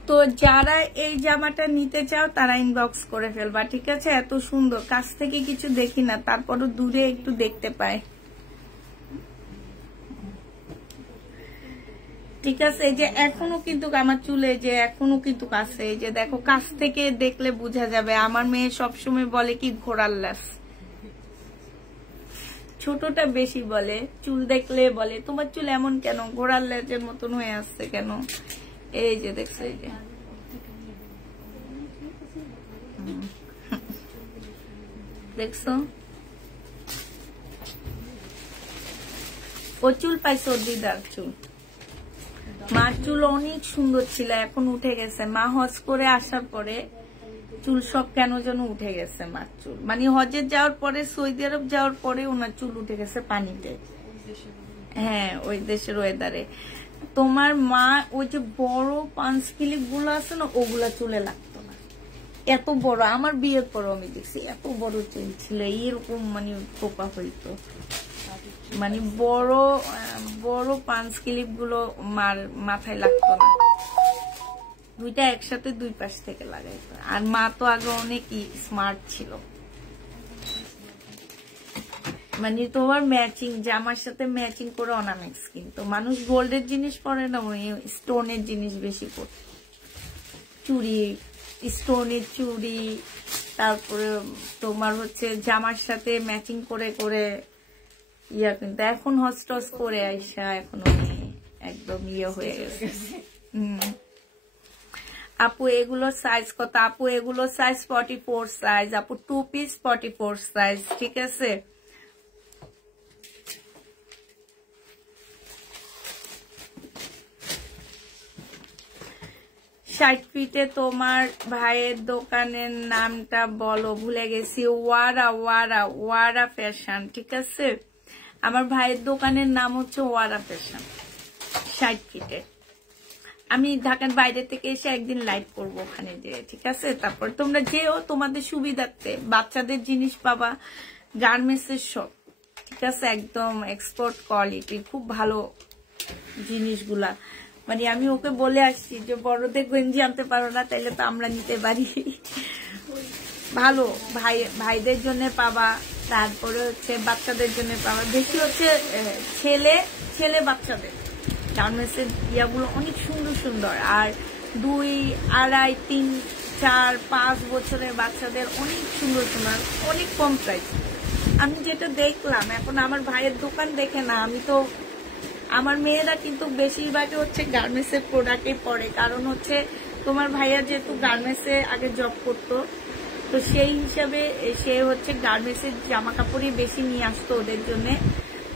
তো যারা এই জামাটা নিতে চাও তারা ইনবক্স করে ফেলবা, ঠিক আছে। এত সুন্দর, কাছ থেকে কিছু দেখি না, তারপরও দূরে একটু দেখতে পাই, ঠিক আছে। এই যে এখনো কিন্তু আমার চুলে যে এখনো কিন্তু কাছে, এই যে দেখো, কাছ থেকে দেখলে বোঝা যাবে। আমার মেয়ে সবসময় বলে কি ঘোড়ার ল্যাস, ছোটটা বেশি বলে, চুল দেখলে বলে তোমার চুল এমন কেন, ঘোড়ার ল্যাজের মতন হয়ে আসছে কেন। এই যে দেখছো, এই যে দেখছো, ও চুল পাইছে, ওর দিদার চুল। মার চুল অনেক সুন্দর ছিল, এখন উঠে গেছে। মা হজ করে আসার পরে চুল সব কেন যেন উঠে গেছে মার চুল। মানে হজে যাওয়ার পরে, সৌদি আরব যাওয়ার পরে ওনার চুল উঠে গেছে পানিতে। হ্যাঁ, ওই দেশের ওয়েদারে। তোমার মা ওই যে বড় পাঁচ ক্লিপ গুলো আছে না, ওগুলা চুলে লাগতো না, এত বড়। আমার বিয়ের পরও আমি দেখছি এত বড় চুল ছিল, এইরকম মানে পোকা হইতো। মানে বড় বড় পাঁচ ক্লিপ গুলো মার মাথায় লাগতো না, দুইটা একসাথে দুই পাশ থেকে লাগাইতো। আর মা তো আগে অনেক স্মার্ট ছিল। মানে তোমার ম্যাচিং জামার সাথে ম্যাচিং করে অর্নামেন্টস কিন্তু মানুষ গোল্ডের জিনিস পরে না, স্টোনের জিনিস বেশি পরে, চুড়ি, স্টোনের চুড়ি, তারপরে তোমার হচ্ছে জামার সাথে ম্যাচিং করে করে ইয়া, কিন্তু এখন হস্টস করে আইসা এখন একদম ইয়ে হয়ে গেছে। আপু এগুলো সাইজ কত? আপু এগুলো সাইজ 44 সাইজ আপু, 2 পিস 44 সাইজ, ঠিক আছে। ষাট ফিটে তোমার ভাইয়ের দোকানের নামটা বলো, ভুলে গেছি। ওয়ারা ওয়ারা ওয়ারা ফ্যাশন, ঠিক আছে। আমার ভাইয়ের দোকানের নাম হচ্ছে ওয়ারা ফ্যাশন 60 ফিটে। আমি ঢাকার বাইরে থেকে এসে একদিন লাইভ করবো ওখানে যে, ঠিক আছে। তারপর তোমরা যেও, তোমাদের সুবিধার্থে বাচ্চাদের জিনিস পাবা, গার্মেন্টস এর সব, ঠিক আছে, একদম এক্সপোর্ট কোয়ালিটি, খুব ভালো জিনিসগুলা। মানে আমি ওকে বলে আসছি যে বড়দের গেঞ্জি আনতে পারো না, তাইলে তো আমরা নিতে পারি। ভালো ভাইদের জন্য পাবা, তারপরে হচ্ছে বাচ্চাদের জন্য পাবা, বেশি হচ্ছে ছেলে বাচ্চাদের গার্মেন্টস এর ইয়াগুলো অনেক সুন্দর সুন্দর। আর 2, 2.5, 3, 4, 5 বছরের বাচ্চাদের অনেক সুন্দর সুন্দর, অনেক কম প্রাইস। আমি যেটা দেখলাম, এখন আমার ভাইয়ের দোকান দেখে না, আমি তো আমার মেয়েরা কিন্তু বেশিরভাগই হচ্ছে গার্মেন্টস এর প্রোডাক্টে পড়ে, কারণ হচ্ছে তোমার ভাইয়া যেহেতু গার্মেন্টস এ আগে জব করতো, তো সেই হিসাবে সে হচ্ছে গার্মেন্টস এর জামা কাপড়ই বেশি নিয়ে আসতো ওদের জন্য।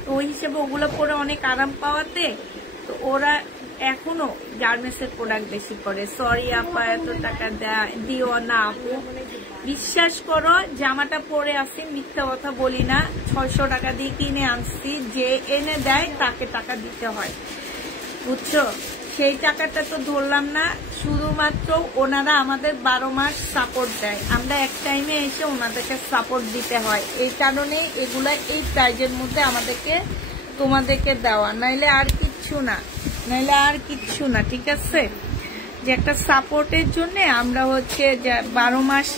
তো ওই হিসেবে ওগুলো পরে অনেক আরাম পাওয়াতে তো ওরা এখনো গার্মেন্টস এর প্রোডাক্ট বেশি পরে। সরি আপা এত টাকা দিও না আপু, বিশ্বাস করো জামাটা পরে আসি, মিথ্যা কথা বলি না, 600 টাকা দিয়ে কিনে আনছি, যে এনে দেয় তাকে টাকা দিতে হয়, বুঝছো। সেই টাকাটা তো ধরলাম না, শুধুমাত্র ওনারা আমাদের 12 মাস সাপোর্ট দেয়, আমরা এক টাইমে এসে ওনাদেরকে সাপোর্ট দিতে হয়, এই কারণে এগুলা এই প্রাইজের মধ্যে আমাদেরকে তোমাদেরকে দেওয়া, নাইলে আর কিচ্ছু না, ঠিক আছে। যে একটা সাপোর্টের জন্য আমরা হচ্ছে 12 মাস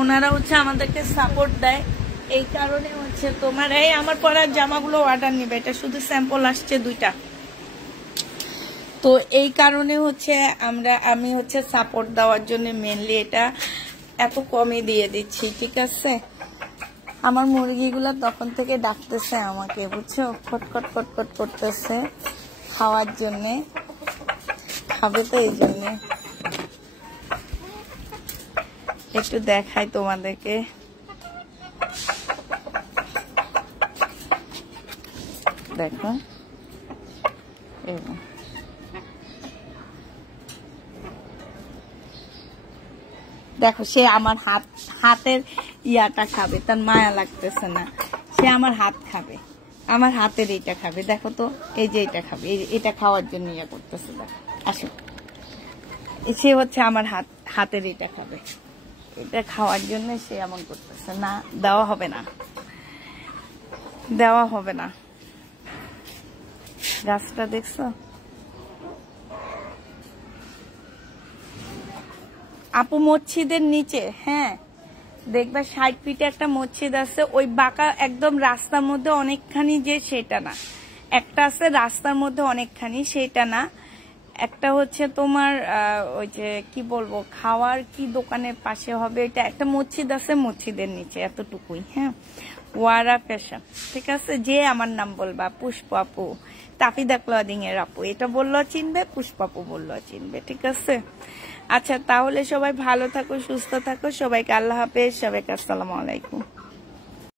ওনারা হচ্ছে আমাদেরকে সাপোর্ট দেয়, এই কারণে হচ্ছে তোমার এই আমার পরার জামাগুলো অর্ডার নিবে, এটা শুধু স্যাম্পল আসছে 2টা, তো এই কারণে হচ্ছে আমি হচ্ছে সাপোর্ট দেওয়ার জন্য মেনলি এটা এত কমে দিয়ে দিচ্ছি, ঠিক আছে। আমার মুরগিগুলো তখন থেকে ডাকতেছে আমাকে, বুঝছো, খটখট খটখট করতেছে খাওয়ার জন্য, খাবে তো এই জন্য। একটু দেখাই তোমাদেরকে, দেখো দেখো, সে আমার হাতের ইয়াটা খাবে, তার মায়া লাগতেছে না, সে আমার হাত খাবে, আমার হাতের এইটা খাবে, দেখো তো, এই যে এটা খাবে, এটা খাওয়ার জন্য ইয়া করতেছে, দেখো আসো, সে হচ্ছে আমার হাতের এটা খাবে, এটা খাওয়ার জন্য সে এমন করতেছে, না দেওয়া হবে না। গাছটা দেখছো আপু, মসজিদের নিচে, হ্যাঁ দেখবা 60 ফিটে একটা মসজিদ আছে, ওই বাঁকা একদম রাস্তার মধ্যে অনেকখানি, যে সেটা না, একটা আছে রাস্তার মধ্যে অনেকখানি, সেটা না, একটা হচ্ছে তোমার ওই যে কি বলবো, খাওয়ার কি দোকানের পাশে হবে, এটা একটা মসজিদ আছে, মসজিদের নিচে, এতটুকুই, হ্যাঁ, ওয়ারা ফ্যাশন, ঠিক আছে। যে আমার নাম বলবা, পুষ্প আপু, তাফিদা ক্লদিং এর আপু, এটা বললেও চিনবে, পুষ্প আপু বললেও চিনবে, ঠিক আছে। আচ্ছা তাহলে সবাই ভালো থাকো, সুস্থ থাকো, সবাইকে আল্লাহ হাফেজ, সবাইকে আসসালামু আলাইকুম।